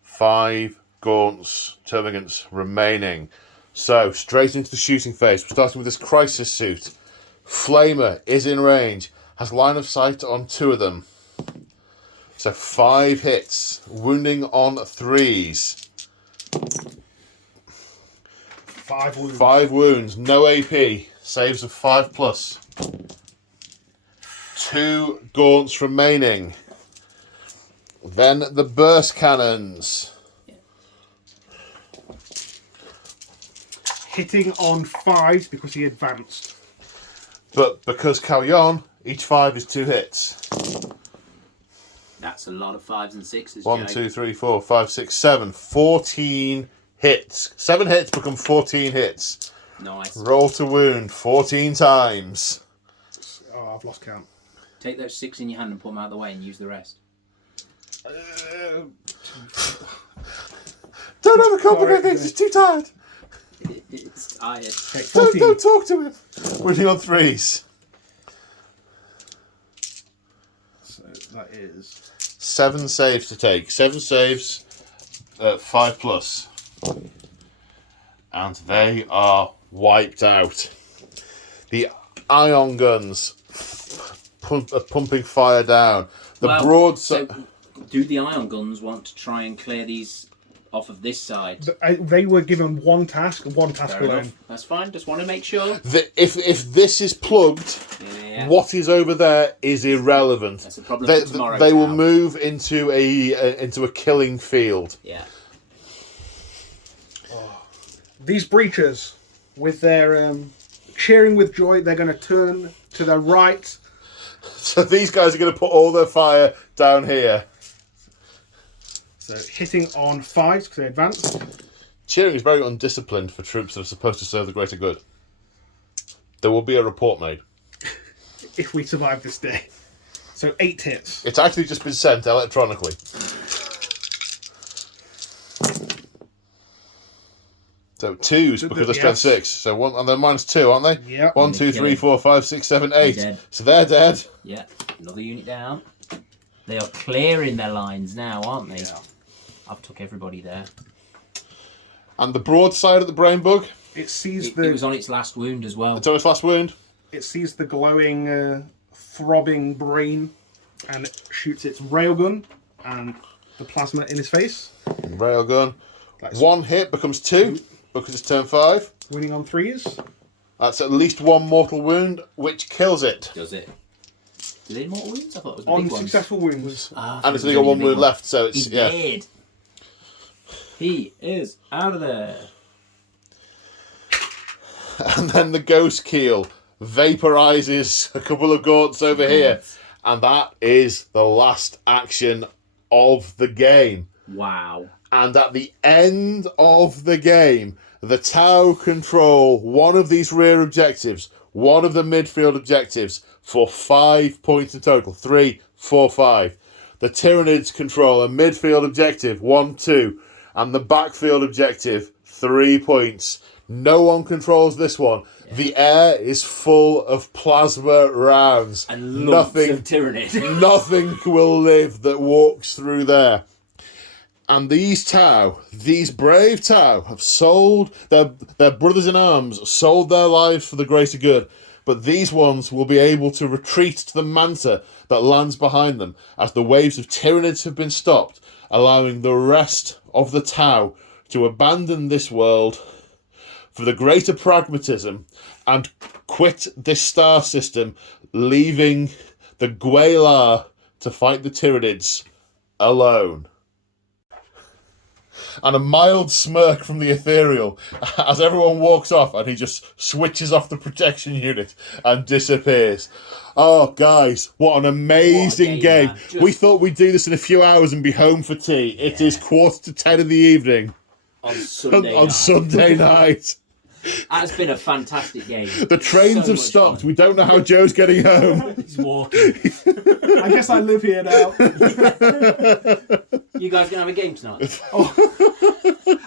5 Termagants remaining. So, straight into the shooting phase. We're starting with this Crisis Suit. Flamer is in range. Has line of sight on 2 of them. So 5 hits. Wounding on 3s. 5 wounds. 5 wounds. No AP. Saves of 5+. 2 gaunts remaining. Then the burst cannons. Hitting on 5s because he advanced. But because Calyon, each 5 is 2 hits. That's a lot of 5s and 6s. 1, Joe. 2, 3, 4, 5, 6, 7. 14 hits. 7 hits become 14 hits. Nice. Roll to wound 14 times. Oh, I've lost count. Take those 6 in your hand and put them out of the way and use the rest. Don't overcomplicate things, he's too tired. It's tired. Okay, Don't talk to him. Wounding on 3s. So that is 7 saves to take. 7 saves, 5+. And they are wiped out. The ion guns are pumping fire down. The broadside. So do the ion guns want to try and clear these off of this side? they were given one task and one task Fair alone. enough. That's fine. Just want to make sure. If this is plugged, Yeah. what is over there is irrelevant. That's a problem They, for tomorrow. they will Cal. move into a killing field. Yeah. These breachers, with their cheering with joy, they're going to turn to their right. So these guys are going to put all their fire down here. So hitting on 5s because they advanced. Cheering is very undisciplined for troops that are supposed to serve the greater good. There will be a report made. if we survive this day. So 8 hits. It's actually just been sent electronically. So 2s because of strength 6. So 1 and then minus 2, aren't they? Yeah. 1, 2, 3, 4, 5, 6, 7, 8. Dead. So they're dead. Yeah, another unit down. They are clearing their lines now, aren't they? Yeah. I've took everybody there. And the broadside of the brain bug. It sees It was on its last wound as well. It's on its last wound. It sees the glowing, throbbing brain, and it shoots its railgun and the plasma in his face. Railgun. That's 1 hit becomes 2 because it's turn 5. winning on 3s. That's at least 1 mortal wound, which kills it. Does it? Do they mortal wounds? I thought it was the On big ones. successful wounds. And it's only got 1 wound left, so it's He's dead. He is out of there. And then the ghost keel vaporizes a couple of gaunts over here. And that is the last action of the game. Wow. And at the end of the game, the Tau control one of these rear objectives, one of the midfield objectives, for 5 points in total. 3, 4, 5. The Tyranids control a midfield objective, 1, 2. And the backfield objective, 3 points. No one controls this one. Yeah. The air is full of plasma rounds. And lots of Tyranid. Nothing will live that walks through there. And these Tau, these brave Tau, have sold their brothers in arms, sold their lives for the greater good. But these ones will be able to retreat to the manta that lands behind them as the waves of Tyranids have been stopped, allowing the rest of the Tau to abandon this world for the greater pragmatism and quit this star system, leaving the Gwalar to fight the Tyranids alone. And a mild smirk from the ethereal as everyone walks off and he just switches off the protection unit and disappears. Oh, guys, what an amazing game. We thought we'd do this in a few hours and be home for tea. Yeah. It is 9:45 in the evening. On Sunday on night. Sunday night. It's been a fantastic game. The trains have stopped. Fun. We don't know how Joe's getting home. He's walking. I guess I live here now. You guys gonna have a game tonight? Oh,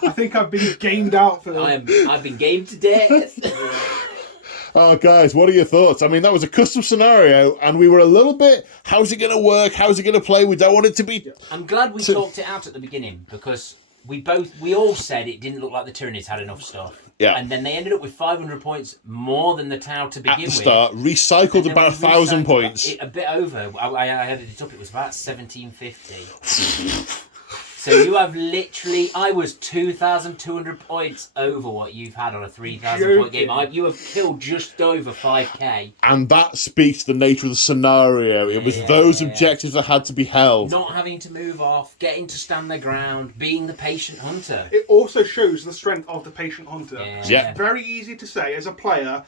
I think I've been gamed out for. I've been gamed to death. Oh, guys, what are your thoughts? I mean, that was a custom scenario, and we were a little bit, how's it going to work? How's it going to play? We don't want it to be... I'm glad we talked it out at the beginning, because we all said it didn't look like the Tyranids had enough stuff. Yeah. And then they ended up with 500 points more than the Tau to begin with. At the start, recycled about 1,000 points. A bit over. I added it up, it was about 1,750. So you have literally... I was 2,200 points over what you've had on a 3,000 point game. You have killed just over 5k. And that speaks to the nature of the scenario. It was those objectives that had to be held. Not having to move off, getting to stand their ground, being the patient hunter. It also shows the strength of the patient hunter. Yeah. It's very easy to say as a player,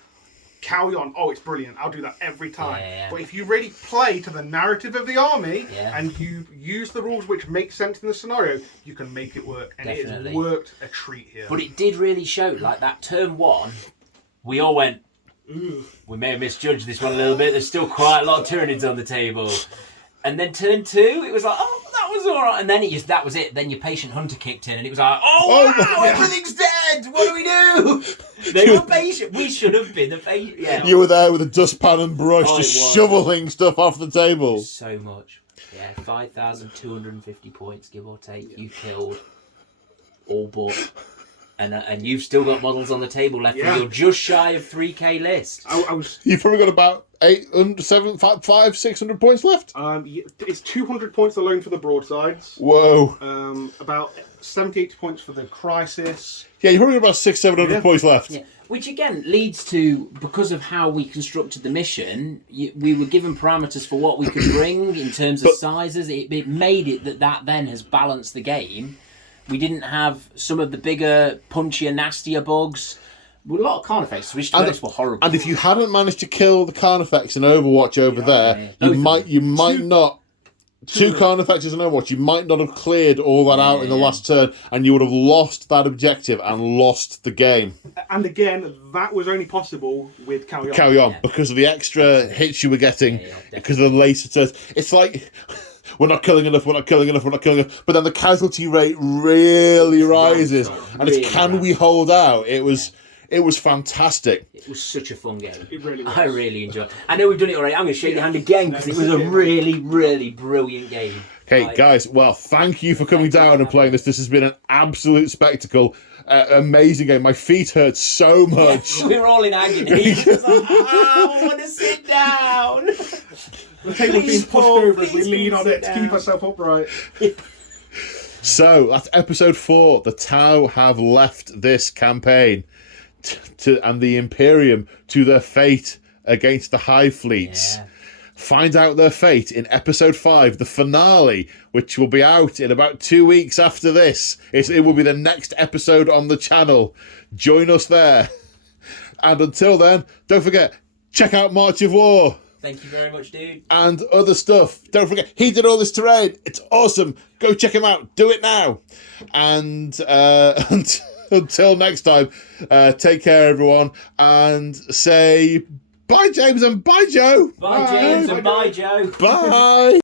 carry on, oh, it's brilliant, I'll do that every time. Yeah. But if you really play to the narrative of the army and you use the rules which make sense in the scenario, you can make it work. And it has worked a treat here. But it did really show, like that turn 1, we all went, we may have misjudged this one a little bit, there's still quite a lot of Tyranids on the table. And then turn 2, it was like, oh, that was all right. And then that was it. Then your patient hunter kicked in, and it was like, oh wow, everything's dead. What do we do? They were patient. We should have been the patient. Yeah. You were there with a dustpan and brush, just shoveling stuff off the table. So much. Yeah, 5,250 points, give or take. You killed all but. And you've still got models on the table left. Yeah. You're just shy of 3k list. You've probably got about 600 points left. It's 200 points alone for the broadsides. Whoa. About 78 points for the crisis. Yeah, you've probably got about 600-700 points left. Yeah. Which again leads to, because of how we constructed the mission, we were given parameters for what we could bring in terms of sizes. It made it that then has balanced the game. We didn't have some of the bigger, punchier, nastier bugs. A lot of Carnifex, which were horrible. And if you hadn't managed to kill the Carnifex in Overwatch over there, you might not 2 Carnifexes and Overwatch, you might not have cleared all that out in the last turn, and you would have lost that objective and lost the game. And again, that was only possible with Carry On. Carry on, because of the extra hits you were getting, because of the later turns. It's like, we're not killing enough, we're not killing enough, we're not killing enough. But then the casualty rate really rises. And it's, can we hold out? It was fantastic. It was such a fun game. It really was. I really enjoyed it. I know we've done it already. I'm going to shake your hand again because it was a really, really brilliant game. Okay, guys, well, thank you for coming down and playing this. This has been an absolute spectacle. Amazing game. My feet hurt so much. We were all in agony. I want to sit down. The table's being pushed over as we lean on it to keep ourselves upright. So, that's episode 4. The Tau have left this campaign and the Imperium to their fate against the Hive fleets. Yeah. Find out their fate in episode 5, the finale, which will be out in about 2 weeks after this. It will be the next episode on the channel. Join us there. And until then, don't forget, check out March of War. Thank you very much, dude. And other stuff. Don't forget, he did all this terrain. It's awesome. Go check him out. Do it now. And until next time, take care, everyone. And say bye, James, and bye, Joe. Bye, James, and bye, Joe. Bye.